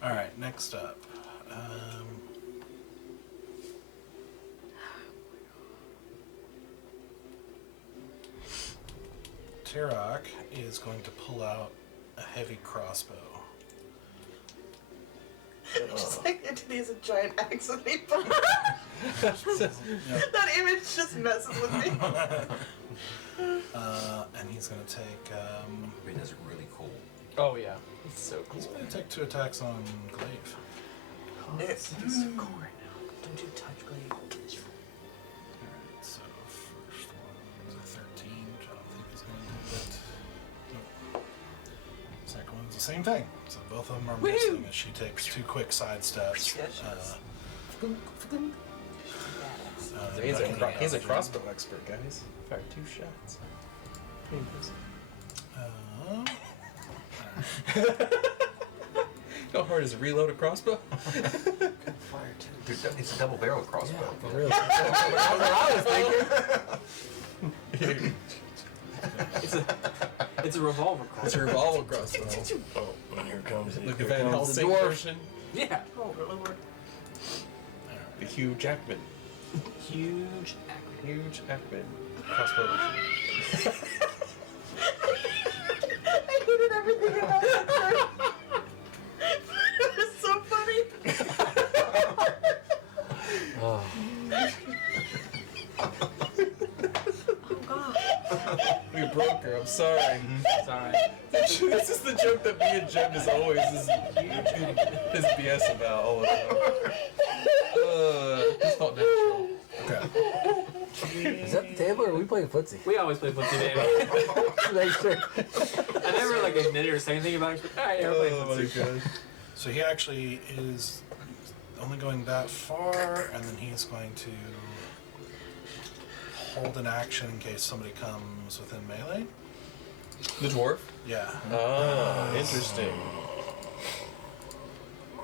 all right. Next up, Tirok is going to pull out a heavy crossbow. Just like Anthony has a giant axe and he That image just messes with me. And he's going to take. It is really cool. Oh yeah, it's so cool. He's going to take 2 attacks on Glaive. It's so cool right now. Don't you touch Glaive. Alright, so first one is a 13, which I don't think is going to do it. Nope. Second one's the same thing. So both of them are missing as she takes 2 quick side steps. He's a crossbow expert, guys. Fired 2 shots. Pretty impressive. How hard is reload a crossbow? Dude, it's a double barrel crossbow. Really? It's a revolver crossbow. It's a revolver crossbow. Oh, and here comes Like the Van Helsing dwarf. version. Yeah. Oh, Lord. The Hugh Jackman. Huge. Huge Jackman crossbow version. I hated everything about it. It was so funny. Oh. Oh god. We broke her, I'm sorry. It's alright. This is the joke that me and Jem is always his BS about all the time. It's not natural. Okay. Is that the table or are we playing footsie? We always play footsie, baby. Make sure. I never like admitted or say anything about it. Alright, yeah, we're playing Oh my footsie. gosh. So he actually is only going that far, and then he's going to hold an action in case somebody comes within melee. The dwarf? Yeah. Oh, interesting.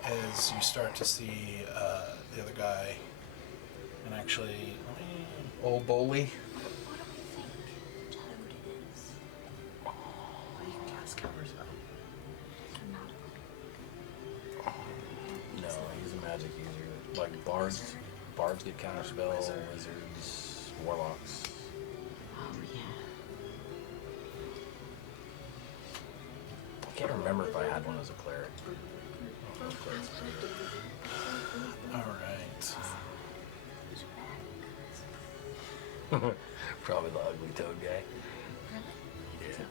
As you start to see the other guy, and actually, Old Bowley. What do we think Toad is? You can cast counterspell. No, he's a magic user. Like bards get counterspell, wizards, warlocks. Oh yeah. I can't remember if I had one as a cleric. alright. Probably the ugly toad guy. Yeah.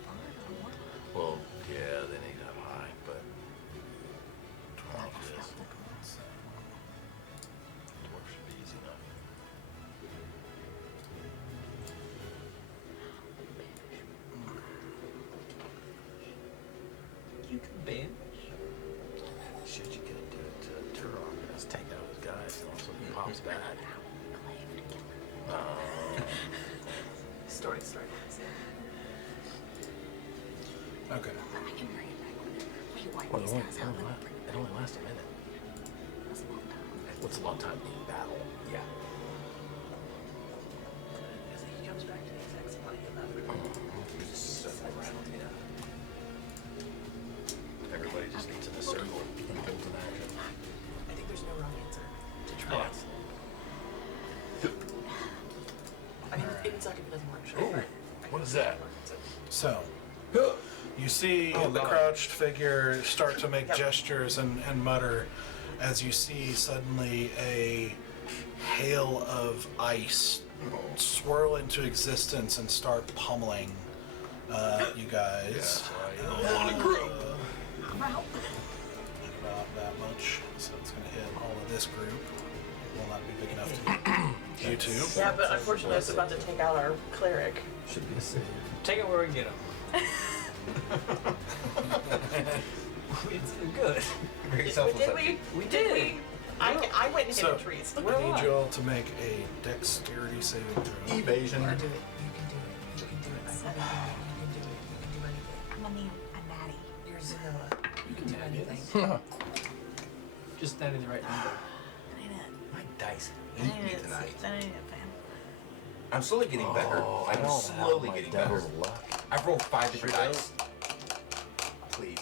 Well, yeah, they ain't that high, but 12 is. Dwarf should be easy enough. You can bend. Shit, you couldn't do it to Turok and just take out his guys, and also he pops back. Story. Okay. I can bring it back whenever. Wait, why Well, these it guys out? only lasts a minute. That's a long time. What's a long time in battle? Yeah. Because he comes back to the exact spot he left. Circle around, yeah. Everybody just gets in a circle and builds an action. I think there's no wrong answer to try Yeah. it. I mean, it would suck if it doesn't work. Sure. Ooh, what is that? So, you see the crouched figure start to make gestures and mutter as you see suddenly a hail of ice swirl into existence and start pummeling you guys. I don't want to grow. I'm out. About that much, so it's going to hit all of this group. It will not be big enough to hit you two. Yeah, but unfortunately, it's about to take out our cleric. Should be a save. Take it where we can get him. It's good. Great Did self-reflection. we? Did we? I went and hit So, the trees. I need you all to make a dexterity saving throw. Evasion. You can do it. You can do it. You can do it. I believe in you. You can do it. You can do anything. I'm gonna need a natty. You're Zanoa. You can do anything. thing. Just that is the right number. I need it. My dice I hate need me it. tonight. I need it, fam. I'm slowly getting better. Oh, I I'm don't slowly have my getting better. devil's luck. I've rolled 5 different dice. Please.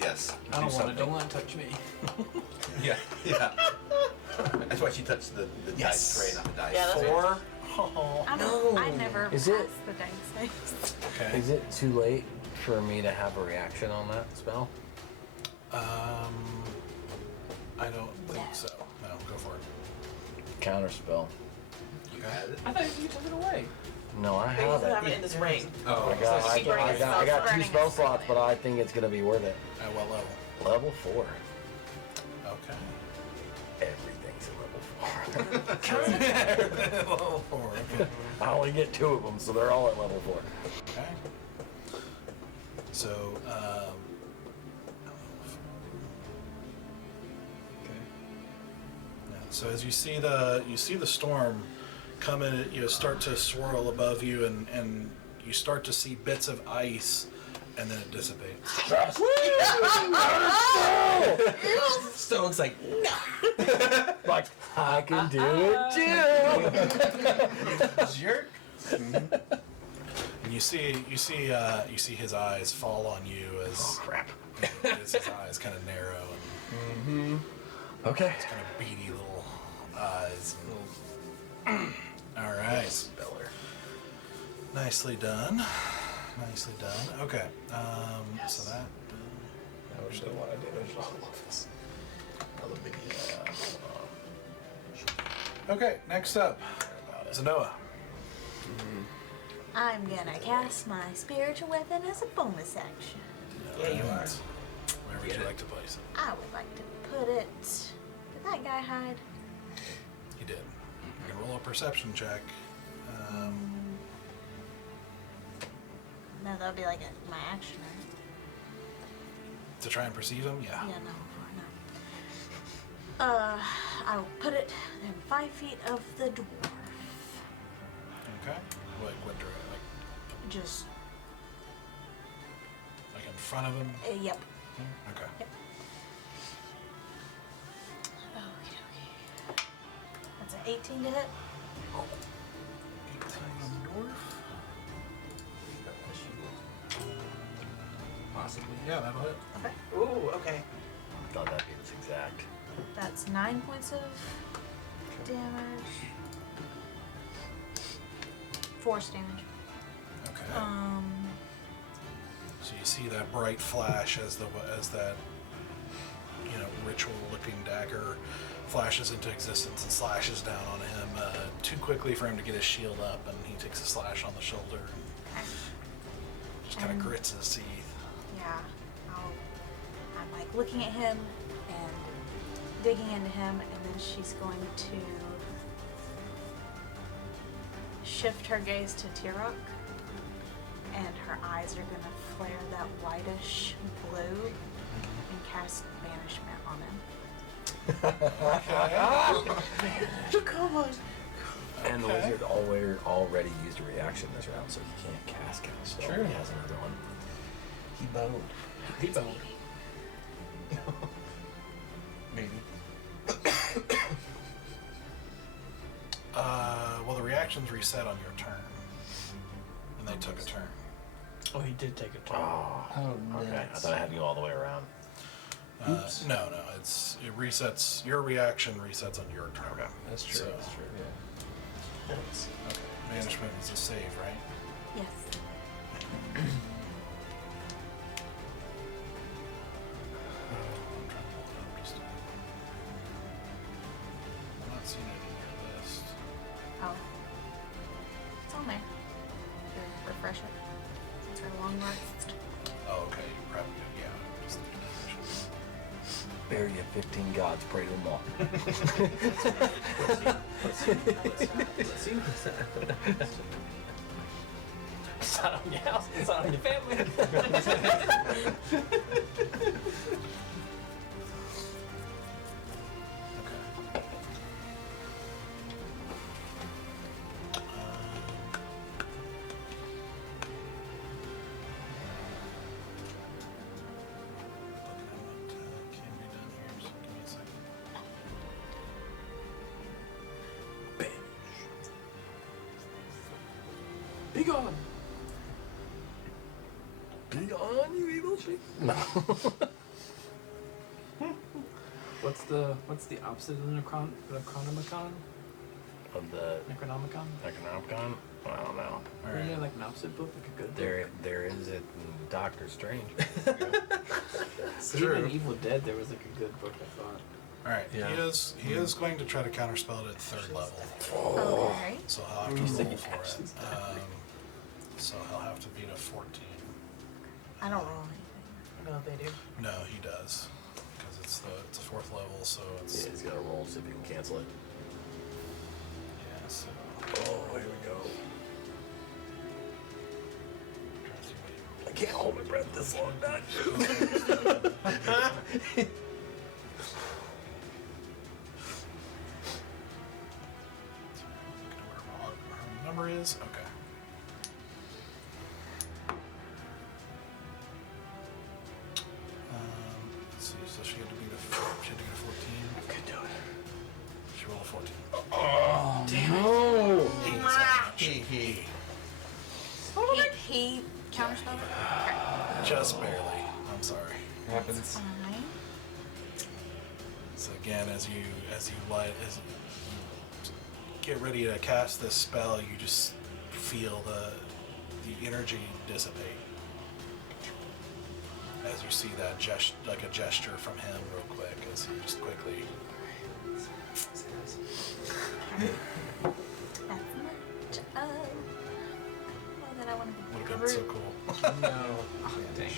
Yes. I don't want it. something. Don't let it touch me. Yeah, yeah. That's why she touched the Yes. dice tray, not the dice. Yeah, that's right. 4. Oh, I never Is pass it- the dice saves. Okay. Is it too late for me to have a reaction on that spell? I don't think so. No, go for it. Counter spell. You had it? I thought you took it away. No, I But you have still it. have it in this ring. Oh, I got, I, Keep burning I it. got, I got 2 Burning spell it. slots, but I think it's gonna be worth it. At what level? Level 4. Okay. Everything's a level 4. Level 4. Okay. I only get 2 of them, so they're all at level 4. Okay. So, yeah, so as you see the storm come in, start to swirl above you, and you start to see bits of ice, and then it dissipates. Stoic's like, Like, I can do it too! jerk. And you see his eyes fall on you Oh, as crap. as his eyes kind of narrow and Okay. kind of beady little eyes. All right. Speller. Nicely done. Nicely done. Okay. So that. I wish I wanted damage all of this. Another big Okay. Next up, Zanoa. I'm gonna cast my spiritual weapon as a bonus action. Yeah, you are. Where would you like to place it? I would like to put it. Did that guy hide? He did. You can roll a perception check. No, that would be like my action, right? To try and perceive him. Yeah. Yeah, no. I will put it within 5 feet of the dwarf. Okay. What direction? Just, Like in front of him. yep. Okay. Yep. Okay. That's an 18 to hit. 18 on the dwarf. Possibly. Yeah, that'll hit. Okay. Ooh, okay. I thought that'd be this exact. That's 9 points of damage. Force damage. Okay. So you see that bright flash as that ritual-looking dagger flashes into existence and slashes down on him too quickly for him to get his shield up, and he takes a slash on the shoulder and just kind of grits his teeth. Yeah. I'm like looking at him and digging into him, and then she's going to shift her gaze to Tirok, and her eyes are going to flare that whitish blue and cast banishment on him. Come on. And the wizard already used a reaction this round, so he can't cast counter spell. True. He has another one. He boned. He boned. Maybe. Well, the reactions reset on your turn, and they took a turn. Oh, he did take a turn. Oh, Oh, okay. I nuts. thought I had to go all the way around. No, it resets. Your reaction resets on your turn. Okay. That's true. So- That's true. Yeah. Thanks. Okay. Management is a save, right? Yes. I'm not seeing it in your list. Oh. It's on there. Here, refresh it. It's her long rest. Oh, okay. You probably yeah. Just Bury you 15 gods, pray to them all. Let's see what's that. It's not on your house. It's not on your family. gone. Be on, you evil chick. No. What's the opposite of the Necronomicon? Of the Necronomicon? Economicon? I don't know. Or yeah, like an opposite book, like a good There is it in Doctor Strange. It's Even true. in Evil Dead, there was like a good book, I thought. Alright, Yeah. he is going to try to counterspell it at 3rd level. Okay. So he'll have to roll for it. So he'll have to beat a 14. I don't roll anything. No, they do. No, he does. Because it's a 4th level, so it's... Yeah, he's got to roll, see if he can cancel it. Yeah, so... Oh, here we go. trying to see what I can't hold my breath this long, Doc. her number is. Okay. Let's see. So she had to beat a 14. Could do it. She rolled a 14. No! He counterspelled it? Okay. Just barely. I'm sorry. Happens. Fine. So again, as you get ready to cast this spell, you just feel the energy dissipate as you see that like a gesture from him real quick as he just quickly. That's much of that I want to Would have been so cool. No. Oh, dang.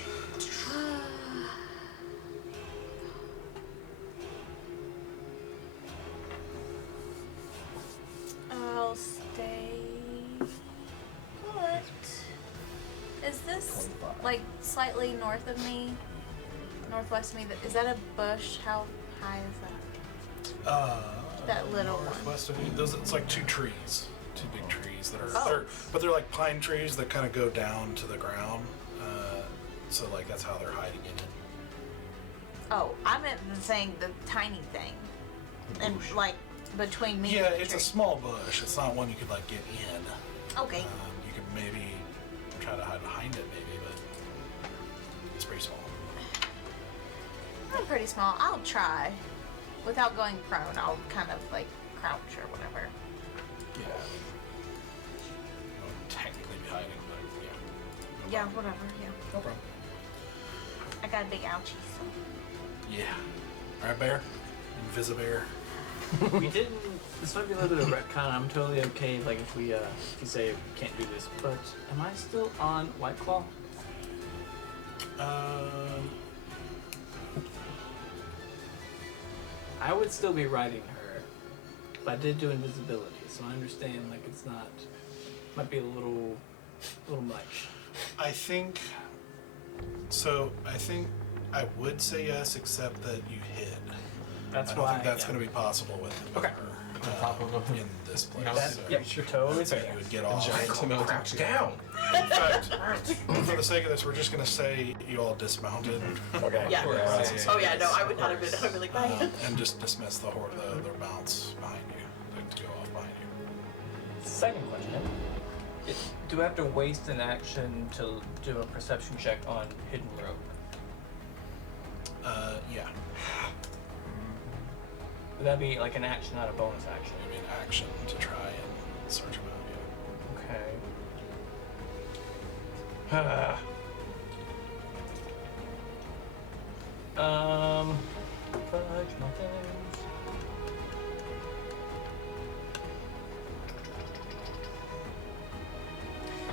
I'll stay put. Is this 25. like slightly north of me? Northwest of me? Is that a bush? How high is that? That little one. northwest of you. It's like 2 trees, 2 big trees that are, Oh. they're like pine trees that kind of go down to the ground. So like that's how they're hiding in it. Oh, I meant saying the tiny thing. And like between me Yeah, and the it's tree. a small bush. It's not one you could like get in. Okay. You could maybe try to hide behind it, maybe, but it's pretty small. I'm pretty small. I'll try. Without going prone, I'll kind of like crouch or whatever. Yeah. You won't technically be hiding, but yeah. No Yeah, problem. whatever. Yeah. No problem. I got a big ouchie, so. Yeah. All right, Bear. Invisibear. We didn't. This might be a little bit of retcon. I'm totally okay. Like if you say we can't do this, but am I still on White Claw? I would still be riding her, but I did do invisibility, so I understand. Like it's not. Might be a little much. I think. So I think I would say yes, except that you hid. That's I don't why. think that's yeah. going to be possible with Okay. her top of them. in this place. That's- So Yep, totally so fair. you would get off. Giant Timel Down! In fact, for the sake of this, we're just going to say you all dismounted Okay. Yeah. Oh yeah, no, I would not have been. I would be like, bye. and just dismiss the bounce behind you, to go off behind you. Second question. Do I have to waste an action to do a perception check on Hidden Rope? Yeah. Would that be like an action, not a bonus action? Maybe an action to try and search him out. Okay. Fudge my things.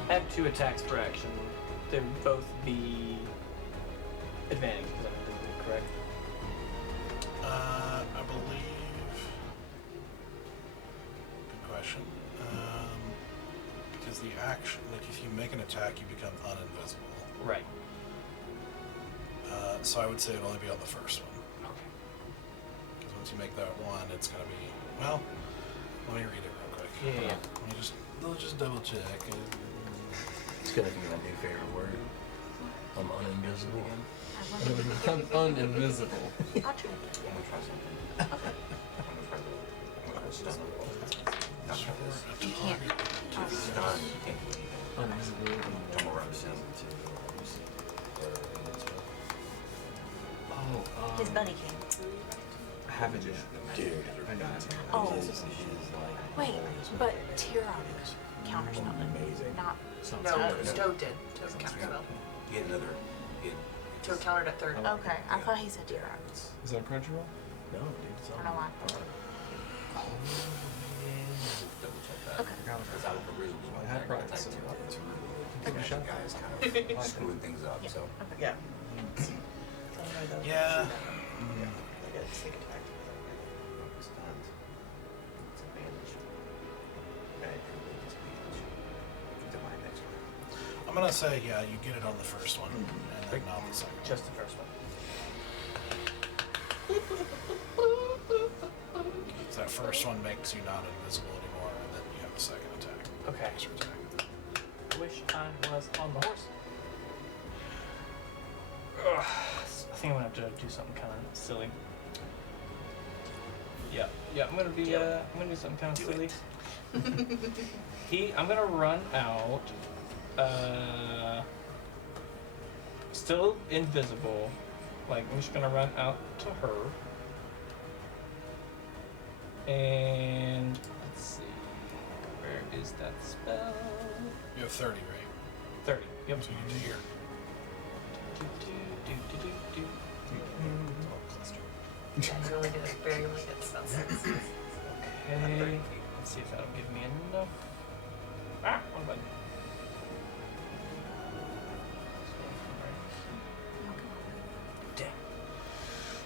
I have 2 attacks per action. They would both be advantage because I'm invisible, correct? I believe. Good question. Because the action, like if you make an attack, you become uninvisible. Right. So I would say it'd only be on the first one. Okay. Because once you make that one, it's gonna be. Well, let me read it real quick. Yeah. We'll just double check. It's gonna be my new favorite word. I'm uninvisible. I want to I'm uninvisible. I'll try it. I'm gonna try something. I'm gonna try the. I'm gonna stun. Not try this. You can't. Stun. You can't do anything. Uninvisibility. Don't worry, I'm saying Oh, His buddy came. I haven't yet. Dude. I know it. Oh, wait, but Tyron counterspelled it. Amazing. Not. Sounds No, good. Toad did. Toad counterspell. Get another. Get, Toad countered at third. Okay, I thought he said Tyron. Is that a Crunchyroll? No, dude. It's I don't know why. double check that. Okay. Because I was originally I had wondering, practice, like, so it's really Give it a shot. guys kind of screwing things up. Yeah. So Okay. Yeah. Yeah. Like a sneak attack. it's done. It's advantage. Bad disadvantage. To my next one. I'm gonna say, yeah, you get it on the first one, and then not the second. Just the first one. So that first one makes you not invisible anymore, and then you have the second attack. Okay. Extra attack. I wish I was on the horse. Ugh. I think I'm gonna have to do something kind of silly. Yeah, I'm gonna be. I'm gonna do something kind of silly. I'm gonna run out. Still invisible. Like I'm just gonna run out to her. And let's see. Where is that spell? You have 30, right? 30. Yep. So you get to here. You only get a very limited spell sets. Okay. Let's see if that'll give me enough. Ah, one button.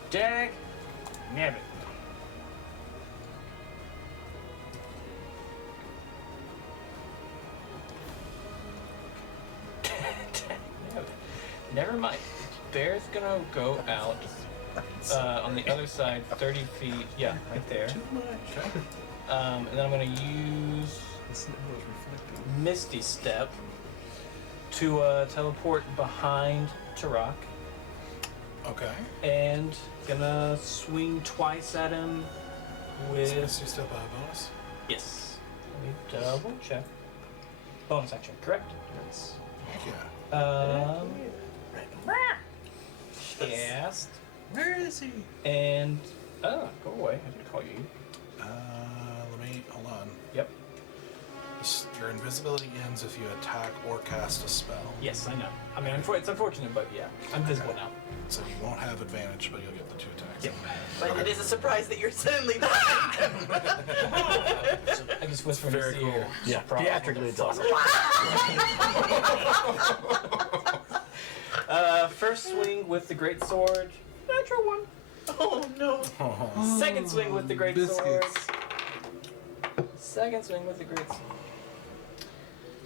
Dag. Nabbit. Never mind. Bear's gonna go out on the other side, 30 feet. Yeah, right there. And then I'm gonna use Misty Step to teleport behind Turok, Okay. and gonna swing twice at him Is with. Misty Step a bonus? Yes. Let me double check. Bonus action, correct? Yes. Yeah. Cast. Where is he? And go away. I didn't call you. Let me hold on. Yep. Your invisibility ends if you attack or cast a spell. Yes, I know. I mean, it's unfortunate, but yeah, I'm visible now. So you won't have advantage, but you'll get the 2 attacks. Yep. But it is a surprise that you're suddenly back. I just whispered Very in his ear. Yeah, Surprise. theatrically it's awesome. First swing with the great sword. Natural one. Oh no. Second swing with the great sword. Second swing with the great sword.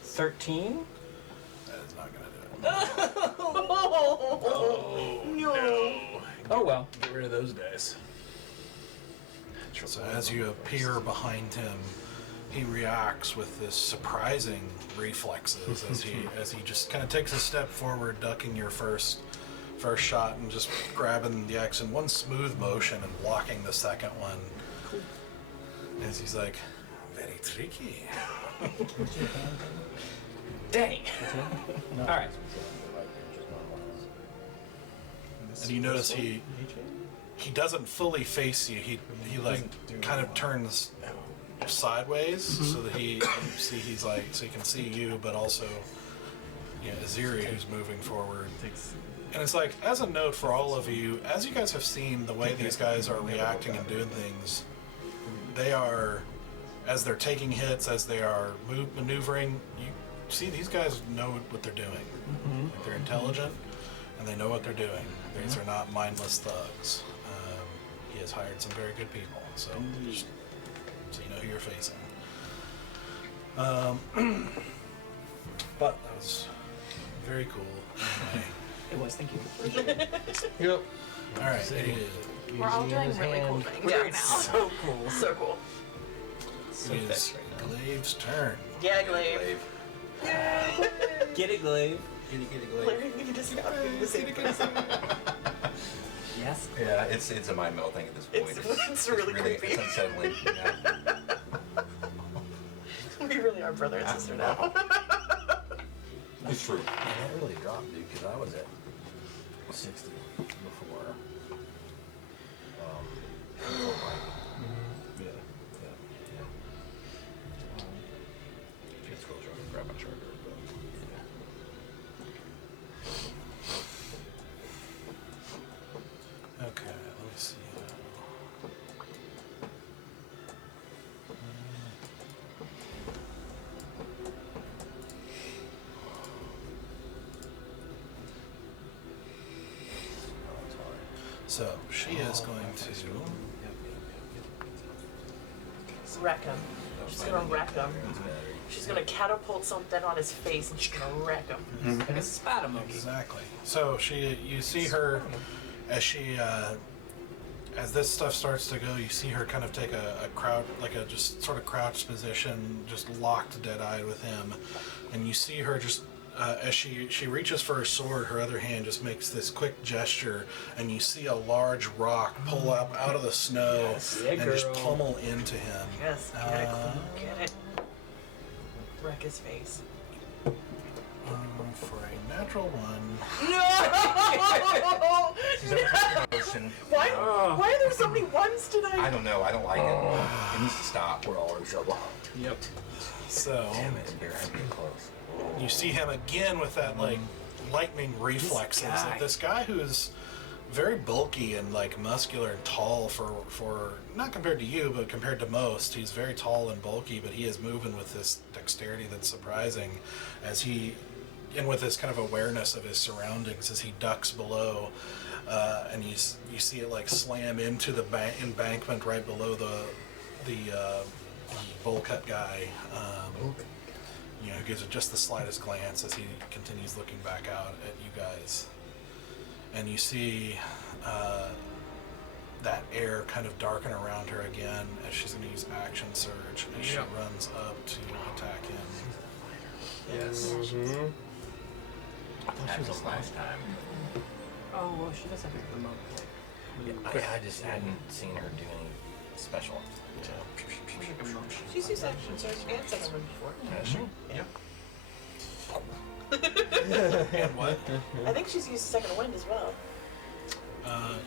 13. That is not gonna do it. Oh, no. Oh well. Get rid of those dice. So as you appear behind him, he reacts with this surprising reflexes as he just kind of takes a step forward, ducking your first shot and just grabbing the axe in one smooth motion and blocking the second one. Cool. As he's like, very tricky. Dang. All right. And you notice he doesn't fully face you. He like kind of turns sideways so that he can see you, but also Aziri who's moving forward. And it's like, as a note for all of you, as you guys have seen the way these guys are reacting and doing things, they are, as they're taking hits, as they are maneuvering, you see these guys know what they're doing. Like, they're intelligent and they know what they're doing. These are not mindless thugs. He has hired some very good people, so just so you know who you're facing. But that was very cool. Anyway. It was. Thank you. Yep. All right. We're all doing really cool things Yeah. right now. So cool. So cool. So It is fast right now. Glaive's turn. Yeah, Glaive. Get it, Glaive. Larry, you just got me the same person. Yes. Yeah, it's a mind meld thing at this point. It's really creepy. It's unsettling. Yeah. We really are brother and sister now. It's true. Man, that really dropped, dude, because I was at 60 before. Before Viking. Yeah. If you scroll through, I can grab my charger. But, Okay, let me see. So she is going to. Wreck him. She's gonna wreck him. She's gonna catapult something on his face and she's gonna wreck him. Like a spider monkey. Exactly. So you see her as she, as this stuff starts to go, you see her kind of take a crouch, like a just sort of crouched position, just locked dead-eyed with him, and you see her just. As she reaches for her sword, her other hand just makes this quick gesture, and you see a large rock pull up out of the snow Yeah, and just girl. pummel into him. Yes, get it, get it. Wreck his face. For a natural one. No! She's over promotion. Why are there so many ones tonight? I don't know. I don't like it. It needs to stop. we're all in trouble. Yep. So Damn it, here, I'm getting close. you see him again with that like lightning reflexes. guy. Like this guy who is very bulky and like muscular and tall for not compared to you, but compared to most. He's very tall and bulky, but he is moving with this dexterity that's surprising as he, and with this kind of awareness of his surroundings as he ducks below, and you see it like slam into the embankment right below the bowl cut guy. You know, who gives it just the slightest glance as he continues looking back out at you guys. And you see that air kind of darken around her again as she's going to use action surge as she Yep. runs up to attack him. Yes. I thought she was a last time. Oh, well, she does have a remote. I just hadn't seen her do any special. So. She's used action surge and second one before. And what? I think she's used second wind as well.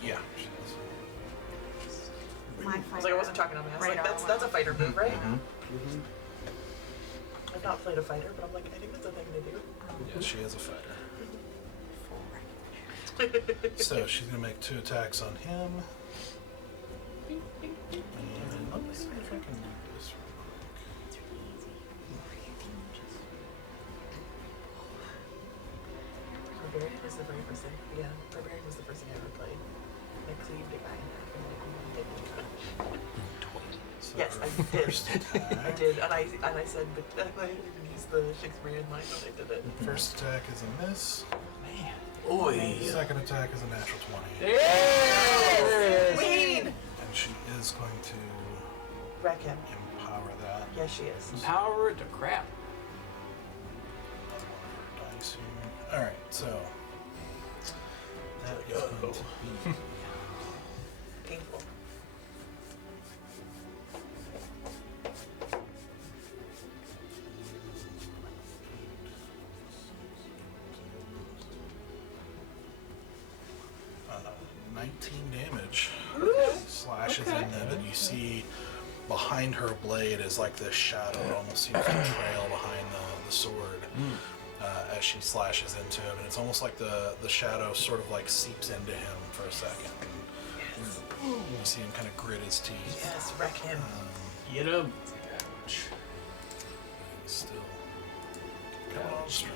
Yeah. She does. My I was like, I wasn't talking on me. I was like, that's a fighter move, right? I've not played a fighter, but I'm like, I think that's a thing to do. Yeah, she is a fighter. So she's going to make 2 attacks on him. And let me see if I can do this real Barbarian was the very first thing. Yeah, Barbarian was the first thing I ever played. I cleaved a guy in half. So Yes, I her did. first attack. I did, and I said, but I didn't even use the Shakespearean line when I did it. First attack is a miss. Man. Second attack is a natural 20. Yes! Queen! And she is going to Wreck him. empower that. Yes, she is. Empower it to crap. Another one of her dice here. Alright, so that is going to be Painful. uh, 19 damage. Slashes in them, and you see behind her blade is like this shadow. It almost seems to trail behind the sword as she slashes into him, and it's almost like the shadow sort of like seeps into him for a second. Yes. You see him kind of grit his teeth. Yes, wreck him. Get him. He's still coming on strong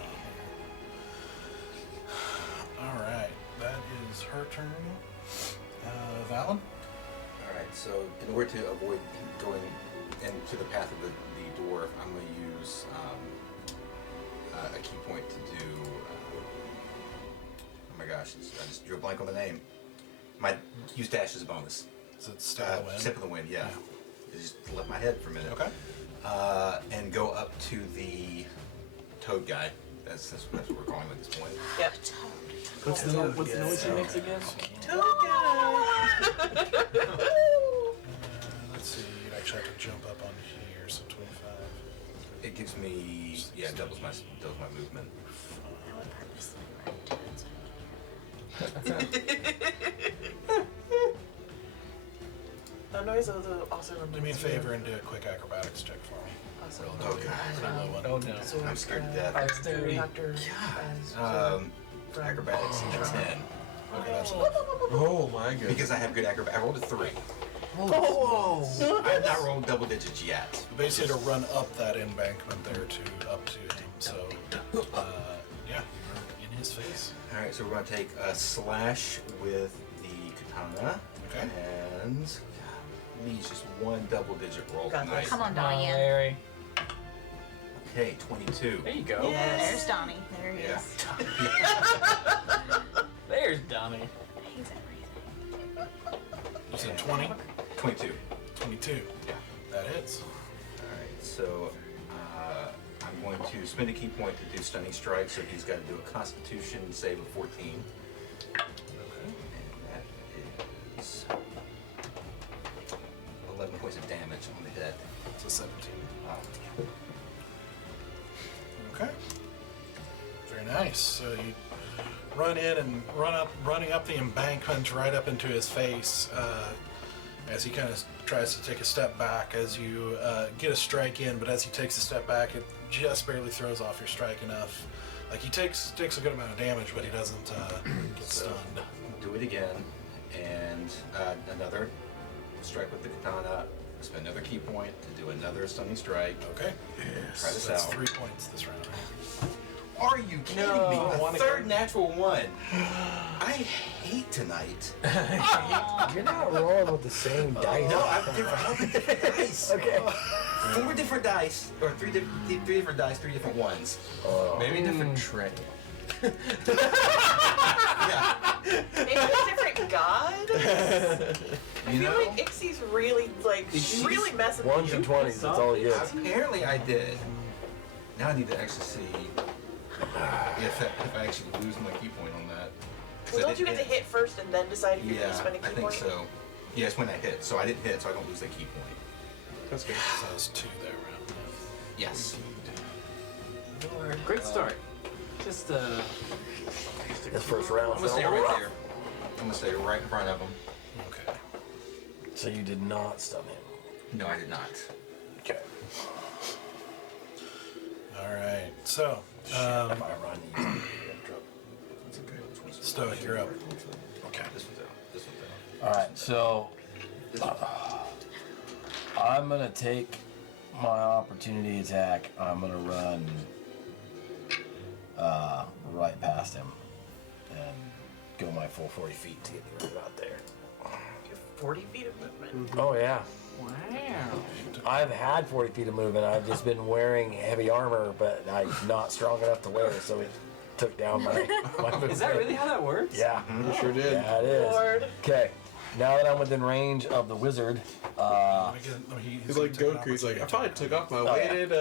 here. Alright, that is her turn. Valen? Alright, so in order to avoid going into the path of the dwarf, I'm going to use a key point to do. Oh my gosh, I just drew a blank on the name. My use dash as a bonus. Is it Style Wind? Tip of the wind, yeah. Just left my head for a minute. Okay. And go up to the toad guy. That's what we're calling him at this point. Yep. What's the noise he makes again? Let's see, you'd actually have to jump up on here, so 25. It gives me doubles my movement. Obviously, right. That's That noise also reminds Do me a favor and do a quick acrobatics check for me. Also, Oh, God. Pretty low one. Oh no. so I'm scared to death. Dexterity. Acrobatics 10. Okay, that's Oh my goodness. Because I have good acrobatics. I rolled a 3. Oh! I have not rolled double digits yet. basically to run up that embankment there to up to him. So, yeah, you're in his face. All right, so we're going to take a slash with the katana. Okay. And needs just one double-digit roll Got tonight. this. Come on, Come on, Donnie. Larry. Okay, 22. There you go. Yeah. There's Donnie. There he Yeah. is. There's Donnie. He's everything. You said 20? 22. 22. Yeah. That hits. All right, so I'm going to spend a key point to do stunning strike, so he's got to do a Constitution save of 14. Okay. And that is 11 points of damage on the head. So 17. Wow. Okay. Very nice. So you run in and running up the embankment right up into his face as he kind of tries to take a step back as you get a strike in, but as he takes a step back, it just barely throws off your strike enough. Like he takes a good amount of damage, but he doesn't get stunned. Do it again, and another strike with the katana. Spend another key point to do another stunning strike. Okay. Try this So that's out. 3 points this round. Are you kidding No, me? I A wanna third go- natural one. I hate tonight. You're not rolling with the same dice. No, I'm different dice. Okay. 4 different dice, or three different dice, 3 different ones. Maybe a different tray. Yeah. Maybe a different god? I You feel know? like Ixie's really, She's- really messing Ones with and you. 20s, that's all he gets. Apparently I did. Now I need to actually see if I actually lose my key point on that. 'Cause Well, I don't you get didn't to hit first and then decide if you're going Yeah, to spend a key I think point? so. Yeah, it's when I hit. So I didn't hit, so I don't lose that key point. That's good. So that's 2 there round. Yes. Great start. Just This first I'm round. gonna stay right there. I'm gonna stay right in front of him. Okay. So you did not stun him. No, I did not. Okay. All right. So, If I run these, It's okay. Stoic, you're up. Okay. This one's out. This one's out. all right. So I'm gonna take my opportunity attack. I'm gonna run right past him and go my full 40 feet to get right about there. You have 40 feet of movement. Oh yeah. wow. I've had 40 feet of movement. I've just been wearing heavy armor, but I'm not strong enough to wear it, so it took down my movement. Is that really how that works? Yeah. You sure did. Yeah, it is. Lord. Okay. Now that I'm within range of the wizard, He's like Goku. He's like, I probably took off my yeah. weighted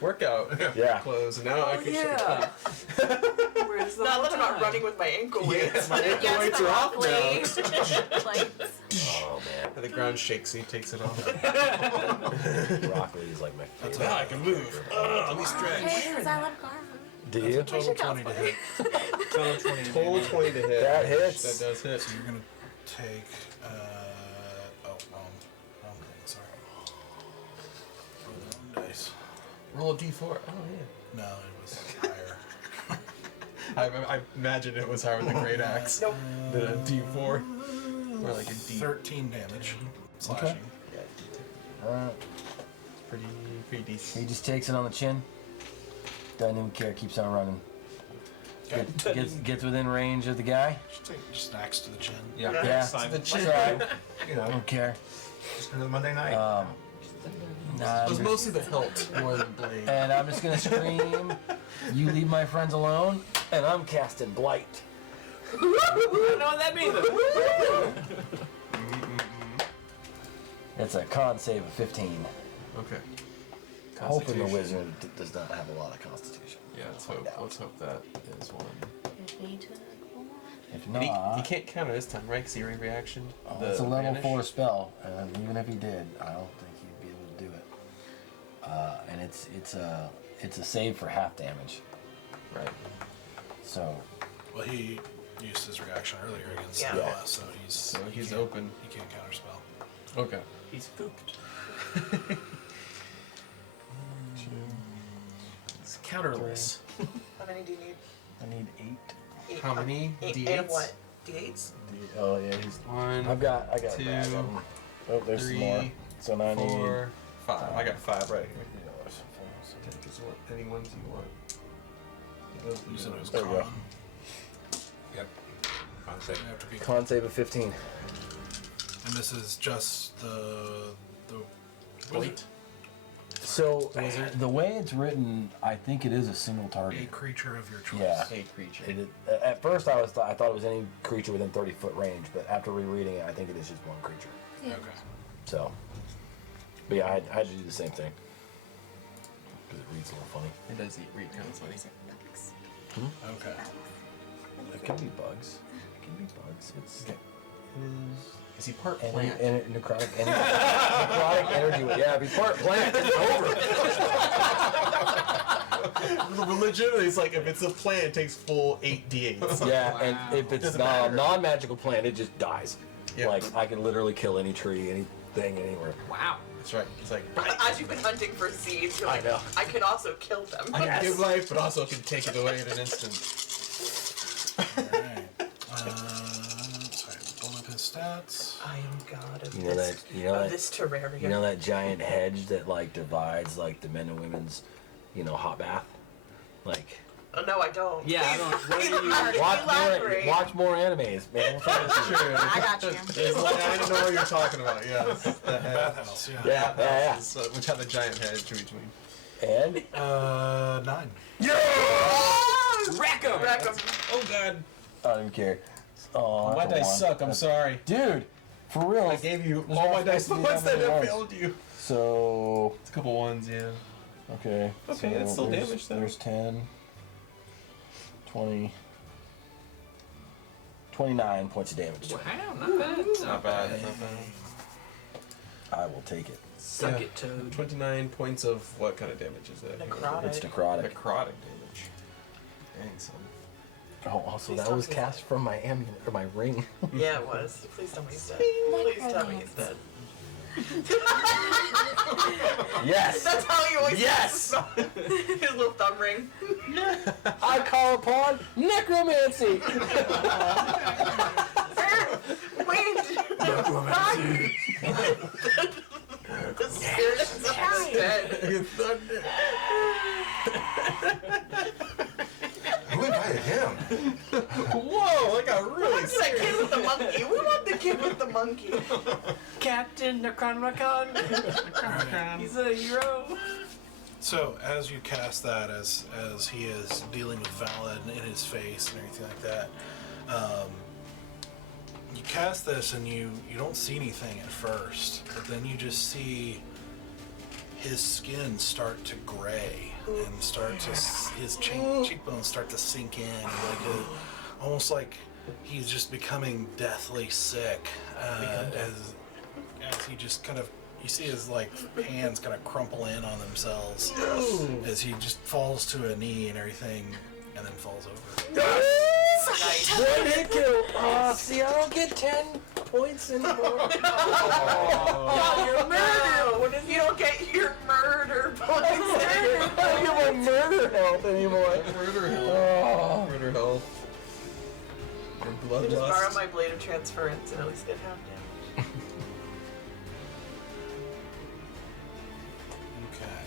workout yeah. clothes, and now I can. Yeah. Where's the Not that I'm not time? running with my ankle weights. My ankle weights are off now. Like, Oh man. And the ground shakes. He takes it off. Broccoli is like my That's favorite. how I can move. Let me stretch. because I love garlic. Do That's you? a total 20 to hit. Total 20. Total 20 to hit. That hits. That does hit. So you're gonna take. Wrong thing. Sorry. Wrong dice. Roll a d4. Oh No, it was higher. yeah. I imagine it was higher with the great axe Nope. than a d4 or like a d. 13 damage. Slashing. Pretty decent. He just takes it on the chin. Doesn't even care. Keeps on running. Okay. Gets within range of the guy. Just axe to the chin. Yeah. Yeah. Simon. The It's chin. alright. You know, Don't care. just another Monday night. Nah, It was mostly the hilt more than blade. and I'm just gonna scream, "You leave my friends alone!" And I'm casting blight. I don't know what that means. It's a con save of 15. Okay. Hoping the Constitution. wizard does not have a lot of constitution. Yeah, let's hope that is one. If And he not, can't counter this time, right? Because he reaction. it's a level 4 spell, and even if he did, I don't think he'd be able to do it. And it's a save for half damage. Right. So Well, he used his reaction earlier against Yeah. Noah, so he he's can't- open. He can't counterspell. Okay. He's fooped. It's counterless. How many do you need? I need 8. Eight. How many? Eight of D8s? what? D8s? Oh yeah, he's. One, I got a 2, bag of 'em. Oh, there's some three, more. So now I need. 4, 5. I got 5 right here. Yeah, Take as any ones you want. Yeah, those You said it was There you go. con. Yep. On You save. have to be. Con save of 15. And this is just the Wait. So the way it's written, I think it is a single a target. creature of your choice. Yeah. A creature. At first, I thought it was any creature within 30-foot range, but after rereading it, I think it is just one creature. Okay. So, but yeah, I had to do the same thing because it reads a little funny. It does read kind of funny. Okay. It can be bugs. It can be bugs. It's Okay. it Is he part is plant? necrotic energy. Necrotic energy. Yeah, if you part plant, it's over. Legitimately, it's like if it's a plant, it takes full 8 D8s. Yeah, and if it's Doesn't not a matter. non-magical plant, it just dies. Yeah. Like I can literally kill any tree, anything, anywhere. Wow. That's right. It's like As you've been hunting for seeds, you're I like, know. I can also kill them. I can give life, but also can take it away in an instant. Alright. Sorry, pulling up his stats. I am god of You know this, that. You know of that. this terrarium. You know that giant hedge that like divides like the men and women's, hot bath. Like Oh, no, I don't. Yeah, I Please, don't- what please are you- elaborate. watch more animes, man. We'll try to True. I got you. It's like, I don't know what you're talking about. Yeah. The head. Bathhouse, yeah. Yeah. Which had the giant head between. And 9. Wreck 'em! Wreck 'em. Oh god. I don't even care. Oh, My that's a dice one. suck. I'm sorry. Dude, for real. I gave you There's all not my dice supposed to be points that that many I ones. failed you. So It's a couple ones, yeah. okay. Okay, so that's still there's- damage, though. There's 10, 20, 29 points of damage. Wow, not bad. Not bad. Not bad. I will take it. Suck Yeah. it, Toad. 29 points of what kind of damage is that? Necrotic. It's necrotic. Necrotic damage. Dang, son. Oh, also Please that tell was me cast from my amulet or my ring. Yeah, it was. Please tell me he's dead. Please tell me he's dead. Yes. That's how he always Yes! his little thumb ring. I call upon necromancy. Wait! The spirit is dead. Who invited him? Whoa, that got really What's that kid with the monkey? We want the kid with the monkey. Captain Necronomicon. He's a hero. So as you cast that, as he is dealing with Valid in his face and everything like that, you cast this and you don't see anything at first, but then you just see his skin start to gray and his cheekbones start to sink in, almost like he's just becoming deathly sick as he just kind of. You see his hands kind of crumple in on themselves as he just falls to a knee and everything, and then falls over. One hit kill. See, I don't get 10 points anymore. Your murder! What if you don't get your murder points? I don't get my murder health anymore. Murder health. Oh. Murder health. Or I'll just borrow bloodlust. my blade of transference and at least get half damage. Okay.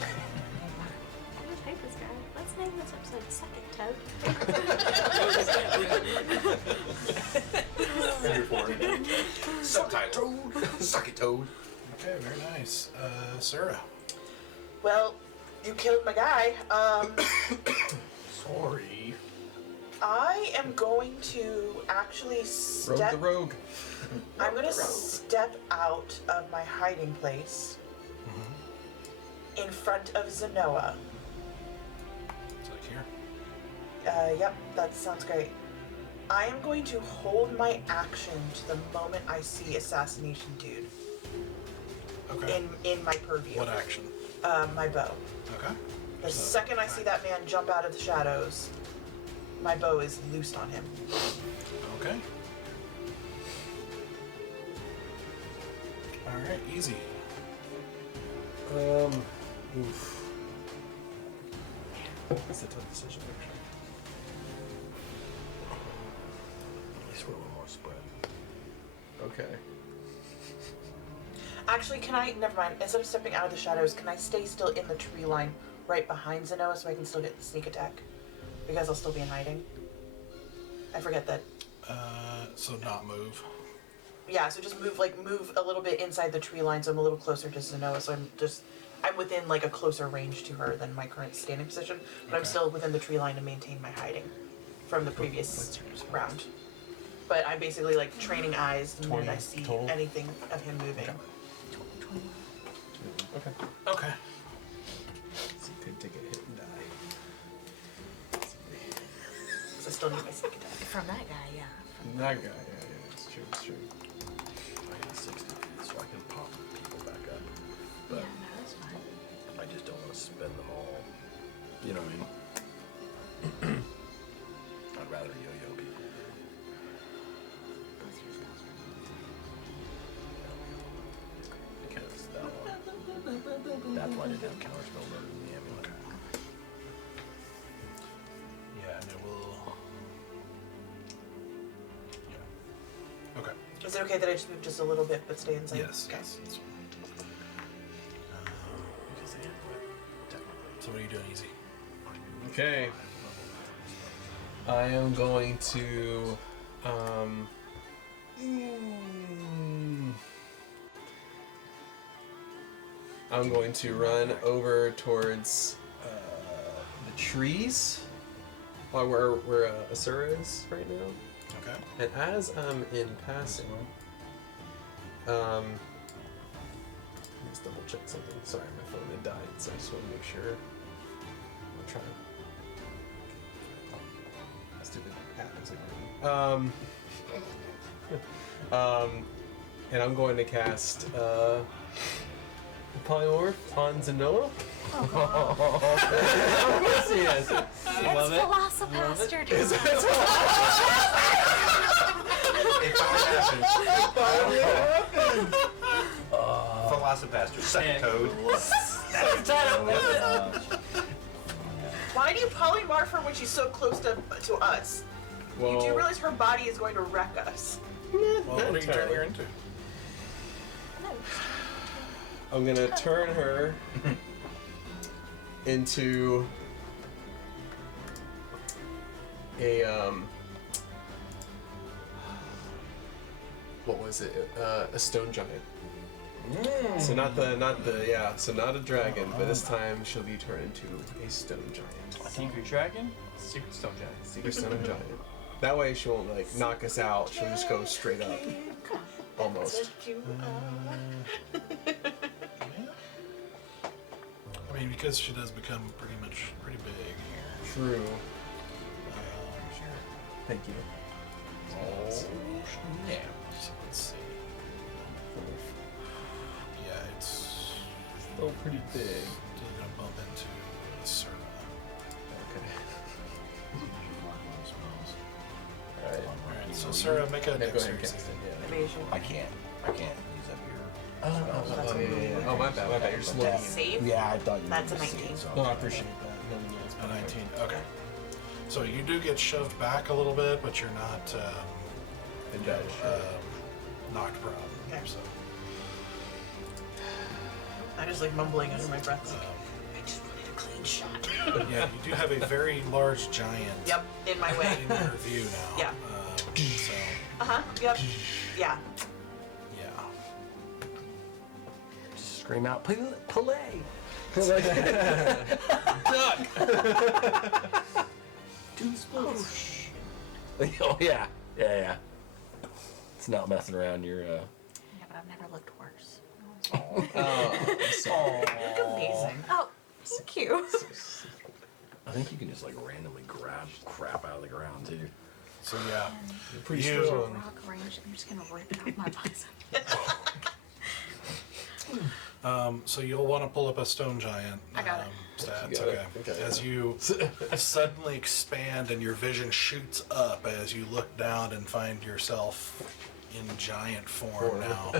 I'm gonna take this guy. Let's name this episode Suck It, Toad. Subtitle. Suck it, Toad. Okay, very nice. Sarah. Well, you killed my guy. Sorry. I am going to actually Rogue step. the rogue. I'm gonna step out of my hiding place in front of Zenoa. It's like here. Yep, that sounds great. I am going to hold my action to the moment I see Assassination Dude Okay. in my purview. What action? My bow. Okay. The second I see that man jump out of the shadows, my bow is loosed on him. Okay. All right, easy. Oof. That's a tough decision, actually. At least we're a little more spread. Okay. Actually, can I? Never mind. Instead of stepping out of the shadows, can I stay still in the tree line right behind Zenoa so I can still get the sneak attack? Because I'll still be in hiding. I forget that. So not move. Yeah, so just move a little bit inside the tree line so I'm a little closer to Zenoa, so I'm within like a closer range to her than my current standing position, but I'm Okay. still within the tree line to maintain my hiding from the previous round. But I'm basically like training eyes the minute 20 I see total? anything of him moving. Okay. Okay. So you could take a hit and die. So I still need my sneak attack. From that guy, yeah. That guy, yeah, it's true, it's true. I got 60 feet, so I can pop people back up. Yeah, But no, that's fine. I just don't want to spend them all. You know what I mean? I'd rather yo-yo people. Both your spells are Because that one. That's why I didn't have counterspell better than the amulet. Yeah, and it will. Yeah. Okay. Is it okay that I just move just a little bit but stay inside? Yes. Okay. Yes. That's fine. Because the amulet, technically. So what are you doing, easy? Okay. I am going to, I'm going to run over towards the trees, where Asura is right now. Okay. And as I'm in passing, let's double check something. Sorry, my phone had died, so I just want to make sure. I'm trying. Stupid app is like and I'm going to cast Polymorph on Zenoa. Of course he is. Love it. Velocipaster. It finally happened. Velocipaster, second code. Why do you polymorph her when she's so close to us? Well, You do realize her body is going to wreck us. Well, what are you turning her into? I'm gonna turn her into a what was it? A stone giant. So not a dragon, but this time she'll be turned into a stone giant. Secret dragon? Secret stone giant. Secret stone giant. That way she won't like knock us out. She'll just go straight up. Almost. I mean, because she does become pretty big. True. Thank you. Yeah. So let's see. Yeah, it's Still pretty big. still gonna bump into Asura. Okay. Alright. Alright, so Asura, make a Go ahead and dexterity cast it. saving. Yeah. Evasion. I can't use up your Oh, yeah. Oh, my bad. You're just looking. Save? Yeah, I thought you That's were a 19. No, I appreciate that. No, it's A perfect. 19. Okay. So you do get shoved back a little bit, but you're not knocked prone. Okay. So, I'm just like mumbling under my breath. Like, I just wanted a clean shot. yeah, you do have a very large giant Yep, in my way. in your view now. Yeah. So, Yep. Yeah. yeah. Just scream out, play! Oh yeah. It's not messing around. You're Yeah, but I've never looked worse. You're amazing. Oh, thank you. I think you can just like randomly grab crap out of the ground too. So yeah, Pretty You- strong. Rock range, I'm just gonna rip it off my bicep. So you'll want to pull up a stone giant. I got it. Stats. You got it? Okay. Okay. As you suddenly expand and your vision shoots up as you look down and find yourself in giant form now.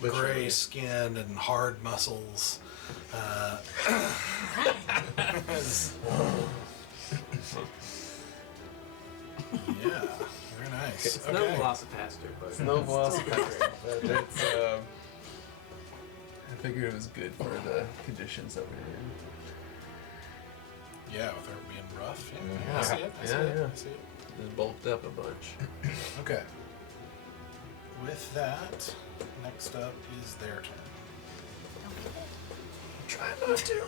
Gray skin and hard muscles. Yeah, very nice. It's no Velocipaster, but No Velocipaster. It's, I figured it was good for the conditions that we're in. Yeah, with her being rough. Yeah, Yeah. I see it. I see Yeah, it. yeah. I see it. Just bulked up a bunch. Okay. With that, next up is their turn. Try not to.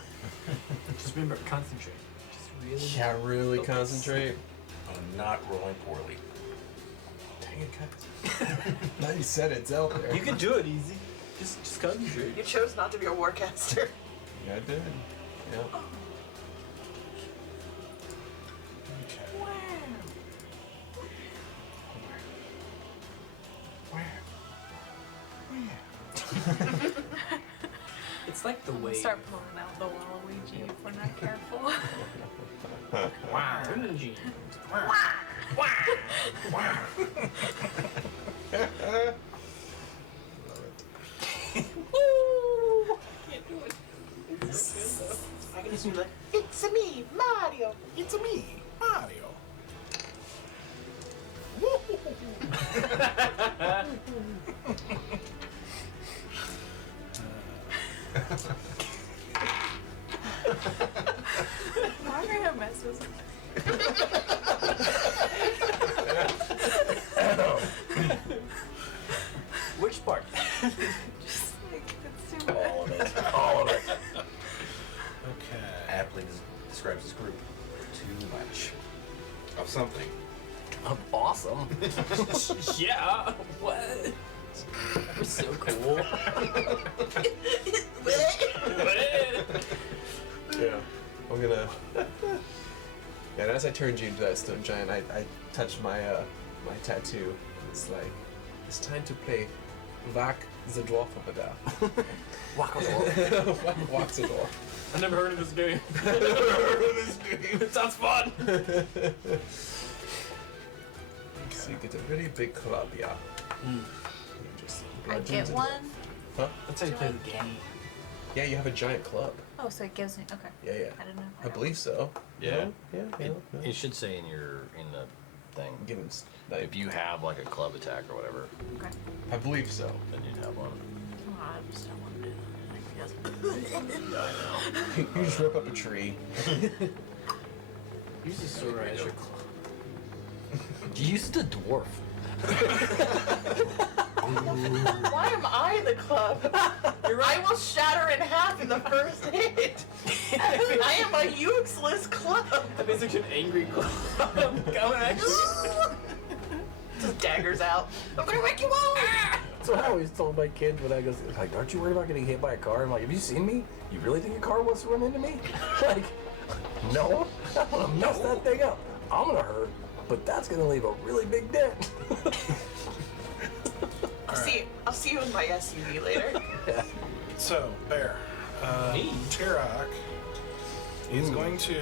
just remember, concentrate. Just really. Yeah, really focus. concentrate. I'm not rolling poorly. Dang it, guys. Now you said it's out there. You can do it easy. Just concentrate. You chose not to be a warcaster. Yeah, I did. Yep. Okay. It's like the I'm way. gonna start pulling out the Waluigi if we're not careful. Wow. I can just be like, it's me, Mario. It's me, Mario. Mario messes with Which part? just like it's too much. All of it. All of it. Okay. Aptly describes this group. Too much of something. Awesome. Yeah. What? That was so cool. Yeah. I'm gonna. And as I turned you into that stone giant, I touched my my tattoo. It's like it's time to play Vak the dwarf over there. Walk the dwarf. I never heard of this game. It sounds fun. So you get a really big club, yeah. You just I bludgeons get it. one. Huh? That's how you play the game. Yeah, you have a giant club. Oh, so it gives me. Okay. Yeah, yeah. I didn't know. I believe so. Yeah. Yeah. It should say in the thing. Give him. Like, If you have like a club attack or whatever, Okay. I believe so. then you'd have one. Oh, I just don't want to do that. I guess. You just rip up a tree. Use the Asura as your claw. You used the dwarf. Why am I the club? I will shatter in half in the first hit. I am a useless club. That means like an angry claw coming at you. Just daggers out. I'm gonna wake you up. So I always told my kids when I go, like, aren't you worried about getting hit by a car? I'm like, have you seen me? You really think a car wants to run into me? Like, no. I'm gonna mess that thing up. I'm gonna hurt, but that's gonna leave a really big dent. I'll see you in my SUV later. So, Bear. Me? Tirok is going to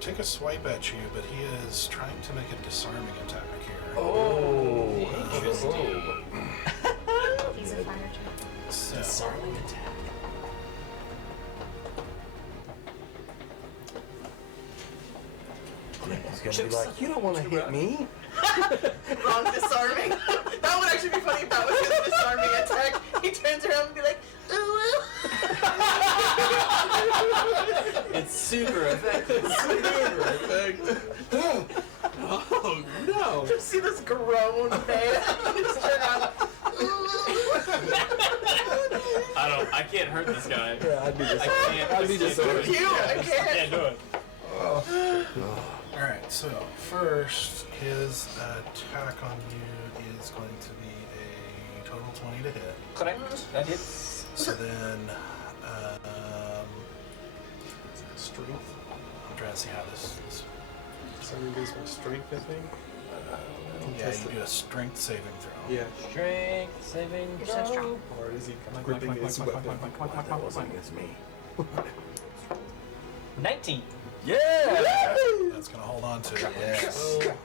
take a swipe at you, but he is trying to make a disarming attack here. Oh. He's a fire type. So, Disarming attack. He's gonna be like, you don't want to hit me. Wrong disarming. That would actually be funny if that was his disarming attack. He turns around and be like, ooh. It's super effective. Super effective. Oh no! Just see this groan man. Just turn around. I can't hurt this guy. Yeah, I'd be I can't. I'd be just disarmed. Cute. I can't. Can't do it. alright, so first, his attack on you is going to be a total 20 to hit. Correct. That hits. So then, Strength. I'm trying to see how this Something based on strength, I think. Yeah, you do a strength saving throw. Yeah. Strength saving You're so strong. Or is he Come on, gripping his weapon? That wasn't against me. 19. Yeah! That's going to hold on to it. Yes. Going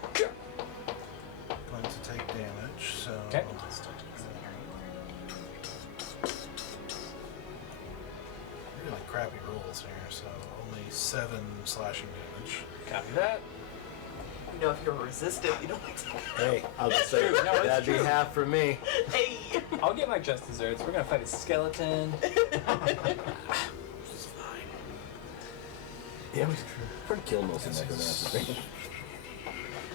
to take damage, so... Okay. Really crappy rolls here, so only 7 slashing damage. Copy that. You know, if you're resistant, you don't like to. Hey, I'll just say, No, it's that'd be true. half for me. Hey! I'll get my just desserts. We're gonna fight a skeleton. Yeah, we could kill most of necromancers.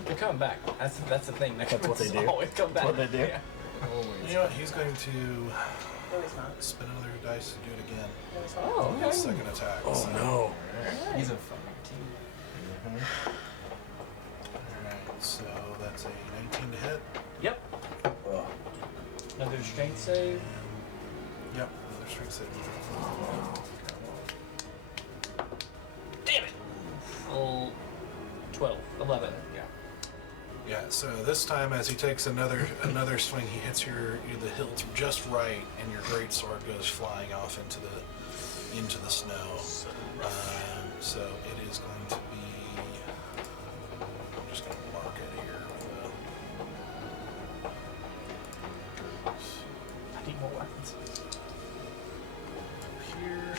They're coming back. That's the thing. That's what they do. Always come back. What they do. Yeah. You know what? He's going to No, he's not. spin another dice to do it again. No, he's not. Oh, His okay. second attack. Oh so. no. He's a fucking team. Alright, so that's a 19 to hit. Yep. Oh. Another strength save. And, yep, another strength saving throw. Damn it. Oh, 12, 11. Yeah. Yeah, so this time as he takes another swing, he hits you the hilt just right, and your great sword goes flying off into the snow. So it is going to be. I'm just going to mark it here with I need more weapons. here.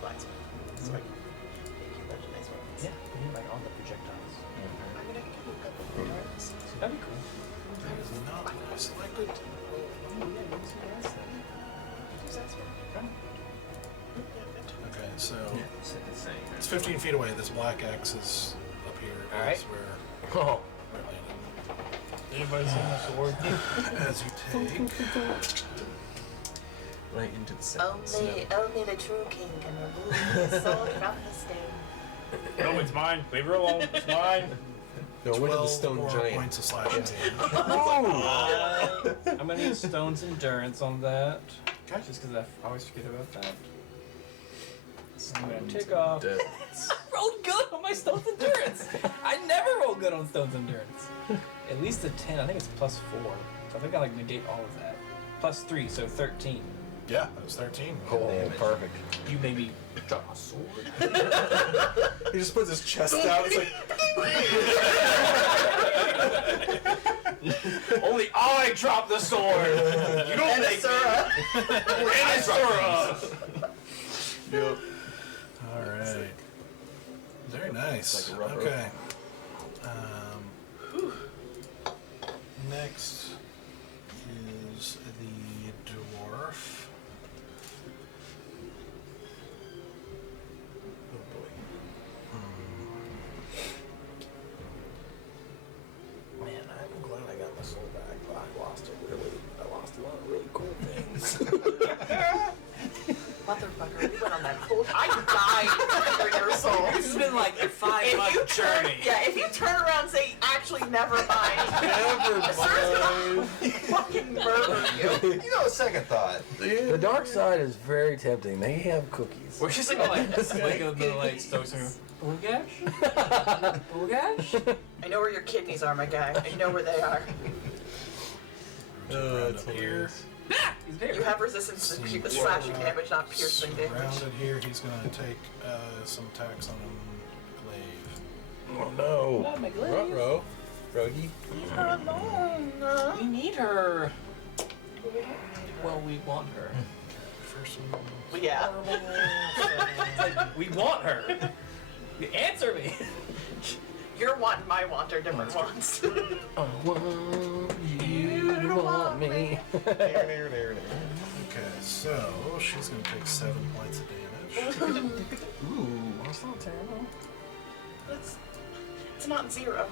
Blacksmith. So I can make you a bunch of nice weapons. Yeah, I need like all the projectiles. I mean, I can give you a couple of darts. That'd be cool. That is not what I selected. Use that sword. Okay, so It's saying it's 15 feet away. This black X is up here. All right. Is where Oh. it landed. Anybody seen my sword? As you take. Right into the center. Only the true king can remove his sword from the stone. No, it's mine. Leave her alone. It's mine. No, what did the 12 stone more giant? points of slashing damage. I'm gonna need stone's endurance on that. Just because I always forget about that. So I'm gonna take off. Dead. I rolled good on my stone's endurance. I never roll good on stone's endurance. At least a 10. I think it's plus 4. So I think I like negate all of that. Plus 3, so 13. Yeah, that was 13. Oh, perfect. You made me drop my sword. He just puts his chest out. It's like, Only I drop the sword. You don't make Asura. Asura. yep. All right. Very nice. Like a rubber. Okay. Next is the dwarf. Oh boy. Man, I'm glad I got my soul back, but I lost a lot of really cool things. Motherfucker, we went on that whole. I died for your soul. This has been like a 5-month journey. Yeah, if you turn around and say, actually, never mind. Asura's gonna fucking murder you. You know, a second thought. The dark side is very tempting. They have cookies. We're just like the like Stoics are Bulgash? Bulgash? I know where your kidneys are, my guy. I know where they are. Round That's up here. hilarious. He's there. You have resistance to slashing damage, not piercing damage. Surrounded here, he's going to take some attacks on him. Glaive. Oh no. Not my glaive. Ruh-roh. Rogi. Leave her alone. We need her. Well, we want her. First one. Well, yeah. We want her. You answer me. Your want and my want are different wants. I want you to want me. Okay, so she's going to take 7 points of damage. Ooh, that's not terrible. It's not 0.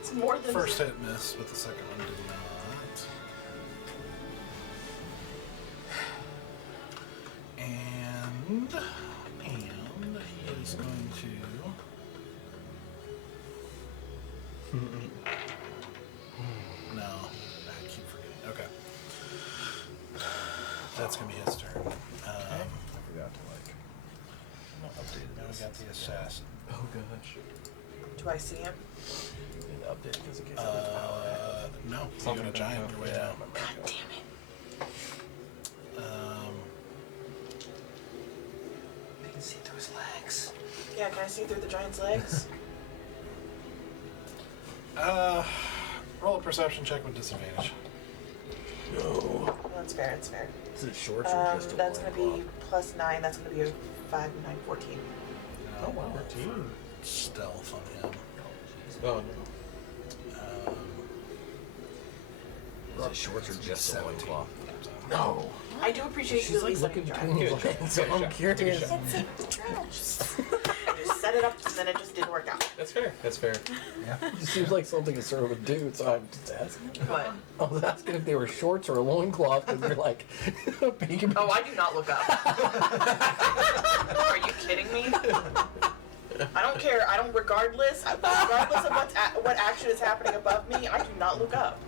It's more than First 0. hit miss, but the second one did not. And he is going to. No, I keep forgetting. Okay, that's gonna be his turn. I forgot to Now we got the assassin. Oh gosh. Do I see him? update because in case I didn't power it. No, you Something got a giant like your way Yeah, down. my God bad. damn it. They can see through his legs. Yeah, can I see through the giant's legs? Roll a perception check with disadvantage. No. That's fair, that's fair. Is it shorts or just a That's going to be loincloth? +9. That's going to be a 5, 9, 14. Oh wow. 14. Stealth on him. Oh, no. Is it shorts or just a 17. loincloth? No. No. I do appreciate She's you at like least looking letting me between try. his legs, so I'm curious. It's a dress. I just set it up and then it just didn't work out. That's fair. That's fair. It seems like something a servant would do, so I'm just asking. But, I was asking if they were shorts or a loincloth because they're like peeking. oh, I do not look up. Are you kidding me? I don't care. I don't, regardless of what action is happening above me, I do not look up.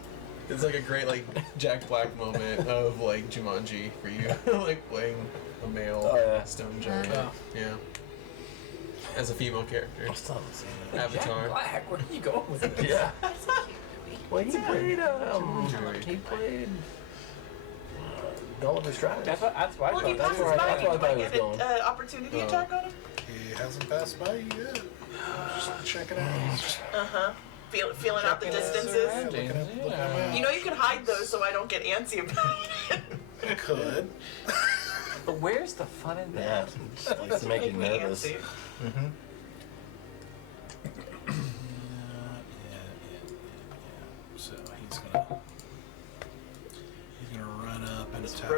It's like a great like Jack Black moment of like Jumanji for you, like playing a male Oh, yeah. stone giant. Oh. Yeah. As a female character. I still haven't seen that. Avatar. Black, where are you going with this? Yeah. That's a cute movie. Well, he played. Jumanji. He played. Gulliver's Travels. That's what I Well, if he thought. that's passes where I- by that's me, where I do thought I he was get going. an opportunity attack on him? He hasn't passed by you yet. Just checking out. Uh-huh. Feeling out the distances. Looking at my You know you can hide those so I don't get antsy about it. I could. But where's the fun in Yeah. that? Just likes to make you me nervous. antsy. So he's gonna run up and attack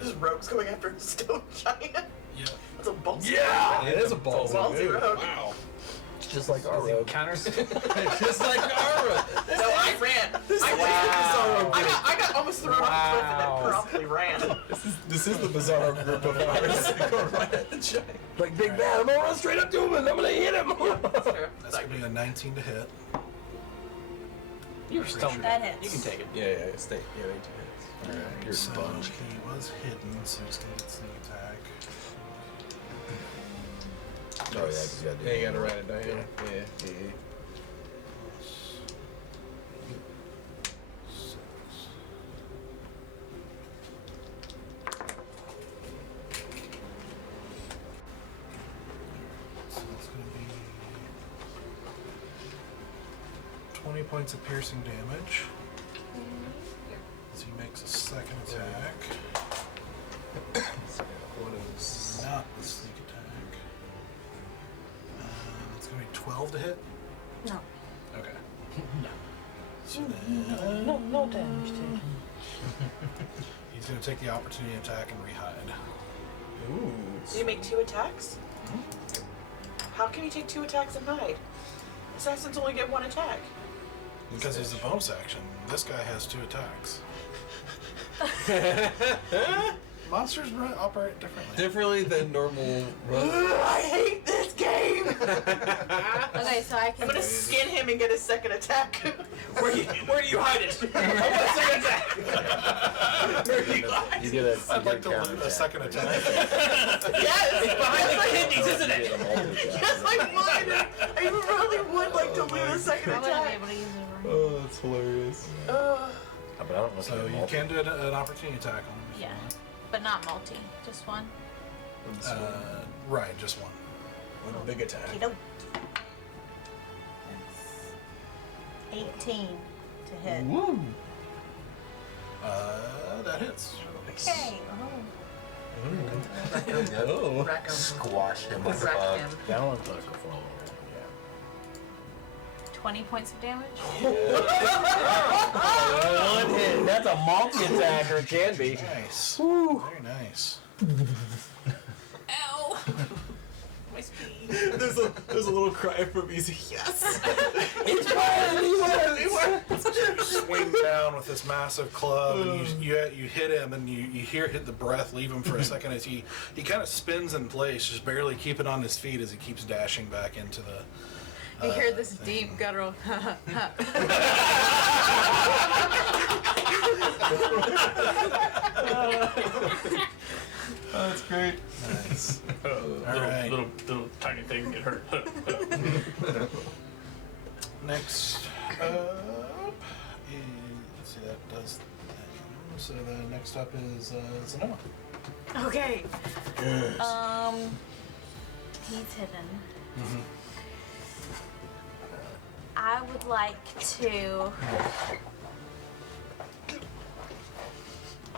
This the. rogue's going after a stone giant. Yeah. That's a ballsy Yeah! rogue. It is a ballsy Ballsy move. rogue. Wow. It's just like our Does he road. counter? Just like Ara. No, I ran. I got almost thrown off the cliff and Wow. then promptly ran. This is the bizarre group of ours that go right at the giant. Like Big Bad, I'm gonna run straight up to him and I'm gonna hit him. That's true. That's gonna be a 19 to hit. You're still. That hits. You can take it. Yeah, stay. Yeah, they do hits. You're a So sponge. he was hidden, so he's gonna get sneak attack. Oh yeah, 'cause you gotta do Yeah, you it. gotta write it down. Yeah. So it's gonna be 20 points of piercing damage. As he makes a second attack. What is? Not the sneak attack. It's gonna be 12 to hit. No. Okay. So then No damage taken. he's gonna take the opportunity attack and rehide. Ooh. So you make 2 attacks? How can you take 2 attacks and hide? Assassins only get 1 attack. Because he's the bonus action. This guy has 2 attacks. Monsters operate differently. Differently than normal. I hate this game! Okay, so I I'm can. gonna skin him and get a second attack. Where do you hide it? I want a second attack. Where do you hide You get a. I'd like to loot a second attack. Yes! Behind the kidneys, isn't it? Yes, I would! I really would like to loot a second I wouldn't be attack. able to use it. Oh, that's hilarious. But I don't know if So you can do an opportunity attack on him. if you Yeah, want. but not multi, just one. Right, just one. One big attack. Okey-doke. That's 18 to hit. Woo! That hits. Okay. Oh. Wreck him. Squash him like a Wreck bug. him. That one's like a fall. 20 points of damage. One hit. That's a multi-attack, or it can be. Nice. Very nice. Ow! My speed. There's a little cry from Easy. Yes. It's fine. Swing down with this massive club, and you hit him, and you hear the breath leave him for a second as he kind of spins in place, just barely keeping on his feet as he keeps dashing back into the. You hear this deep guttural. Oh, that's great. Nice. All right. Little tiny thing get hurt. Next that does that. So the next up is Sonoma. Okay. He's hidden. Mm-hmm. I would like to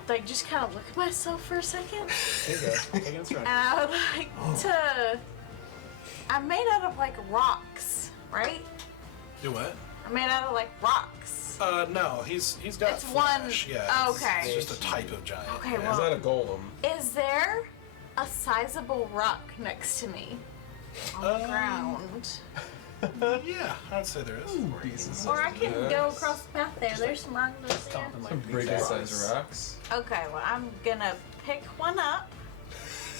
like just kind of look at myself for a second. There you go. Taking a stride. And I would like to. I'm made out of like rocks, right? Do what? I'm made out of like rocks. No, he's got It's one- flesh. Yeah. okay. It's just a type of giant. Okay, yeah. Is well- that a golem? Is there a sizable rock next to me on the ground? Yeah, I'd say there is. Pieces. Or I can go across the path there. There's some rocks there. Stomping Some like bigger rocks. size rocks. Okay, well I'm gonna pick one up.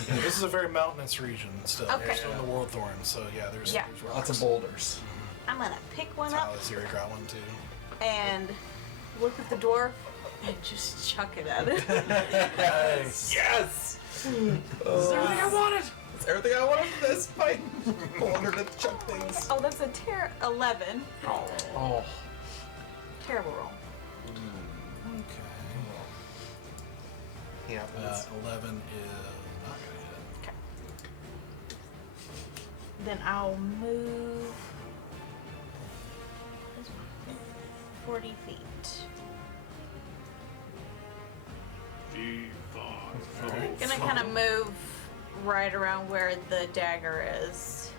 Yeah, this is a very mountainous region still. Okay. You're still in the World Thorn, so yeah, there's Yeah. rocks. Lots of boulders. I'm gonna pick one up Talazir got one too. and look at the dwarf and just chuck it at it. Nice. Yes! This is everything I wanted. That's everything I wanted for this fight. Boulder to chuck things. Oh, that's a 11. Oh. Terrible roll. Okay. Yeah. 11 is not gonna hit. Okay. Then I'll move 40 feet. Alright. Gonna kind of move right around where the dagger is.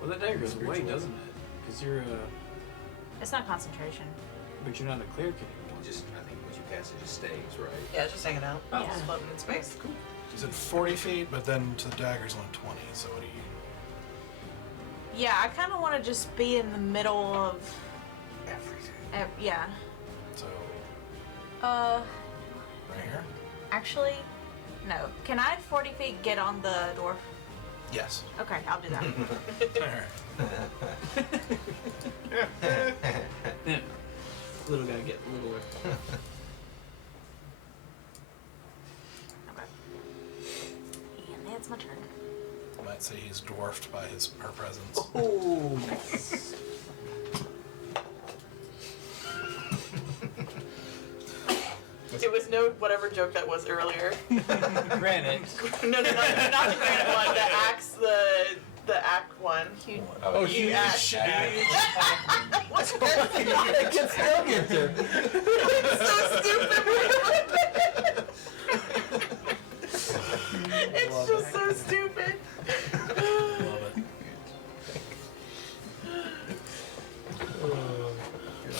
Well, that dagger goes away, doesn't it? Because you're It's not concentration. but you're not a cleric anymore. Just, I think once you cast it, just stays, right? Yeah, it's just hanging out. Oh. Just floating in space. Cool. You said 40 feet, but then to the dagger's only 20, so what do you... Yeah, I kind of want to just be in the middle of. Everything. Yeah. So, Uh, right here? actually, no. Can I 40 feet get on the dwarf? Yes. Okay, I'll do that. Alright. Yeah. Little guy get littler. Okay. And that's my turn. I might say he's dwarfed by her presence. Oh, nice. It was no whatever joke that was earlier. Granted. No, not the granite one. The act one. Oh, You act. What's that? I can still get there. So stupid. It's just so stupid. Love it.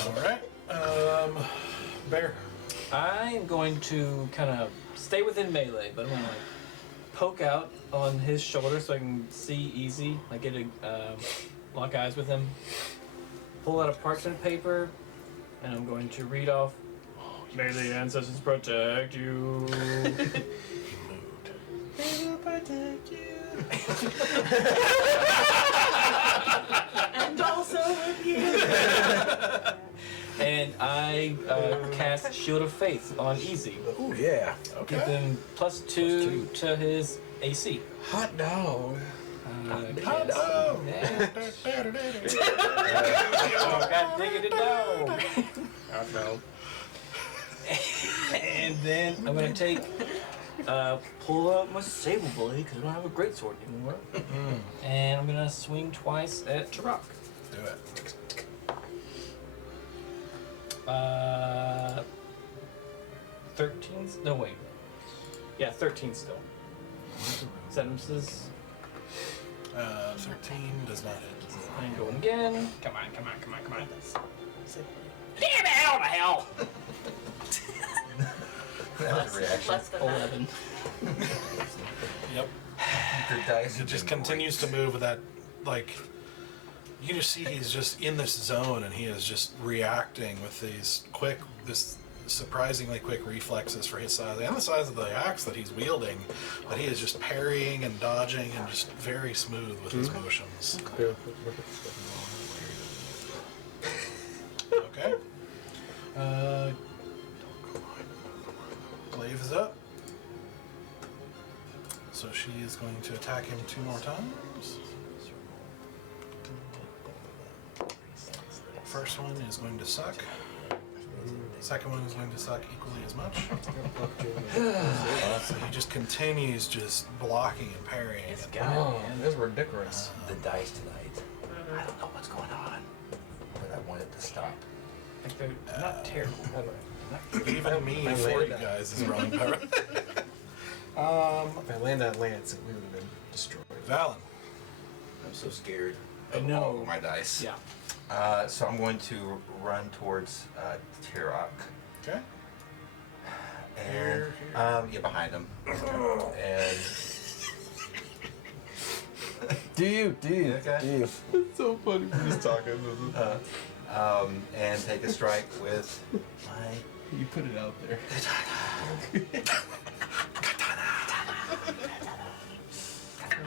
Alright. Bear. I am going to kind of stay within melee, but I'm gonna like poke out on his shoulder so I can see easy. Like get a lock eyes with him. Pull out a parchment paper, and I'm going to read off. May the ancestors protect you. He moved. Protect you. And also with you. And I cast Shield of Faith on Easy. Oh yeah. Give Okay. him +2 to his AC. Hot dog. Hot dog. Oh, God digging it down. Oh, no. And then I'm going to take, pull out my Sable Blade because I don't have a greatsword anymore. And I'm going to swing twice at Turok. Do it. 13? No, wait. Yeah, 13 still. Sentences. 13 does not hit. And going again. Come on. Damn it! How the hell? That was a reaction. Less than that. 11. Yep. The dice It have just been continues to move with that, like, you can just see he's just in this zone and he is just reacting with this surprisingly quick reflexes for his size and the size of the axe that he's wielding, but he is just parrying and dodging and just very smooth with his motions. Okay. Glaive is up. So she is going to attack him 2 more times. first one is going to suck. The second one is going to suck equally as much. So he just continues just blocking and parrying. It's and- got Oh, this is ridiculous. The dice tonight. I don't know what's going on, but I want it to stop. like they're not terrible. Even me, I for you landed that. guys, is wrong. If I land that lance, we would have been destroyed. Valen. I'm so scared I of know. all of my dice. Yeah. So I'm going to run towards Tirok. Okay. And Here. yeah, behind him. And Do you? Okay. Do you? It's so funny when he's talking. and take a strike with my You put it out there.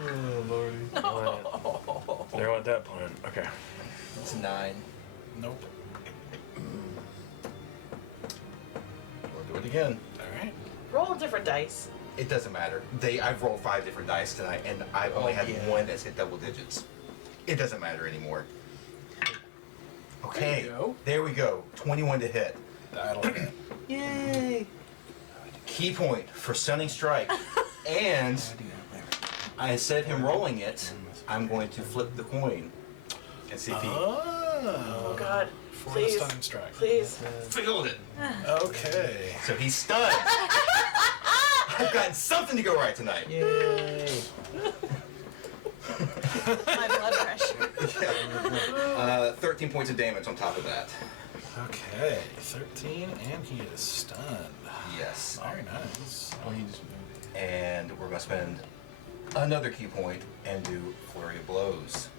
Oh, lordy. There went that plan. Okay. it's 9. Nope. We'll do it again. All right. Roll different dice. It doesn't matter. I've rolled 5 different dice tonight, and I've only had one that's hit double digits. It doesn't matter anymore. Okay. There you go. There we go. 21 to hit. That'll hit. Yay! Key point for Stunning Strike. And instead of him rolling it, I'm going to flip the coin and see if he Oh God. For the Please. stunning strike. Please. filled it. Okay. So he's stunned. I've gotten something to go right tonight. Yay. My blood pressure. 13 points of damage on top of that. Okay. 13, and he is stunned. Yes. Very nice. Oh, he just moved. And we're going to spend another key point and do Flurry of Blows.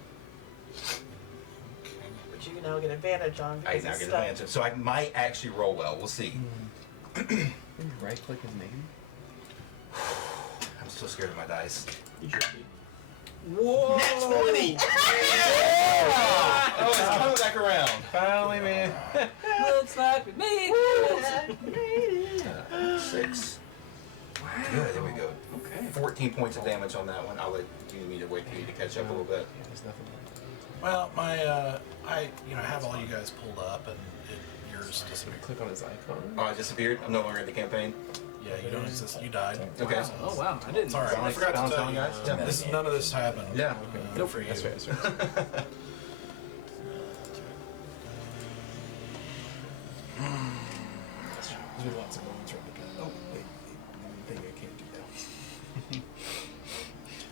Okay. Which you now get advantage on I because now it's get stunned. advantage. So I might actually roll well. We'll see. Right click his name. I'm still scared of my dice. You should be. Whoa! Next 20! Yeah! Oh, it's coming back around. Finally, man. Looks like we made it. 6. Good, there we go. Okay. 14 points of damage on that one. I'll let you need to wait for you to catch up a little bit. Yeah, there's nothing like that. Well, my I have all you guys pulled up, and yours disappeared. Click on his icon. Oh, I disappeared? I'm no longer in the campaign? Yeah, you don't exist. You died. Okay. Wow. Oh wow, I didn't. It's all right. I forgot to tell you guys. Yeah. This none of this happened. Yeah. Good for you. That's right. That's right. There's been lots of moments where I'm like, oh, wait, thing I can't do now.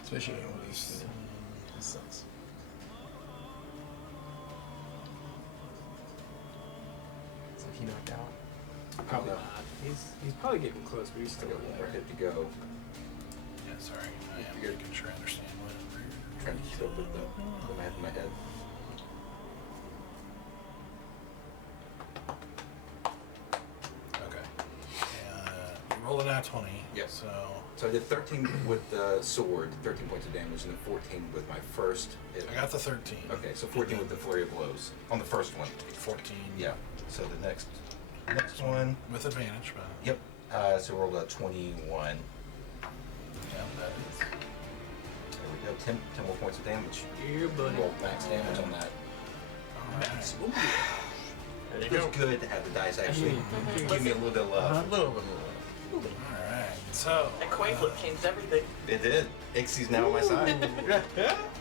Especially when I'm used to it. This sucks. So he knocked out. Probably not. He's probably getting close, but he's I still got one more there. hit to go. Yeah, sorry. I am making sure I understand what. Trying to keep up with the math in my head. Okay. You rolled a nat 20. Yep. So So I did 13 with the sword, 13 points of damage, and then 14 with my first hit. I got the 13. Okay, so 14 with the flurry of blows on the first one. 14. Yeah. So the next one. With advantage, but Yep. So rolled a 21. yeah, that is. There we go. 10 more points of damage. Here, buddy. Rolled max damage on that. Alright. There you It go. feels good to have the dice actually give me a little bit of love. A little bit more. Alright. So That coin flip changed everything. It did. Ixie's now on my side.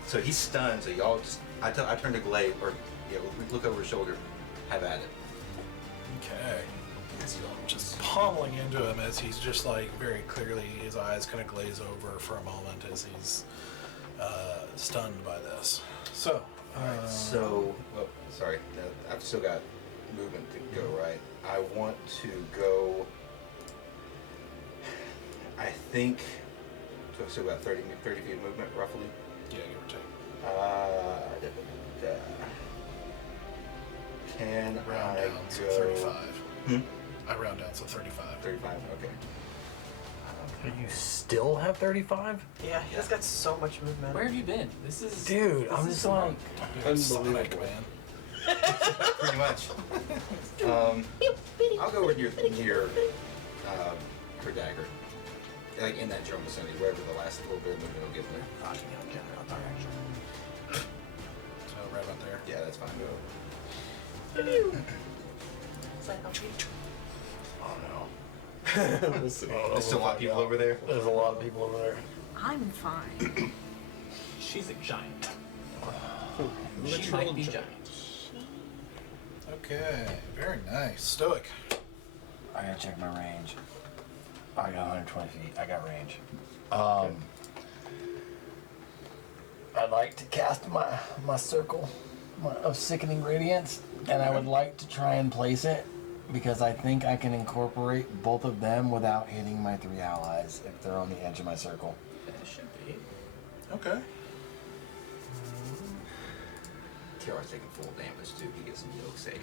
So he's stunned. So y'all just, I turn to Glade, or yeah, look over his shoulder. Have at it. Okay. Just pummeling into him as he's just like very clearly his eyes kind of glaze over for a moment as he's stunned by this. So, So, oh, sorry, I've still got movement to go, right? I want to go, I think, so I've still got 30 feet of movement, roughly. yeah, give or take. Can Round I down go? to 35. Hmm? I round down to 35. 35, okay. You still have 35? Yeah, he's got so much movement. Where have you been? This is. Dude, this I'm is just some- like, Sonic, man. Pretty much. I'll go with your her dagger. Like in that drum vicinity, wherever the last little bit of movement will get me. So right about there. Yeah, that's fine. Oh no. We'll see. There's still a lot of people over there. There's a lot of people over there. I'm fine. She's a giant. She Literal might be giant. giant. Okay, very nice. Stoic. I gotta check my range. I got 120 feet. I got range. I'd like to cast my circle of sickening radiance, and I would like to try and place it because I think I can incorporate both of them without hitting my 3 allies if they're on the edge of my circle. It should be. Okay. TR's taking full damage too. He gets some yoke save.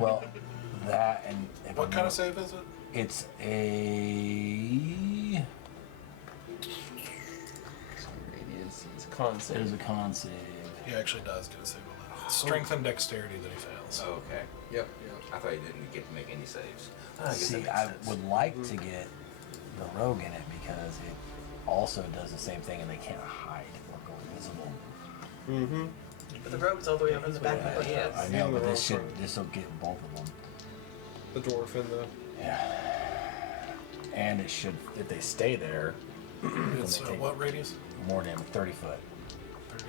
Well, that and if What I'm kind not- of save is it? It's a Radiance is a con it save. is a con save. He actually does get a save on that. It's strength and dexterity that he fails. Oh, okay. Yep. I thought he didn't get to make any saves. I guess that See, makes I sense. would like to get the rogue in it because it also does the same thing and they can't hide or go invisible. Mm-hmm. But the rogue's all the way over in the back. Yeah, Yeah, I know, but this will get both of them. The dwarf and the. Yeah. And it should, if they stay there, It's they take what radius? more damage, 30 foot. 30.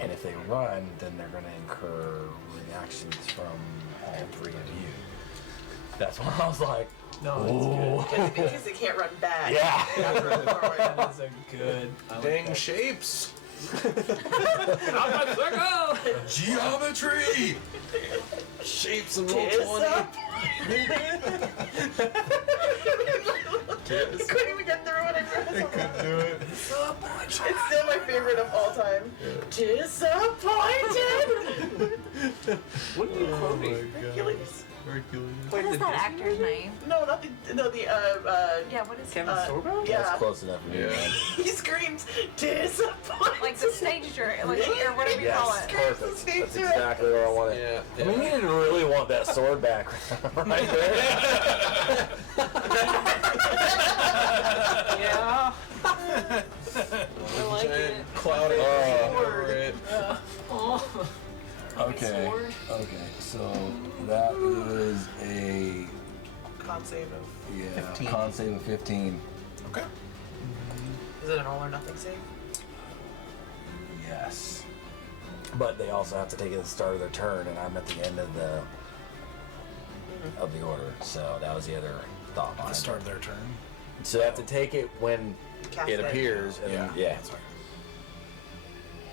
And if they run, then they're going to incur reactions from all 3 of you. That's why I was like, No, ooh. because they can't run back. Yeah. that is a good. I like Dang that. shapes! Geometry! Shapes and Tis up. Couldn't even get through it. I couldn't do it. It's still my favorite of all time. Disappointed. What are you quoting? Hercules. Hercules. What is that actor's name? No, not the Yeah, what is Kevin Sorbo? yeah. That's close enough for me, Yeah. man. He screams disappointed. Like the stage director, like, or whatever you call Yes, it. perfect. That's exactly what I wanted. Yeah. I mean, you didn't really want that sword back right there. Yeah. I like Giant it. cloud of over it. Okay. Sword. Okay. So that is a Con save of. 15. con save of 15. Okay. Is it an all or nothing save? Yes. But they also have to take it at the start of their turn, and I'm at the end of the order. So that was the other thought At the behind start it. of their turn. So they have to take it when Cast it appears, and Yeah. then, yeah. That's right.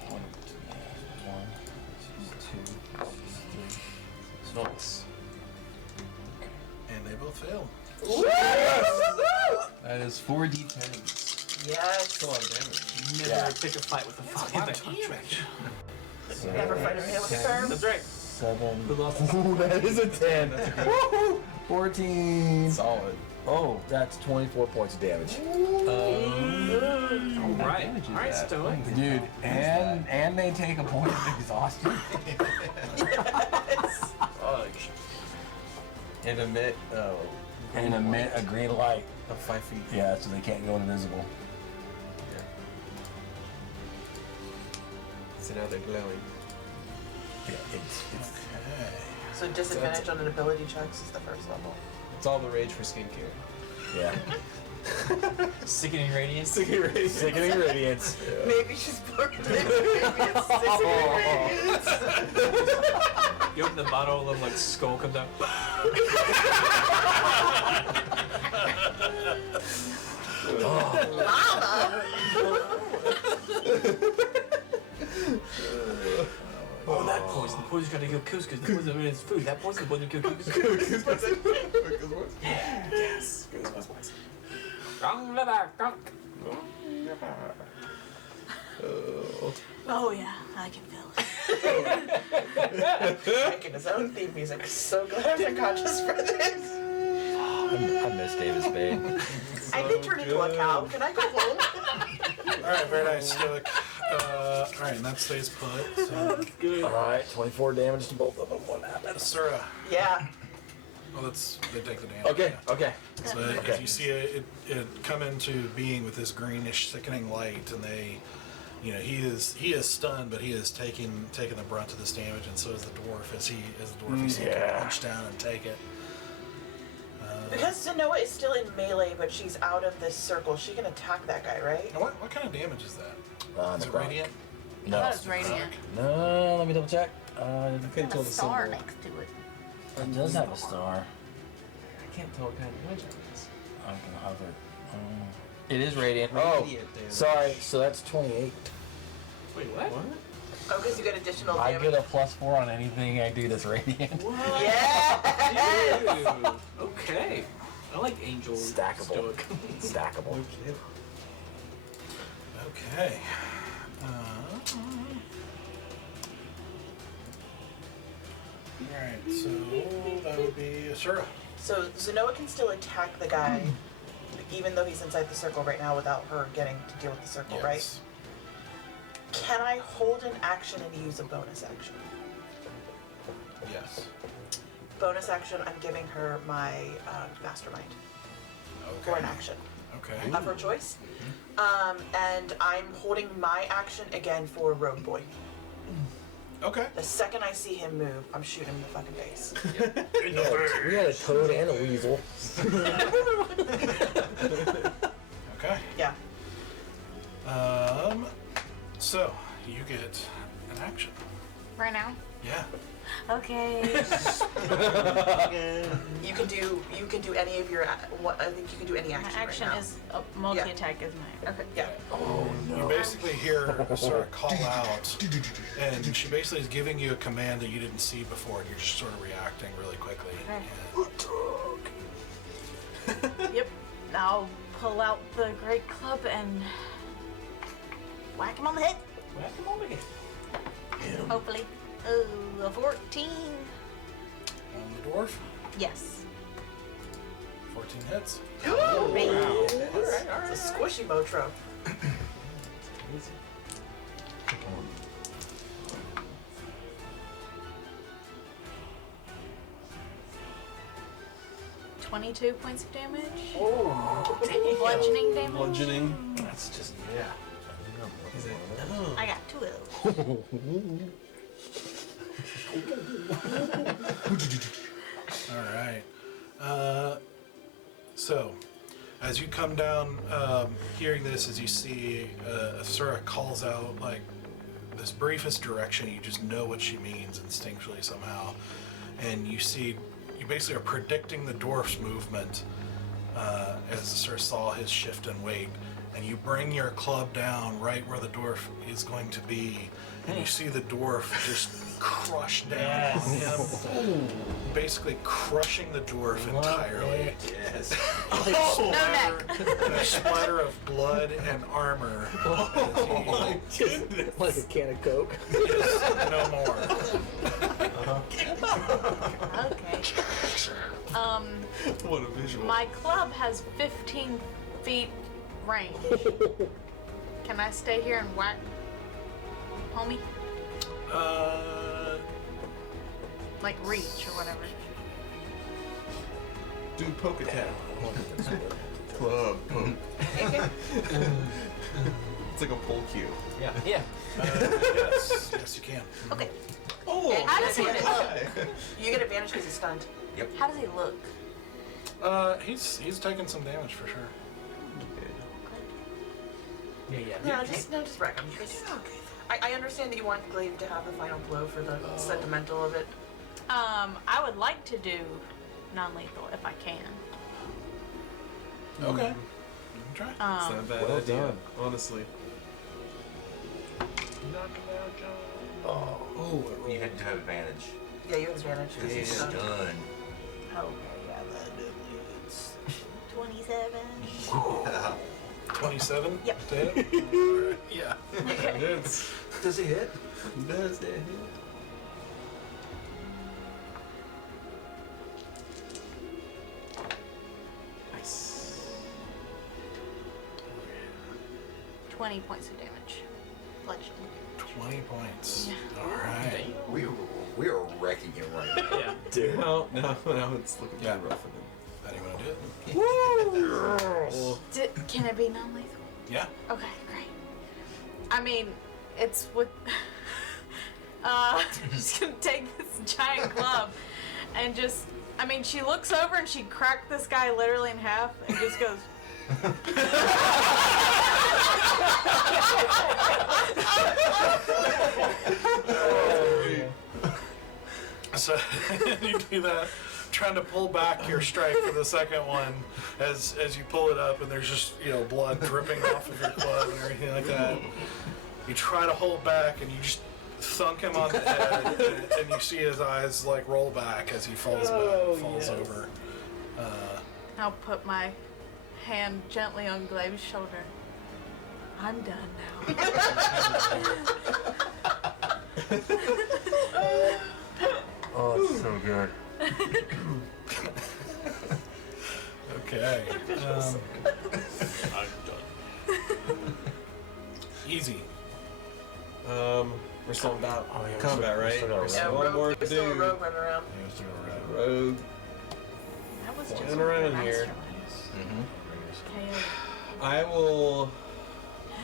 1, 2, 3. Nice. And they both fail. That is 4d10. Yes. That's a lot of damage. Never Yeah. pick a fight with a fucking contract. So Never fight a man with a firm. That's right. 7. Who lost? Ooh, that is a 10. Woohoo! 14. Solid. Oh, that's 24 points of damage. All right. All right, Stoic. Dude, and they take a point of exhaustion. Yes. And emit And emit a green light. of 5 feet. Yeah, so they can't go invisible. Yeah. So now they're glowing. Yeah, it's Okay. So disadvantage on an ability checks is the first level. It's all the rage for skincare. yeah. Sickening radiance. Sickening radiance. Maybe she's bored. Maybe it's sickening radiance. You open the bottle, a little like skull comes out. Oh, that poison. The poison's gonna kill couscous. The poison is food. That poison will kill couscous. Yes. Wrong liver. Oh yeah, I can feel it. Making his own theme music. So glad I'm unconscious for this. I miss David Spade. I did turn into a cow. Can I go home? Alright, very nice, Stoic. Alright, and that stays put. So, Good. Alright, 24 damage to both of them. What happened? Asura. Yeah. Well, that's they take the damage. Okay, okay. So as you see it come into being with this greenish, sickening light, and they You know, he is stunned, but he is taking the brunt of this damage, and so is the dwarf. As the dwarf is going to punch down and take it. Because Zenoa is still in melee, but she's out of this circle, she can attack that guy, right? Now what kind of damage is that? Is it necrotic. radiant? I No. thought it was radiant. No, let me double check. I It couldn't had tell a the star symbol. next to it. It does have a star. I can't tell what kind of magic it is. I can hover. It is radiant. Oh, Radiant damage. sorry. So that's 28. Wait, what? What? Oh, because you get additional I damage. get a +4 on anything I do that's radiant. Yeah! Dude. Okay. I like Angel Stackable. Stoic. Stackable. Okay. Okay. Alright, so that would be Asura. So Zenoa can still attack the guy, even though he's inside the circle right now without her getting to deal with the circle, right? Yes. Can I hold an action and use a bonus action? Yes. Bonus action, I'm giving her my mastermind for an action Okay. of her choice. And I'm holding my action again for Rogue Boy. Okay. The second I see him move, I'm shooting him in the fucking face. We had a toad and a weasel. Okay. Yeah. So you get an action. Right now? Yeah. Okay. You can do any of your. I think you can do any My action. action right now. is a multi-attack, isn't it? Okay. Yeah. You basically hear Asura call out, and she basically is giving you a command that you didn't see before, and you're just sort of reacting really quickly. Okay. Yep. I'll pull out the great club and whack him on the head. Whack him on the head. Hopefully. Oh, a 14. On the dwarf, Yes. 14 hits. Great. It's a squishy Motro. 22 points of damage. Bludgeoning damage. Bludgeoning. That's just Is it? I got 2 of those. All right. So, as you come down, hearing this, as you see Asura calls out like this briefest direction, you just know what she means instinctually somehow, and you see, you basically are predicting the dwarf's movement as Asura saw his shift in weight, and you bring your club down right where the dwarf is going to be, and you see the dwarf just crush down on him, basically crushing the dwarf entirely. Yes. No neck. And a splatter of blood and armor as he like a can of Coke. is no more. Okay. What a visual. My club has 15 feet range. Can I stay here and whack homie? Like reach or whatever. Do poke attack. Club poke. It's like a pole cue. Yeah. Yeah. Yes, you can. Okay. Oh, How does he look? You get advantage because he's stunned. How does he look? He's taking some damage for sure. Yeah. Just wreck him. I understand that you want Glaive to have the final blow for the sentimental of it. I would like to do non-lethal if I can. Okay. You can try. It's not a bad Well idea, done. honestly. Oh, you had to have advantage Yeah, you have advantage because because he's he's stunned. stunned. Okay, yeah, that is 27. 27? Yep. To hit? Yeah. It's, Does he hit? does it hit? Nice. 20 points of damage. Bludgeoning. 20 points. Yeah. Alright. We are wrecking him right now. Yeah. Dude. No, it's looking Yeah. pretty rough for them. How do you want to do it? Can it be non-lethal? Yeah. Okay, great. I mean, it's with. She's gonna take this giant club and just. I mean, she looks over and she cracked this guy literally in half and just goes. So you do that, trying to pull back your strike for the second one as you pull it up, and there's just blood dripping off of your club and everything like that. You try to hold back, and you just thunk him on the head, and you see his eyes like roll back as he falls over. I'll put my hand gently on Glabe's shoulder. I'm done now. Oh, it's so good. Okay. I'm done. Easy. We're still about Oh, yeah, combat, we right? still got a There's Yeah, one more there's to still a do. rogue running around. Rogue. That was Flying just around master here. one. KO. I will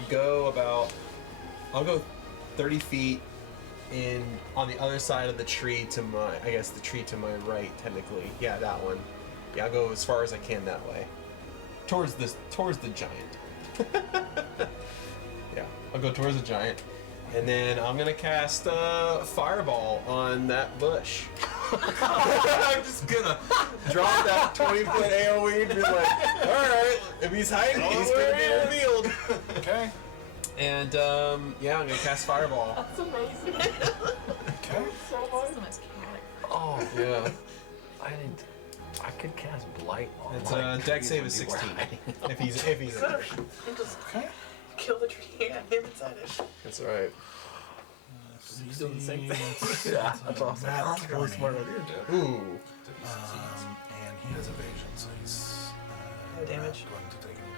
go about. I'll go 30 feet on the other side of the tree to my. I guess the tree to my right, technically. Yeah, that one. Yeah, I'll go as far as I can that way. Towards the giant. Yeah, I'll go towards the giant. And then I'm gonna cast Fireball on that bush. I'm just gonna drop that 20-foot AoE and be like, alright, if he's hiding, he's gonna be revealed. Okay. And yeah, I'm gonna cast Fireball. That's amazing. Okay. This is the most chaotic. Oh, Yeah. I could cast Blight on It's my Dex trees save is when people 16. are hiding. if he's Instead of just Okay. kill the tree and him inside it. That's alright. He's doing the same thing. Yeah, that's awesome. That's a really smart idea. Ooh. And he has evasion, so he's No damage. not going to take any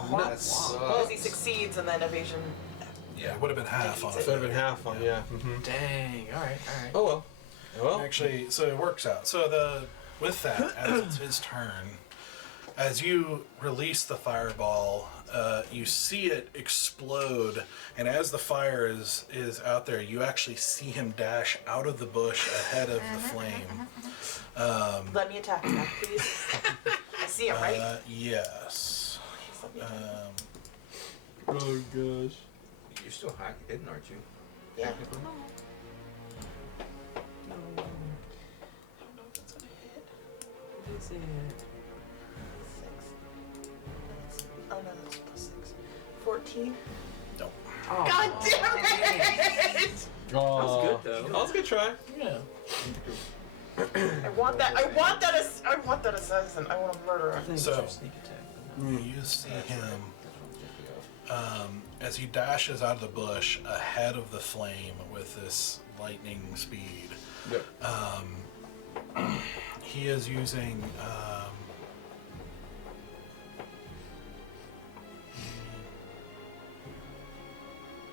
damage. Nuts. Because he succeeds and then evasion. Yeah, it would have been half on. Defeats Should have been half on, yeah. Mm-hmm. Dang. All right. Oh well. Well, Actually, so it works out. So with that, as it's his turn, as you release the fireball, you see it explode, and as the fire is out there, you actually see him dash out of the bush ahead of the flame. Let me attack him, please. I see him, right? Yes. Please let me attack him. oh gosh. You're still hidden, aren't you? Yeah. Technically? I don't know if that's gonna hit. What is it? 6. Oh no, that's plus 6. 14. Nope. Oh, God damn it! Oh, that was good though. That was a good try. Yeah. I want that assassin. I want to murder him. So- Sneak attack. You see him as he dashes out of the bush ahead of the flame with this lightning speed. Yep. He is using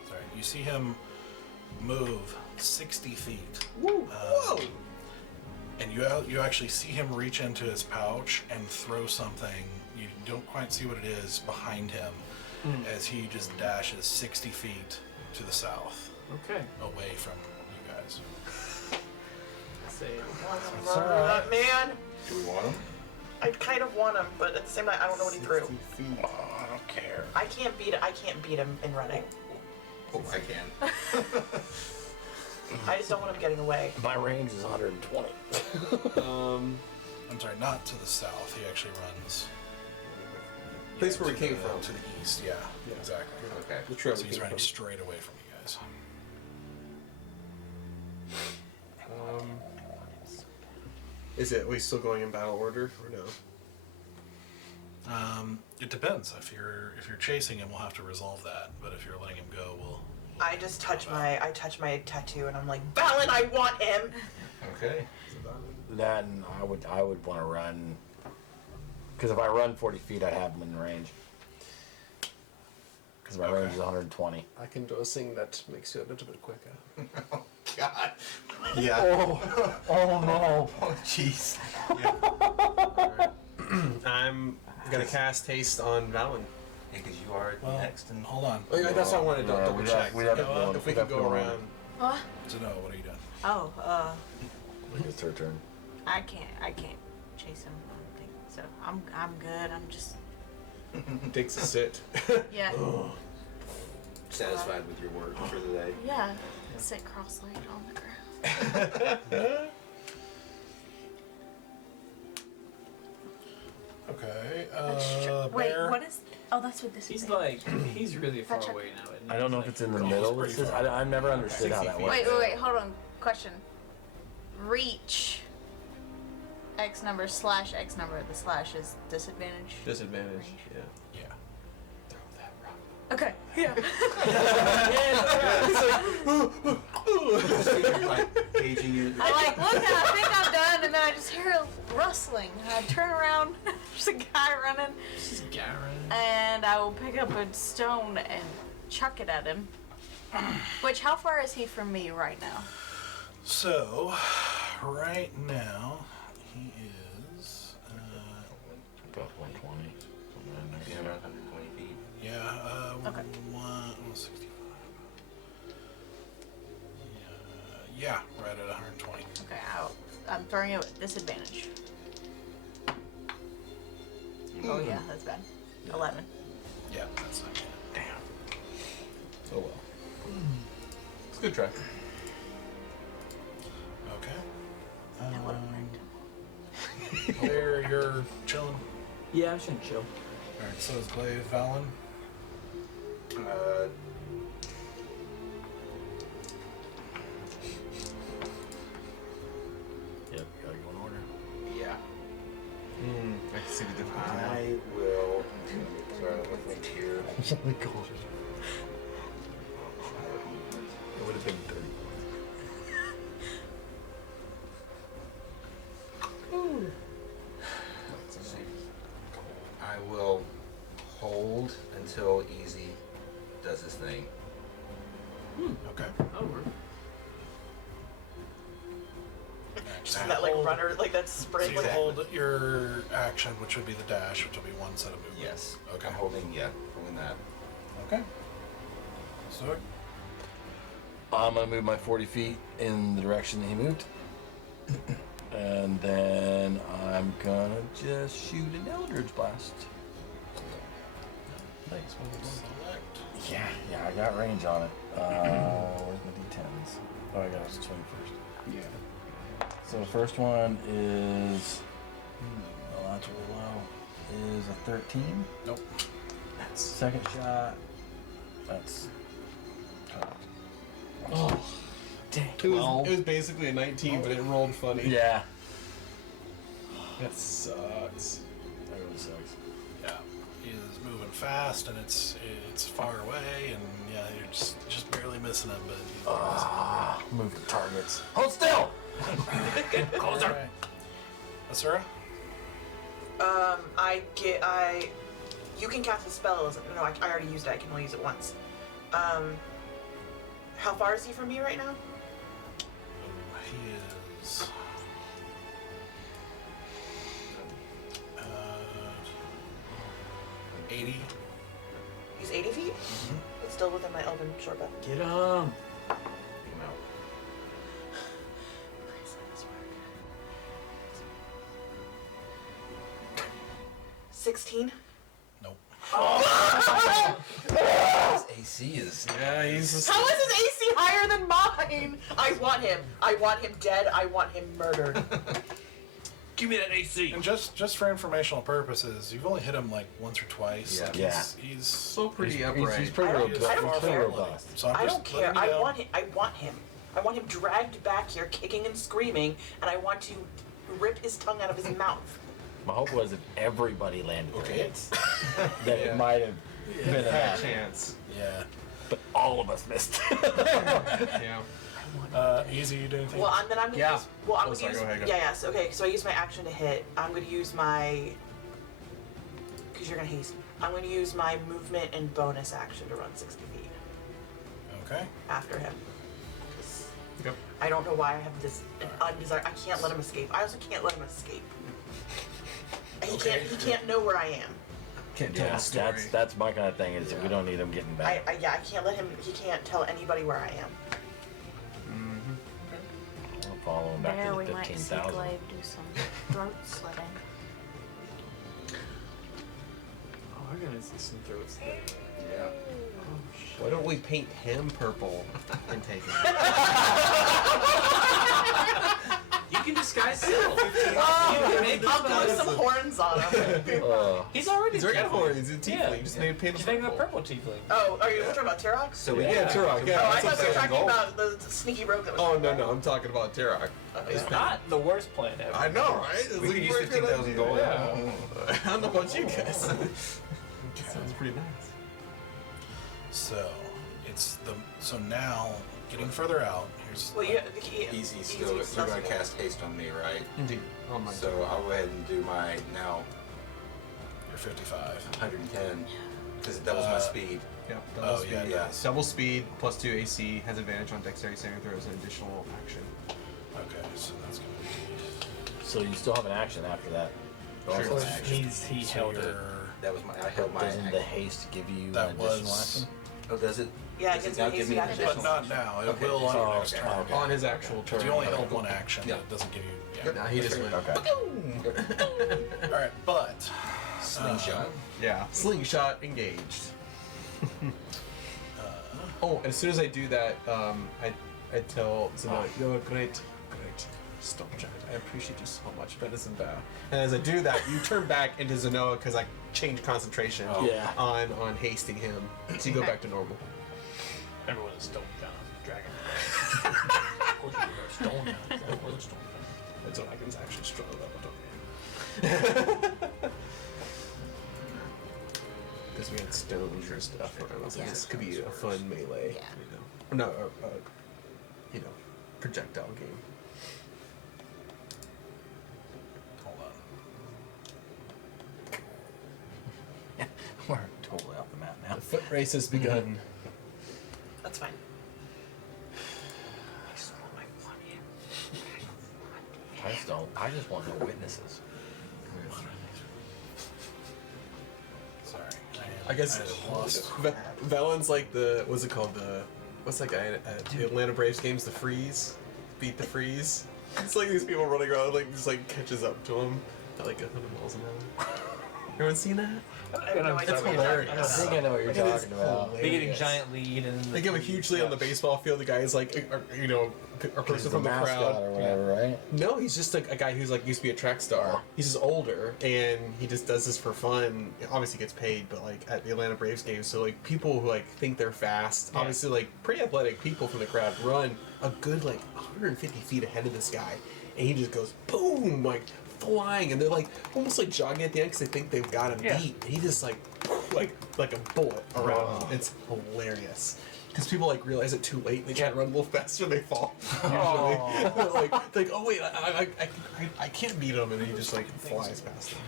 sorry, you see him move 60 feet. Whoa! And you actually see him reach into his pouch and throw something. You don't quite see what it is behind him as he just dashes 60 feet to the south, Okay. away from you guys. Let's see. I want to murder that man. Do we want him? I kind of want him, but at the same time, I don't know what he threw. Oh, I don't care. I can't beat him in running. Oh, I can. I just don't want him getting away. My range is 120. I'm sorry, not to the south. He actually runs. Place where we to came the- from. To the east, yeah. Exactly. Okay. The trail So we he's came running from. straight away from you guys. Is it? Are we still going in battle order or no? It depends. If you're chasing him, we'll have to resolve that. But if you're letting him go, we'll. I just touch my tattoo and I'm like, Balin, I want him. Okay. Then I would want to run, because if I run 40 feet, I'd have him in range. Because my range is 120. I can do a thing that makes you a little bit quicker. God. Yeah. Oh no! Oh, jeez. I'm gonna cast haste on Valen. Yeah, because you are Well, next and hold on. Oh, yeah, that's what I wanted to Yeah, double we'd check. have- we'd have to Go go- on. If we we'd could have to go go around. What? So no, what are you doing? Oh, Like it's her turn. I can't chase him. I don't think so. I'm good. I'm just Takes a sit. yeah. satisfied with your work for the day. Yeah. Sit cross-legged on the ground. Okay. Wait, Bear. what is? Oh, that's what this He's is. like, he's really far Gotcha. away now. Isn't he? I don't know if He's it's in the like, middle. pretty This is. far. I've never understood how 60 that feet. works. Wait. Hold on. Question. Reach. X number / X number. The slash is disadvantage. Disadvantage. Range. Yeah. Yeah. Throw that rock. Okay. Yeah. Like gauging you. I like look and I think I'm done, and then I just hear a rustling. And I turn around. There's a guy running, This is Garen. and I will pick up a stone and chuck it at him. Which, how far is he from me right now? So, right now, he is. About 120. Yeah, around 120 feet. Yeah. Okay. 165. Yeah, right at 120. Okay, I'm throwing it with disadvantage. Oh yeah, that's bad. 11. Yeah, that's not bad. Damn. Oh well. It's a good try. Okay. That would have worked. There, you're chilling. Yeah, I'm just gonna chill. Alright, so is Glaive Valen. Yep. Gotta go in order. Yeah. I can see the difficulty now. I will. Sorry, let me think here. Oh my god. It would have been 30. Let's see. I will hold until Easy does his thing. Okay. Over. Just from that like runner, like that So sprint. you Like, hold your action, which would be the dash, which will be one set of movement. Yes. Okay. I'm holding that. Okay. So, I'm gonna move my 40 feet in the direction that he moved. And then I'm gonna just shoot an Eldritch Blast. Thanks. select. Yeah, I got range on it. Where's my d10s? Oh, I got to swing first. Yeah. So the first one is, well, that's really low, is a 13. Nope. Second shot, that's Oh, dang. It was basically a 19, but it rolled funny. yeah. That sucks. That really sucks. Yeah. He's moving fast, and it's far away, and yeah, you're just barely missing him, but. Moving targets. Hold still. Closer. Right. Asura? you can cast a spell. No, I already used it. I can only use it once. How far is he from me right now? He is. 80. He's 80 feet? Mm-hmm. It's still within my elven short bow. Get him. Come out. Please let this work. 16? Nope. His AC is. Yeah, he's just. How is his AC higher than mine? I want him. I want him dead. I want him murdered. Give me that AC. And just for informational purposes, you've only hit him like once or twice. Yeah. Like Yeah. He's So pretty He's upright. pretty I don't- robust. I don't He's pretty care. robust. So I'm I just don't care. letting you I know. want him. I want him. I want him dragged back here, kicking and screaming, and I want to rip his tongue out of his mouth. My hope was if everybody landed their Okay. hits, that Yeah. it might have been a Had a match. chance. Yeah. But all of us missed. Yeah. Easy, you do anything? Well, then I'm gonna Yeah. use. Well, I'm Oh, gonna sorry, use. go ahead, go. Yeah, yes. Okay, so I use my action to hit. I'm gonna use my. Because you're gonna haste. I'm gonna use my movement and bonus action to run 60 feet Okay. after him. 'Cause Yep. I don't know why I have this undesired. I can't let him escape. I also can't let him escape. He Okay. can't. He can't know where I am. Can't tell Yeah, a story. that's my kind of thing. Is we don't need him getting back. I can't let him. He can't tell anybody where I am. I'll follow him back There to we the might see 15,000. Glaive do some throat slitting. Oh, we're gonna see some throats. Yeah. Why don't we paint him purple and take him? You can disguise Syl. I'll glue some horns on him. He's already He's already got tiefling. horns. He's a tiefling. Yeah. Just need to paint Just him make him a purple. purple tiefling. Oh, are you talking about Turok? So we Yeah, Turok. Yeah. Oh, I that's thought you were what I'm talking saying. about the sneaky rogue that was. Oh no, I'm talking about Turok. It's not the worst plan ever. I know, right? It's We like could use pretty good 15,000 gold. idea. I don't know about you guys. Sounds pretty nice. So so now getting further out. Here's Well, Easy still. You're stealth going to skill. cast haste on me, right? Indeed. On my So I'll go ahead and do my now your 55. 110 because it doubles my speed. Yeah. Oh, yeah, it yeah. does. Double speed, +2 AC, has advantage on dexterity saving throws, and additional action. Okay, so that's gonna be. So you still have an action after that. Sure. So Action. he So held it. you're- That was my. I held my. Doesn't the haste give you That an additional was- action? Oh, does it? Yeah, it Does gives now me give hasty me an action. But additional? not now. It Okay. will on Oh, your next okay. turn. Okay. On his actual turn. Because you only held Okay. one action. Yeah. It doesn't give you. Yeah. Nah, he just went. Okay. All right, but Slingshot. Yeah. Slingshot engaged. Oh, and as soon as I do that, I tell Zenoa, you're a great stone giant. I appreciate you so much. Medicine bow. And as I do that, you turn back into Zenoa because I change concentration Yeah. on hasting him. So you go back to normal. Everyone is stone down dragon. Of course you are stone down. Everyone's stone down. That dragon's actually strong level, because we had stones or stuff. And I was like, Yeah. this could be a fun melee. Yeah. You know, or no, projectile game. hold on. We're totally off the map now. The foot race has begun. That's fine. I just want no witnesses. Sorry. I guess I had lost. Valen's like what's it called? What's that guy at the Atlanta Braves games? The Freeze? Beat the Freeze? It's like these people running around, like, just like catches up to him at like 100 miles an hour. Everyone seen that? I have no idea That's what you're talking hilarious. I think I know what you're It is talking about. They get a giant lead and They give a huge lead on the baseball field. The guy is like, a person He's the from the mascot crowd. or whatever, right? No, he's just like a guy who's like used to be a track star. He's just older, and he just does this for fun. Obviously gets paid, but like at the Atlanta Braves games, so like people who like think they're fast, Yeah. obviously like pretty athletic people from the crowd run a good like 150 feet ahead of this guy, and he just goes boom, like flying, and they're like almost like jogging at the end because they think they've got him Yeah. beat, and he just like a bullet around him. It's hilarious. Because people like realize it too late and they try to run a little faster and they fall. Usually, they're like, oh wait, I can't beat him, and then he just like flies past them.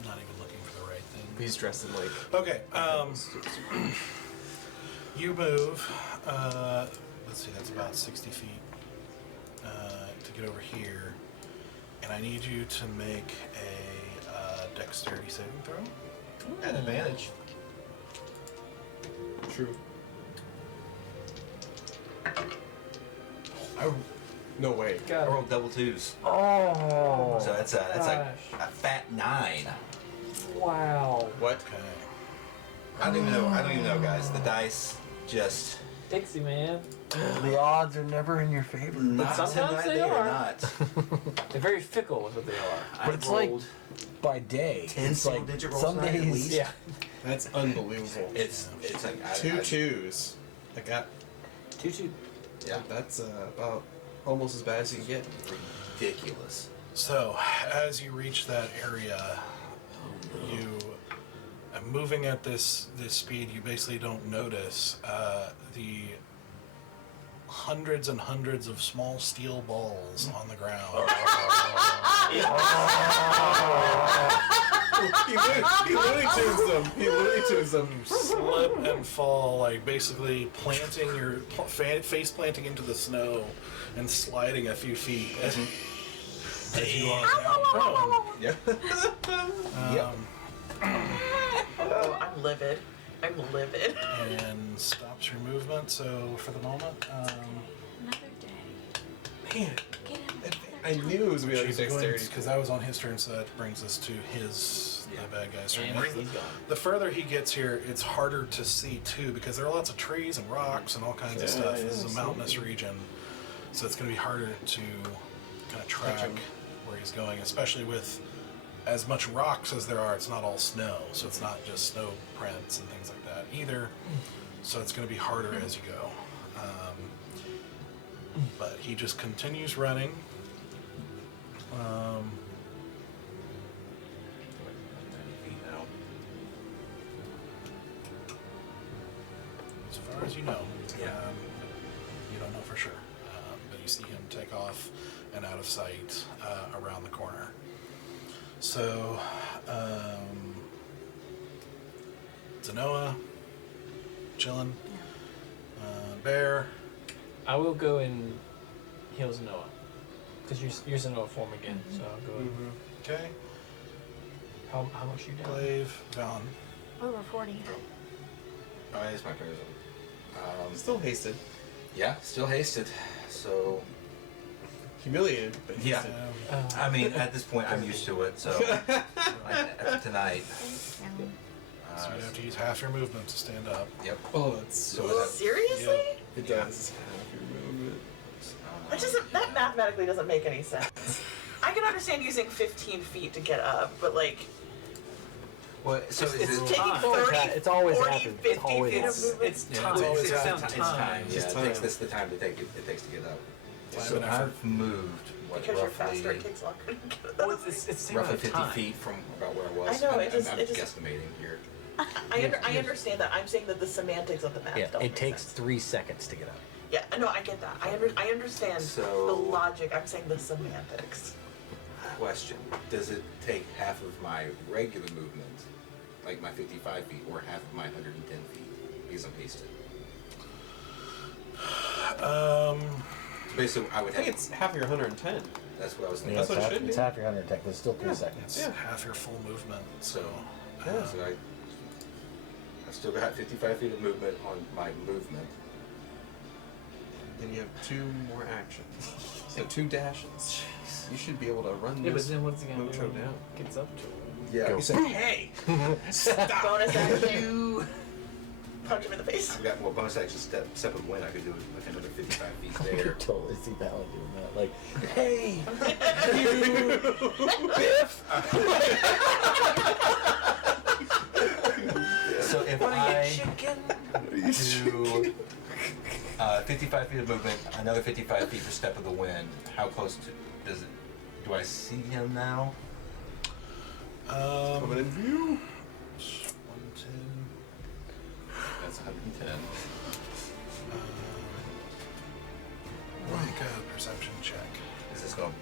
I'm not even looking for the right thing. He's dressed in like Okay. You move. Let's see. That's about 60 feet to get over here, and I need you to make a dexterity saving throw. At advantage. true. No way. I rolled double twos. Oh. So that's a fat 9. Wow. What? Okay. I don't even know, guys. The dice just Dixie, man. The odds are never in your favor. not sometimes tonight, they are. not. They're very fickle with what they are. But it's like by day. 10 It's like single-digit rolls some a night at days. least. Yeah. That's unbelievable. It's like Two twos. I got. 2-2. Yeah, That's about almost as bad as you can get. ridiculous. So, as you reach that area, you moving at this speed. You basically don't notice the hundreds and hundreds of small steel balls on the ground. He Looney Tunes them. He Looney Tunes them. Slip and fall, like basically planting your face planting into the snow and sliding a few feet. as you are now prone. Yep. Oh, I'm livid. I'm livid. And stops your movement. So for the moment, Another day. Man, Get him. I knew it was gonna be like a dexterity. because that was on his turn, so that brings us to his the bad guy's turn. And he's gone. The further he gets here, it's harder to see too because there are lots of trees and rocks and all kinds of stuff. This is a mountainous region, so it's going to be harder to kind of track where he's going, especially with as much rocks as there are. It's not all snow, so it's not just snow prints and things like that either. So it's going to be harder as you go. But he just continues running. As far as you know, you don't know for sure, but you see him take off and out of sight around the corner. So, Zenoa, chillin', Bear. I will go and heal Zenoa. Because you're Zenoa form again, so I'll go and... Okay, How much you down? Glaive, Valen. Over 40. Oh, it's my turn. Still hasted. Yeah, still hasted. So, Humiliated, but yeah. hasted. I mean, at this point, I'm used to it. So, after tonight. So you have to use half your movement to stand up. Yep. Oh, that's So is that? Seriously? it does. Half your movement. That mathematically doesn't make any sense. I can understand using 15 feet to get up, but like, Well, so is it's it taking time. 30, It's always 40, happened. 50 It's always feet of happened. movement. It's Yeah, time. it's always It's time. down It's time. time. Yeah, Just it time. takes this the time to take it takes to get up. Time So and effort. I've moved what, Because you're roughly faster, it takes longer to get Well, up. it's the same roughly amount of 50 time. feet from about where I was. I know, I'm, it just- I'm it just- guesstimating here. I understand that. I'm saying that the semantics of the math Yeah, don't it make takes sense. 3 seconds to get up. Yeah, no, I get that. I understand So- the logic. I'm saying the semantics. Question: does it take half of my regular movement, like my 55 feet, or half of my 110 feet? Because I'm hasted. So basically, I would I think have. it's half of your 110. That's what I was thinking. Yeah, That's what it should it's be. half your 100 tech. There's still 3 seconds. It's Yeah. half your full movement. So, So I still got 55 feet of movement on my movement. Then you have 2 more actions. So 2 dashes. You should be able to run Yeah, but this then what's he gonna do mojo when down. he gets up to it? Yeah. Go. You say, hey! Stop! Bonus action. Punch him in the face. I've got more bonus action step of wind. I could do like another 55 feet I there. could totally see Valen doing that. Like, hey, So if What are I you, chicken? do 55 feet of movement, another 55 feet for step of the wind, how close does it? Do I see him now? Coming in view. 110. That's 110. Make a perception check. Is this going to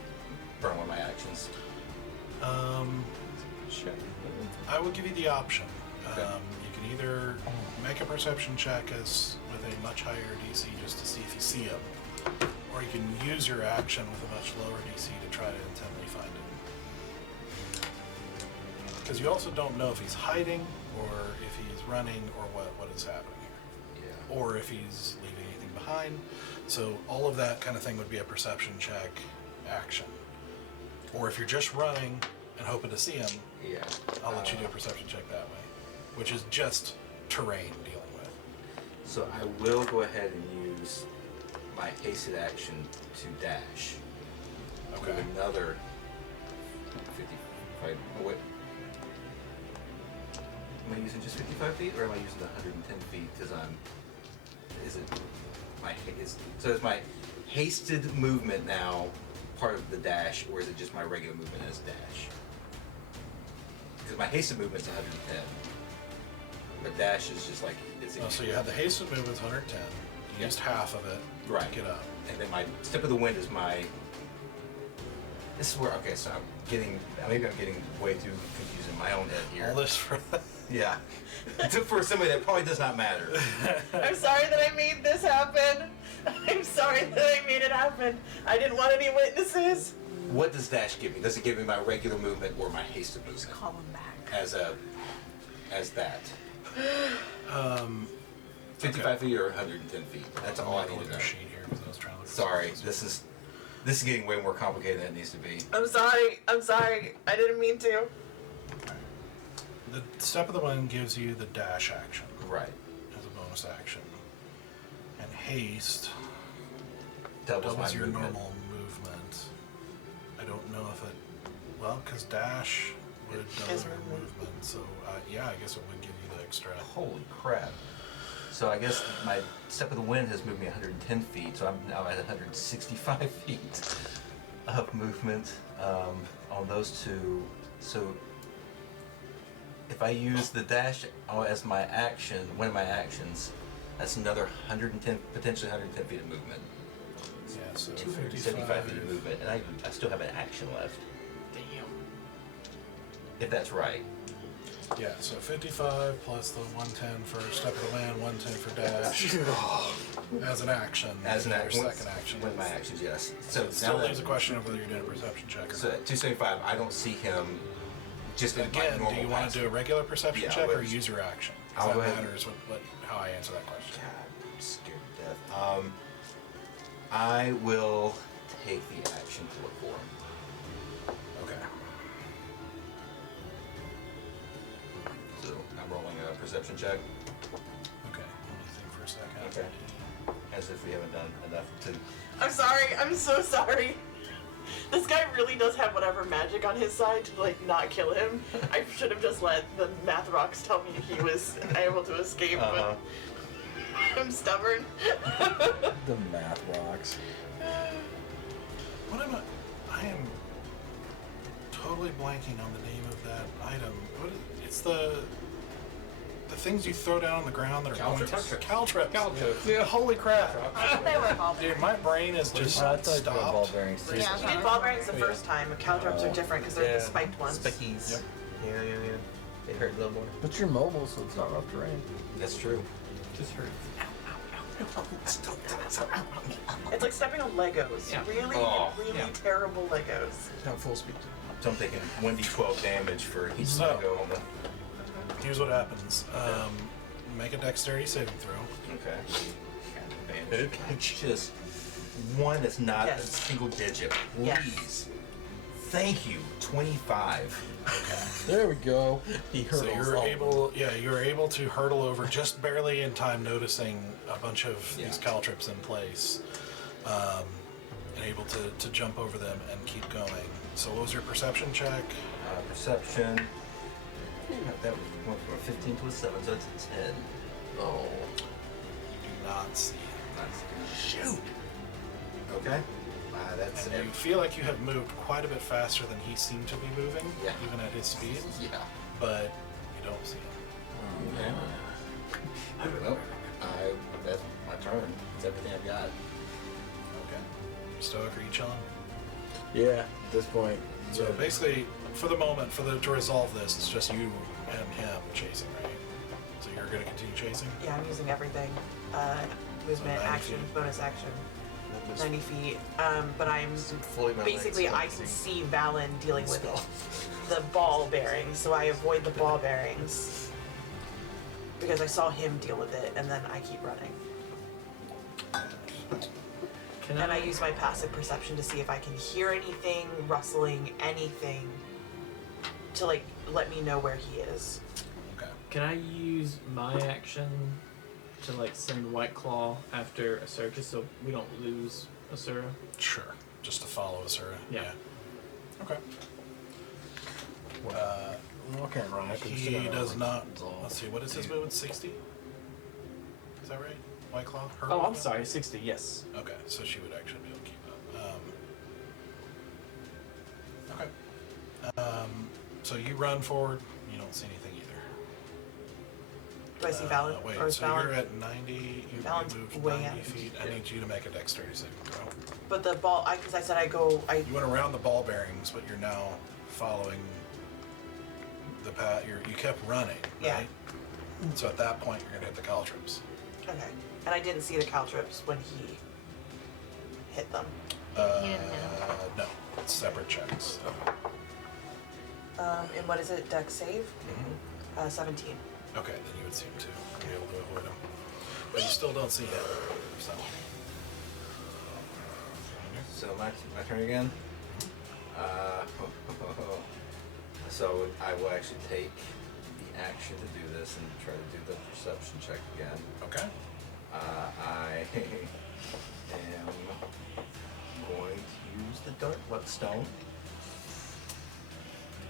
burn one of my actions? Check. I will give you the option. Okay. You can either make a perception check as with a much higher DC just to see if you see him, or you can use your action with a much lower DC to try to intently find him. Because you also don't know if he's hiding, or if he's running, or what is happening here, Yeah. or if he's leaving anything behind. So all of that kind of thing would be a perception check action. Or if you're just running and hoping to see him, Yeah. I'll let you do a perception check that way, which is just terrain dealing with. So I will go ahead and use my hasted action to dash. Okay. With another 55. Oh, wait. Am I using just 55 feet, or am I using the 110 feet? Because I'm. Is it my so is my hasted movement now part of the dash, or is it just my regular movement as dash? Because my hasted movement's 110, but dash is just like it's. Oh, so you have the hasted movement's 110. You used half of it Right. to get up. And then my step of the wind is my. This is where so maybe I'm getting way too confused in my own head here. All this for Yeah. For somebody that probably does not matter. I'm sorry that I made this happen. I'm sorry that I made it happen. I didn't want any witnesses. What does dash give me? Does it give me my regular movement or my hasted Just movement? call him back. As that. 55 feet or 110 feet. That's all I need to know. Sheet here 'cause I was trying to look at Sorry, something. this is getting way more complicated than it needs to be. I'm sorry. I didn't mean to. The step of the wind gives you the dash action Right. as a bonus action, and haste Doubles my your movement. normal movement. I don't know if it, well, because dash would double Is your movement. movement, so yeah, I guess it would give you the extra. Holy crap. So I guess my step of the wind has moved me 110 feet, so I'm now at 165 feet of movement on those two. So if I use the dash as my action, one of my actions, that's another 110, potentially 110 feet of movement. Yeah, so 275 feet of movement, and I still have an action left. Damn. If that's right. Yeah, so 55 plus the 110 for step of the wind, 110 for dash as an action. As an your action. second action. With my actions, yes. So It still now leaves a question of whether you're doing a perception check or So not. at 275, I don't see him just in my Again, do normal you want pass. to do a regular perception Yeah, check or let's- use your action? 'Cause I'll go that ahead. matters how I answer that question. God, I'm scared to death. I will take the action to look for him. Okay. So I'm rolling a perception check, Okay, let me think for a second. Okay. as if we haven't done enough to. I'm sorry. I'm so sorry. This guy really does have whatever magic on his side to like not kill him. I should have just let the math rocks tell me he was able to escape, but I'm stubborn. The math rocks. What am I am totally blanking on the name of that item. It's the things you throw down on the ground that are Caltrips. Caltrips. Caltrips. Yeah, holy crap. They were ball Dude, my brain is just I thought you were ball stopped. bearings too. Yeah. He did ball bearings the first time. Caltrops are different because they're the spiked ones. Spickies. Yep. Yeah. They hurt a little more. But you're mobile, so it's not rough terrain. That's true. Just hurt. It's like stepping on Legos. Yeah. Really, Oh, really yeah. terrible Legos. Not full speed. So I'm taking 1d12 damage for each So- Lego on the. Here's what happens. Make a dexterity saving throw. Okay. Advantage. Just one that's not a Yes. single digit. Yes. Please. Thank you. 25. There we go. He So hurdles you're all. able to hurdle over just barely in time, noticing a bunch of these Yeah. caltrips in place, and able to jump over them and keep going. So what was your perception check? Perception. That went from a 15 to a 7, so it's a 10. Oh. You do not see. Shoot. Okay. That's And you feel like you have moved quite a bit faster than he seemed to be moving, Yeah. even at his speed, Yeah. but you don't see him. Okay. Well, that's my turn. That's everything I've got. Okay. Stoic, are you chilling? Yeah, at this point. So yeah. basically, for the moment, to resolve this, it's just you and him chasing, right? So you're going to continue chasing? Yeah, I'm using everything. Movement, 90 action, feet. bonus action. 90 feet. But I'm Fully my basically legs, I so can let's see Valen dealing with Spell. the ball bearings, so I avoid the ball bearings because I saw him deal with it, and then I keep running. And I use my passive perception to see if I can hear anything, rustling, anything, to like let me know where he is. Okay. Can I use my action to like send White Claw after Asura, just so we don't lose Asura? Sure. Just to follow Asura. Yeah. Okay. Okay, right. He does not. Let's see. What is his movement? 60. Is that right? White Claw. Her Oh, I'm movement? sorry, 60. Yes. Okay, so she would actually be able to keep up. Okay. So you run forward. You don't see anything either. Do I see Valen? Wait. Or is So Valen? you're at 90. You Valen's moved way 90 out. feet. I need you to make a dexterity saving throw. But the ball, because I said I You went around the ball bearings, but you're now following the path. You kept running, Yeah. right? So at that point, you're gonna hit the caltrips. okay, and I didn't see the caltrips when he hit them. He didn't hit him. No. separate checks. And what is it? Dex save? 17. Okay, then you would seem to be able to avoid him. But you still don't see him. So. So my turn again. So I will actually take the action to do this and try to do the perception check again. Okay. I am going to use the dark bloodstone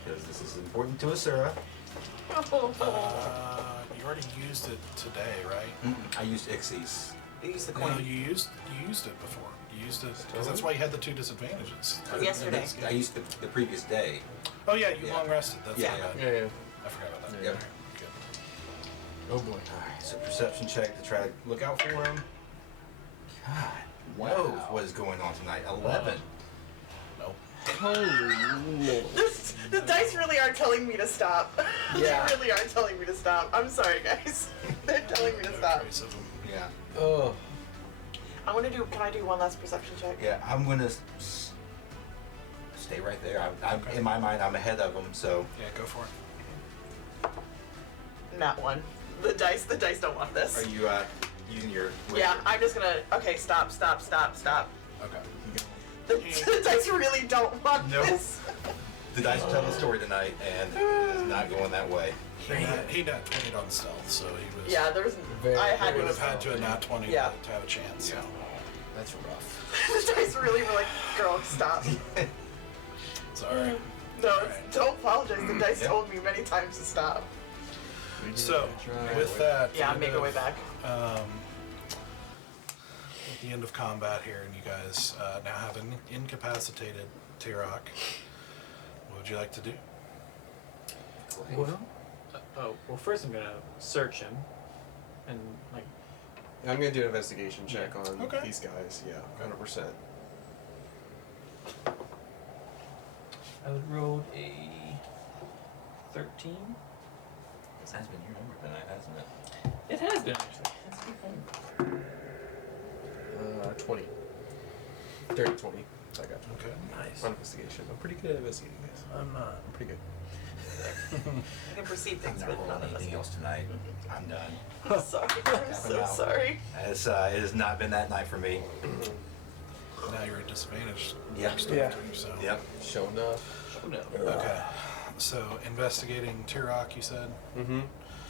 because this is important to Asura. You already used it today, right? I used Ixies. You use the No, coin. you used it before. You used it because that's why you had the 2 disadvantages. Yesterday. I used the previous day. Oh yeah, you Yeah. long rested. That's Yeah, not bad. Yeah. I forgot about that. Yep. Good. Oh boy. Alright, so perception check to try to look out for him. God, knows what is going on tonight. 11. Nope. Holy Lord. The dice really are telling me to stop. Yeah. They really are telling me to stop. I'm sorry, guys. They're telling me to No stop. trace of him. Yeah. Oh. Can I do one last perception check? Yeah, I'm gonna stay right there. I'm Okay. in my mind, I'm ahead of him, so. Yeah, go for it. Not one. The dice don't want this. Are you using your. Yeah, I'm just gonna. Okay, stop. Okay. The dice really don't want Nope. this. The dice tell the story tonight, and it's not going that way. He nat 20 on stealth, so he was. Yeah, there was. Very- I had He to would have have. had to have nat 20 Yeah. to have a chance. So. That's rough. The dice really were like, girl, stop. Sorry. No, don't apologize. The dice Yep. told me many times to stop. So, with that, Yeah, the make end our way of, back. At the end of combat here, and you guys now have an incapacitated Tirok. What would you like to do? Well, first I'm gonna search him, and like, I'm gonna do an investigation check on Okay. these guys. Yeah, 100%. I rolled a 13. This has been your number tonight, hasn't it? It has been actually. That's a good thing. 20. Dirty 20. So I got Okay. Nice. on investigation. I'm pretty good at investigating guys. I'm pretty good. I can perceive I'm things, not but rolling not anything else tonight. I'm done. I'm sorry. I'm so out. sorry. It has not been that night for me. Now you're at disadvantage. Yep. next Yeah. to you, so. Yep. Show enough. Oh no. Okay. So, investigating Tirok, you said? Mm-hmm.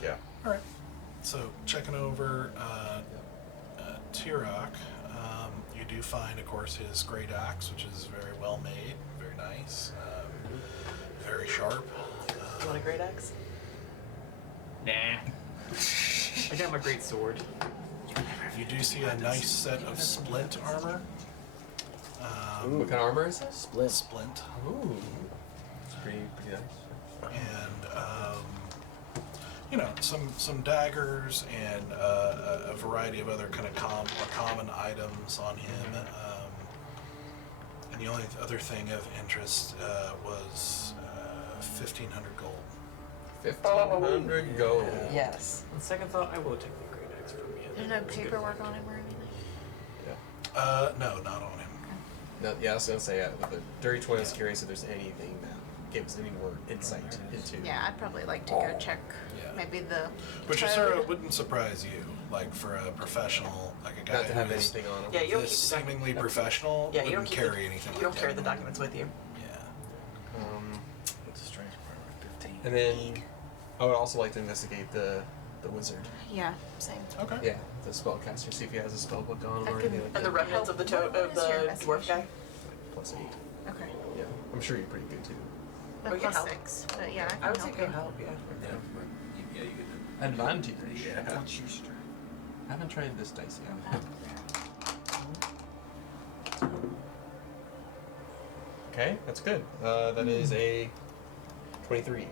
Yeah. All right. So, checking over Tirok, you do find, of course, his great axe, which is very well made, very nice, very sharp. You want a great axe? Nah. I got my great sword. You do see a nice set of splint armor. What kind of armor is this? Splint. Ooh. It's pretty nice. And you know, some daggers and a variety of other kind of common items on him. And the only other thing of interest was 1,500 gold. 1,500 gold. Yes. On second thought, I will take the great axe from you. There's no paperwork on him or anything. Yeah. No, not on him. No, yeah, I was gonna say, with the Dirty 20, I was curious if there's anything that gives any more insight into. Yeah, I'd probably like to go check Yeah. maybe the. Which code. Asura wouldn't surprise you, like for a professional, like a guy Not to have who is anything on him. Yeah, you don't this keep the seemingly document. professional, Yeah, you don't wouldn't keep carry anything. You don't like carry that. the documents with you. Yeah. What's the strength requirement? 15. And then I would also like to investigate the wizard. Yeah, same. Okay. Yeah, the spellcaster. See if he has a spell book on him I or can- anything like And the that. remnants of the What is your dwarf investigation? guy. +8. Okay. Yeah, I'm sure you're pretty good too. The Oh, you can plus help. 6. But yeah, I can I would help say go you. help. Yeah. Yeah, you get Advantage. Yeah. I haven't tried this dice yet. Okay, that's good. That is a 23.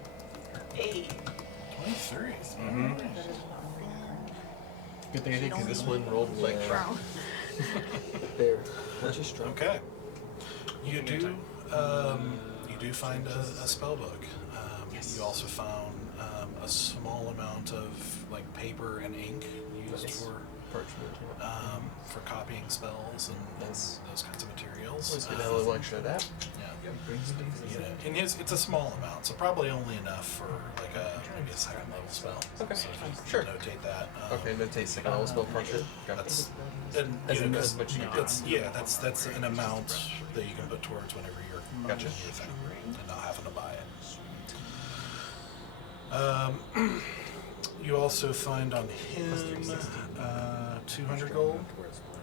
Hey. 23. Good thing I did because this one rolled like Wow. There. What's your strength? Okay. You do find a spell book. You also found a small amount of like paper and ink used for Parchment. for copying spells and Nice. those kinds of materials. Always good to have a little extra of that. Yeah. And it's a small amount, so probably only enough for like maybe a second level spell. Okay. So if you Sure. Notate that. Okay, notate second level spell parchment. Got That's it. and, As you in know, as much you can do. that's an amount that you can put towards whenever you're Gotcha. doing your thing, and not having to buy it. You also find on him 200 gold.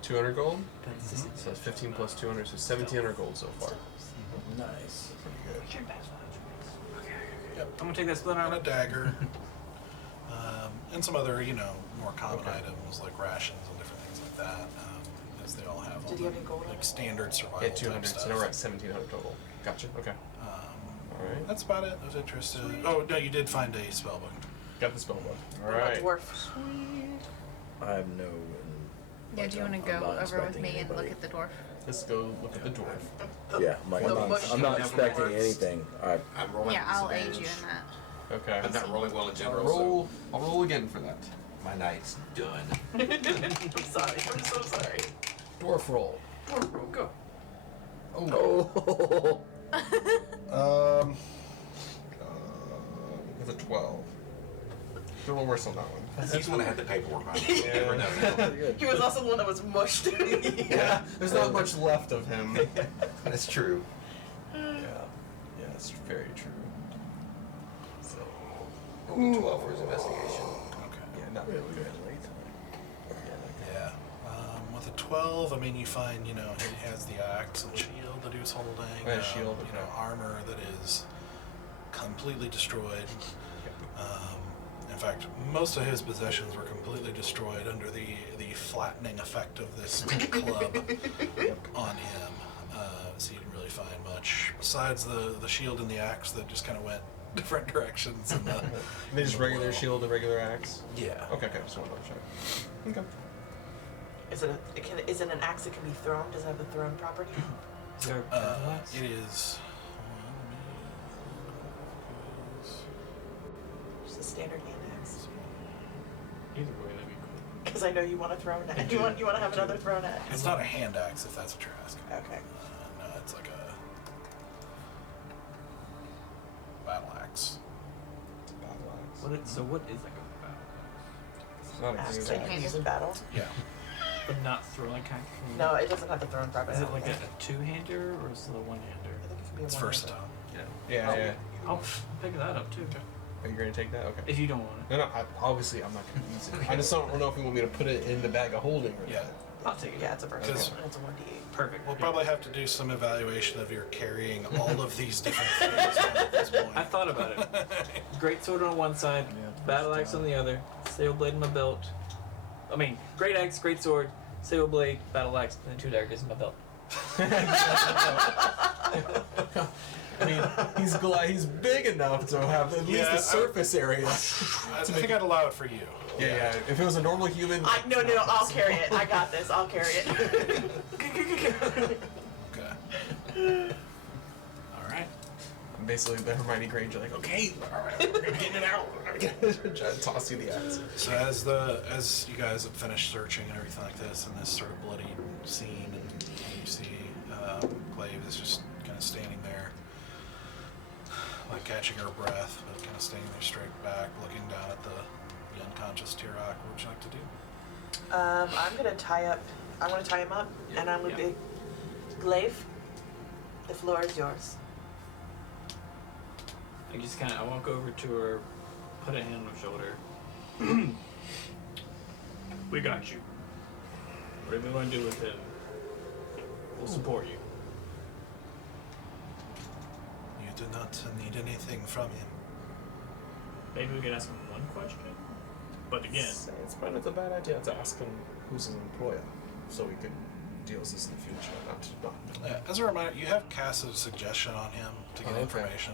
200 gold. So that's 15 plus 200, so 1,700 gold so far. Nice. Yep. I'm gonna take that split And armor. a dagger. And some other, more common items like rations and different things like that, as they all have. Did you have any gold on like it? standard survival Yeah, type 200, stuff. so now we're at 1,700 total. Gotcha, okay. Alright. That's about it. I was interested. Oh no, you did find a spellbook. Got the spell book. What about Alright. dwarf? I have no. Yeah, do you want to go over with me and look at the dwarf? Let's go look at the dwarf. Yeah, I'm, like, The I'm bush not, I'm not never expecting works. anything. I'm rolling. Yeah, at I'll aid disadvantage. you in that. Okay. I'm not rolling well in general. I'll roll again for that. So my night's done. I'm sorry. I'm so sorry. Dwarf roll. Dwarf roll, go. Oh. With a 12. A little worse on that one. He's the one that had the paperwork on it. Yeah. Never know. He was also the one that was mushed. Yeah, there's not much left of him. That's true. Yeah, that's very true. So, Roll 12 for his investigation. Okay. yeah, not really good. Yeah. With a 12, you find, he has the axe and shield that he was holding. Yeah, shield, okay. Armor that is completely destroyed. In fact, most of his possessions were completely destroyed under the flattening effect of this club on him. So you didn't really find much besides the shield and the axe that just kind of went different directions. And They just regular shield and regular axe. Yeah. Okay, just one more check. Okay. Is it an axe that can be thrown? Does it have the thrown property? Is there a battle axe? It is. Just a standard hand axe. Either way, that'd be cool. Because I know you want to throw an axe. You want to have another thrown axe. It's not a hand axe, if that's what you're asking. Okay. No, it's like a battle axe. Battle axe. What is like a battle It's not a Axe green that you axe. can use in battle. Yeah. axe? But not throw like kind of. No, it doesn't have the thrown property. Is I it don't like a think. two-hander or is it a one-hander? I think it can be a It's one-hander. versatile. Yeah, yeah. I'll pick that up too. Are you going to take that? Okay. If you don't want it, No, obviously I'm not going to use it. I just don't know if you want me to put it in the bag of holding or Yeah. I'll take it. Yeah, it's a versatile. Because- It's a 1d8. Perfect. We'll probably have to do some evaluation of your carrying all of these different things at this point. I thought about it. Great sword on one side, battle axe on the other, sail blade in my belt. Great axe, great sword, sail blade, battle axe, and then 2 daggers in my belt. he's big enough to have at least Yeah, the surface area. I think I'd allow it for you. Yeah. If it was a normal human. No, I'll carry it. I got this. I'll carry it. Okay. All right. I'm basically the Hermione Granger, like, okay, all right, we're gonna get it out. Try to toss you the axe. So as you guys have finished searching and everything like this, and this sort of bloody scene, and you see Glaive is just kind of standing there, like catching her breath, but kind of standing there straight back, looking down at the unconscious Tirok. What would you like to do? I'm gonna tie him up, and I'm gonna be Glaive. The floor is yours. I walk over to her, put a hand on her shoulder. We got you. Whatever you want to do with him, we'll support you. You do not need anything from him. Maybe we can ask him one question? But again, It's probably not a bad idea to ask him who's his employer, so we could deal with this in the future. Not. As a reminder, you have cast a suggestion on him to get Okay. information,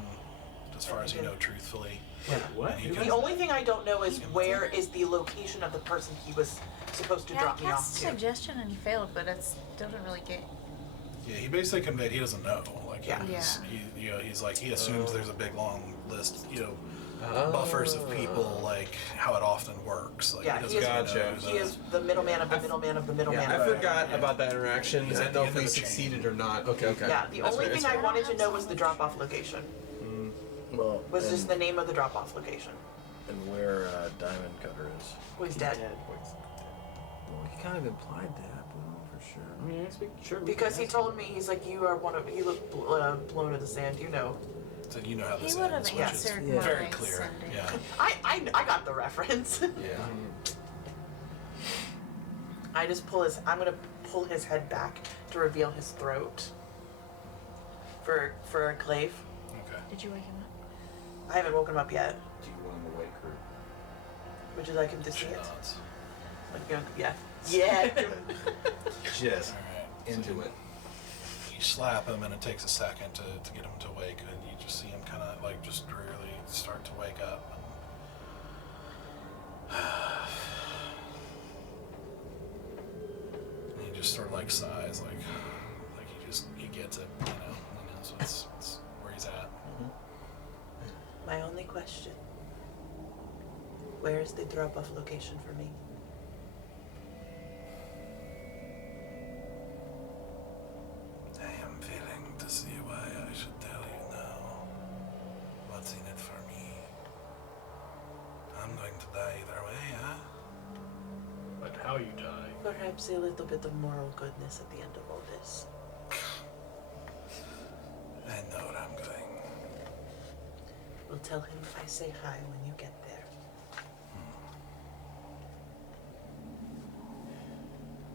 as far as you know, truthfully. wait, what? And he The can- only thing I don't know is where is the location of the person he was supposed to Yeah, drop I me off cast to. suggestion and he failed, but it doesn't really get. Yeah, he basically conveyed he doesn't know. Like, Yeah. he's like he assumes there's a big long list, buffers of people, like how it often works. Like, Yeah, he he is, doesn't know Gotcha. he is the middleman of the middleman of the middleman. Yeah, I of the forgot middleman. about that interaction. He's I at don't know the if end we of a chain. succeeded or not. Okay. Yeah, the That's only fair, thing that's I wanted to know was the drop-off location. Well, Was and, just the name of the drop-off location. and where Diamond Cutter is. Well, he's dead. Well, he kind of implied that, but I'm not for sure. I mean, let's be sure. we Because can he ask told me, he's like, you are one of, you look blown to the sand, you know. So you know how He this would have ends, which is answered Yeah. my very clear. sending. Yeah. I got the reference. Yeah. I'm gonna pull his head back to reveal his throat. For a glaive. Okay. Did you wake him up? I haven't woken him up yet. Do you want him awake or? Would you like him to see She it? nods. Like, you know, yeah. Yeah. Just All right. into it. You slap him, and it takes a second to get him to wake, and you just see him kind of like just drearily start to wake up. And he just sort of like sighs, like he gets it, you know. So it's where he's at. My only question. Where is the drop-off location for me? I am willing to see why I should tell you now. What's in it for me? I'm going to die either way, huh? But how you die? Perhaps a little bit of moral goodness at the end of all this. I know where I'm going. We'll tell him I say hi when you get there.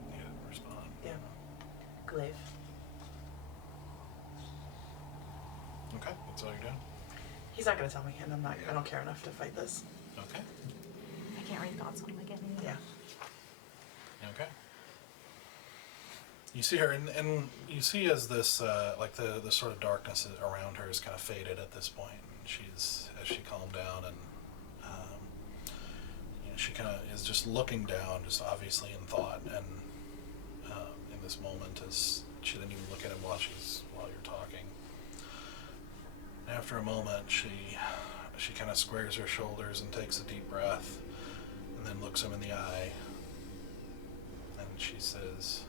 You didn't respond. Yeah. Glaive. Okay, that's all you're doing? He's not gonna tell me, and I don't care enough to fight this. Okay. I can't read thoughts on him again. Yeah. Okay. You see her, and you see as this, like the sort of darkness around her is kind of faded at this point. As she calmed down, and you know, she kind of is just looking down, just obviously in thought, and in this moment, as she didn't even look at him while you're talking. After a moment, she kind of squares her shoulders and takes a deep breath, and then looks him in the eye, and she says,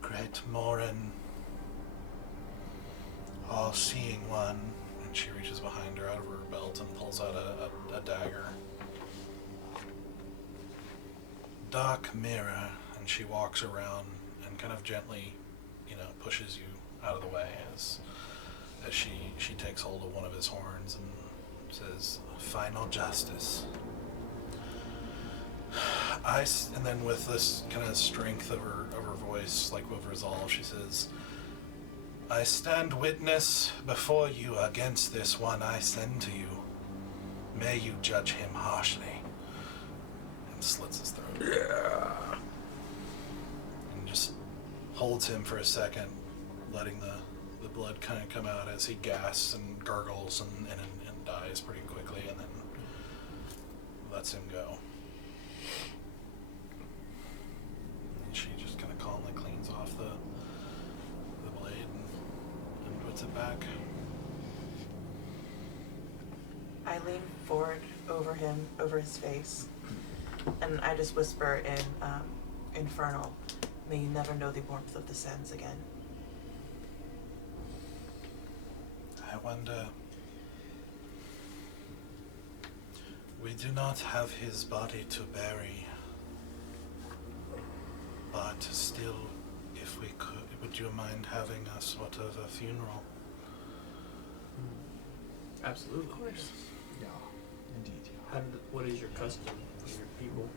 "Great Morin, all-seeing one," and she reaches behind her out of her belt and pulls out a dagger. "Dark mirror," and she walks around and kind of gently, you know, pushes you out of the way as she takes hold of one of his horns and says, "Final justice." And then with this kind of strength of her voice, like with resolve, she says, "I stand witness before you against this one I send to you. May you judge him harshly." And slits his throat. Yeah. And just holds him for a second, letting the blood kind of come out as he gasps and gurgles and dies pretty quickly, and then lets him go. And she just kind of calmly cleans off the blade and puts it back. I lean forward over him, over his face, and I just whisper in Infernal, "May you never know the warmth of the sands again." I wonder. We do not have his body to bury, but still, if we could, would you mind having a sort of a funeral? Absolutely. Of course. Yeah, indeed. Yeah. What is your custom for your people?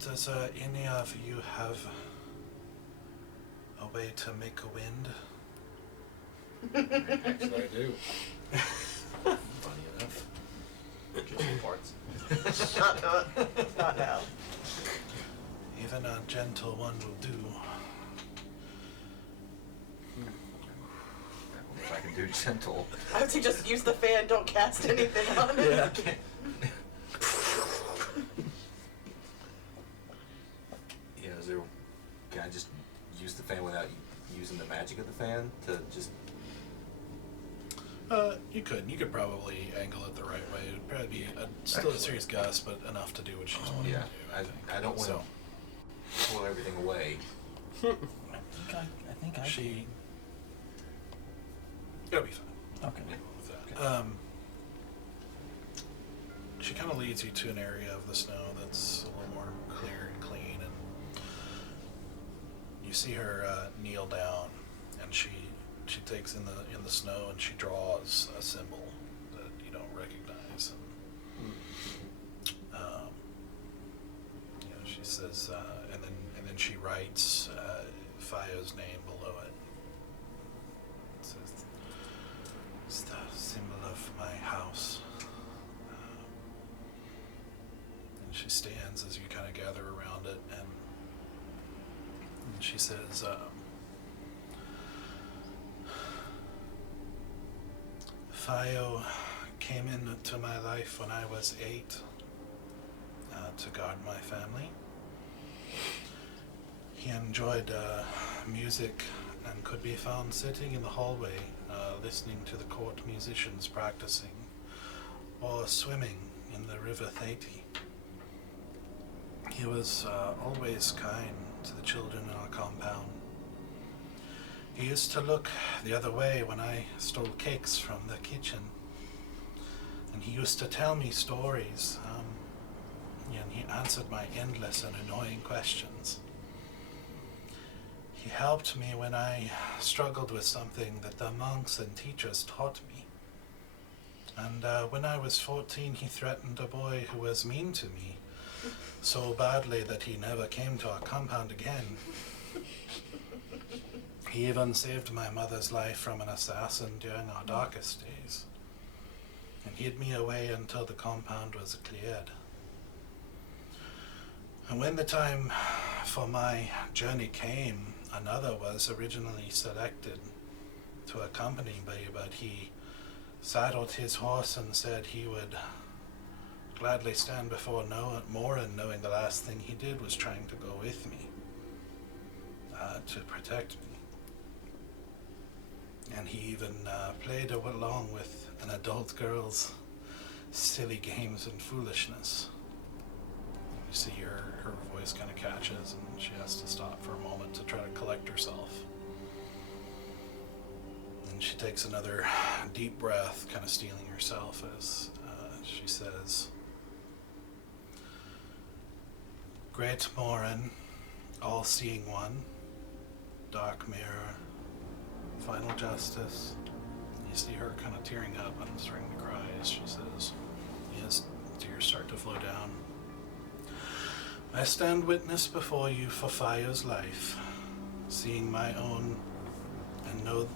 Does any of you have a way to make a wind? Actually, I do. Funny enough. Just your parts. Not now. Even a gentle one will do. If I can do gentle. I would say just use the fan, don't cast anything on it. Yeah. magic of the fan to just? You could probably angle it the right way. It would probably be still a serious gust, but enough to do what she's wanting Yeah, to do. I don't want to pull everything away. I think I She. It'll be fine. Okay. With that. She kind of leads you to an area of the snow that's a little more clear and clean, and you see her kneel down, and she takes in the snow and she draws a symbol that you don't recognize, and she says, and then she writes Fio's name below it. It says, "It's the symbol of my house." And she stands as you kind of gather around it, and she says, Fio came into my life when I was 8 to guard my family. He enjoyed music and could be found sitting in the hallway listening to the court musicians practicing or swimming in the river Theati. He was always kind to the children in our compound. He used to look the other way when I stole cakes from the kitchen. And he used to tell me stories, and he answered my endless and annoying questions. He helped me when I struggled with something that the monks and teachers taught me. And when I was 14, he threatened a boy who was mean to me so badly that he never came to our compound again. He even saved my mother's life from an assassin during our darkest days, and hid me away until the compound was cleared. And when the time for my journey came, another was originally selected to accompany me, but he saddled his horse and said he would gladly stand before Morin, knowing the last thing he did was trying to go with me to protect me. And he even played along with an adult girl's silly games and foolishness. You see her voice kind of catches, and she has to stop for a moment to try to collect herself. And she takes another deep breath, kind of steeling herself as she says, "Great Morin, all-seeing one, dark mirror, final justice." You see her kind of tearing up and starting to cry as she says, as tears start to flow down. "I stand witness before you for Fio's life, see my own and know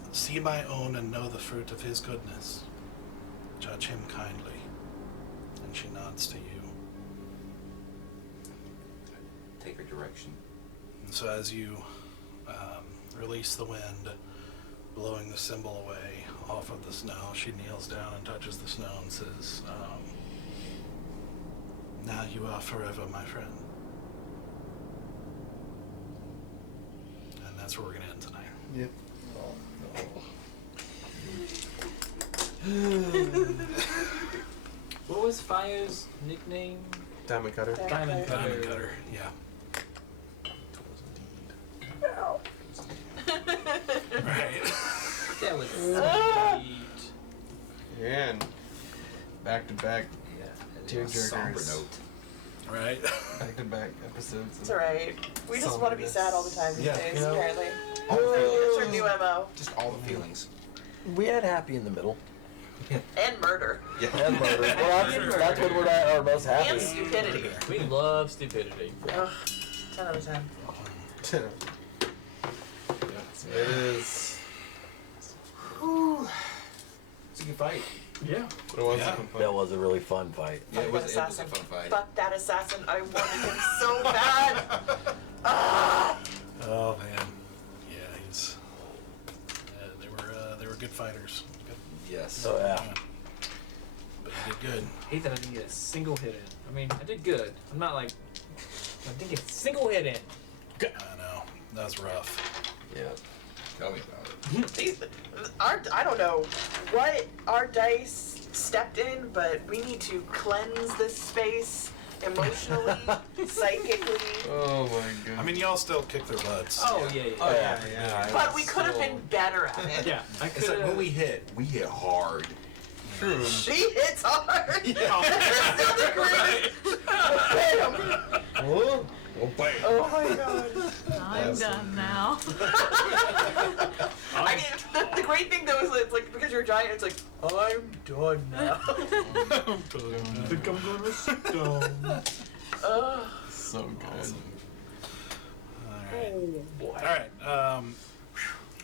the fruit of his goodness. Judge him kindly." And she nods to you. Take her direction. And so as you release the wind, blowing the symbol away off of the snow, she kneels down and touches the snow and says, "Now you are forever my friend." And that's where we're going to end tonight. Yep. What was Fio's nickname? Diamond Cutter. Diamond Cutter. Diamond Cutter, yeah. Right. That was sweet. And back to back Yeah. Tear a somber jerkers. note. Right. back to back episodes. It's alright. We just want to be sad all the time these Yeah, days, you know. apparently. All the It's our feelings. new MO. Just all the feelings. We had happy in the middle. And murder. Yeah. And murder. Well, that's when we're at our most happy. And stupidity. We love stupidity. Ugh. 10 out of 10. It is. It's a good fight. Yeah. It was Yeah. a fun fight. That was a really fun fight. Yeah, Fuck it was that a assassin. fun fight. Fuck that assassin. I wanted him so bad. Ah! Oh man. Yeah, he's. They were good fighters. Good. Yes. Oh yeah. But he did good. Hate that I didn't get a single hit in. I mean, I did good. I'm not like, I didn't get a single hit in. I know. That was rough. Yeah. Tell me about it. These, I don't know what our dice stepped in, but we need to cleanse this space emotionally, psychically. Oh my god. I mean, y'all still kick their butts. Oh yeah. yeah. But we could have been better at it. Yeah, I It's could. like when we hit hard. True. She hits hard. Still the greatest. Bam. Oh. Oh my god. I'm done now. I mean, the great thing though is that it's like because you're a giant, it's like I'm done now. I think I'm gonna sit down. So good. All right.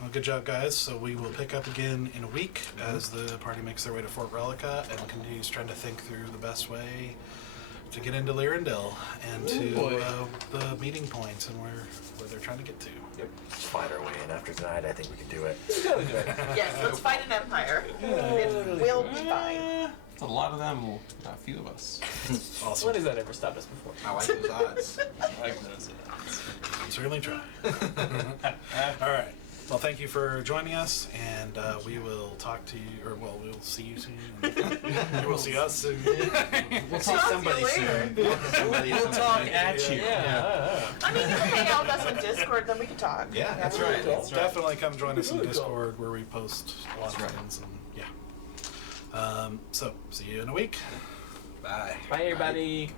Well, good job, guys. So we will pick up again in a week as the party makes their way to Fort Relica and continues trying to think through the best way to get into Lirindil and to the meeting points and where they're trying to get to. Let's fight our way in after tonight. I think we can do it. Yes, let's fight an empire. It will be fine. It's a lot of them, well, not a few of us. Awesome. When has that ever stopped us before? I like those odds. I like those. Certainly try. All right. Well, thank you for joining us, and we will talk to you, or well, we'll see you soon. You will see us soon. We'll talk to somebody soon. We'll talk at you. I mean, you can hang out with us on Discord, then we can talk. Yeah, that's right. Definitely come join us in Discord where we post a lot of things, and yeah. So, see you in a week. Bye. Bye, everybody.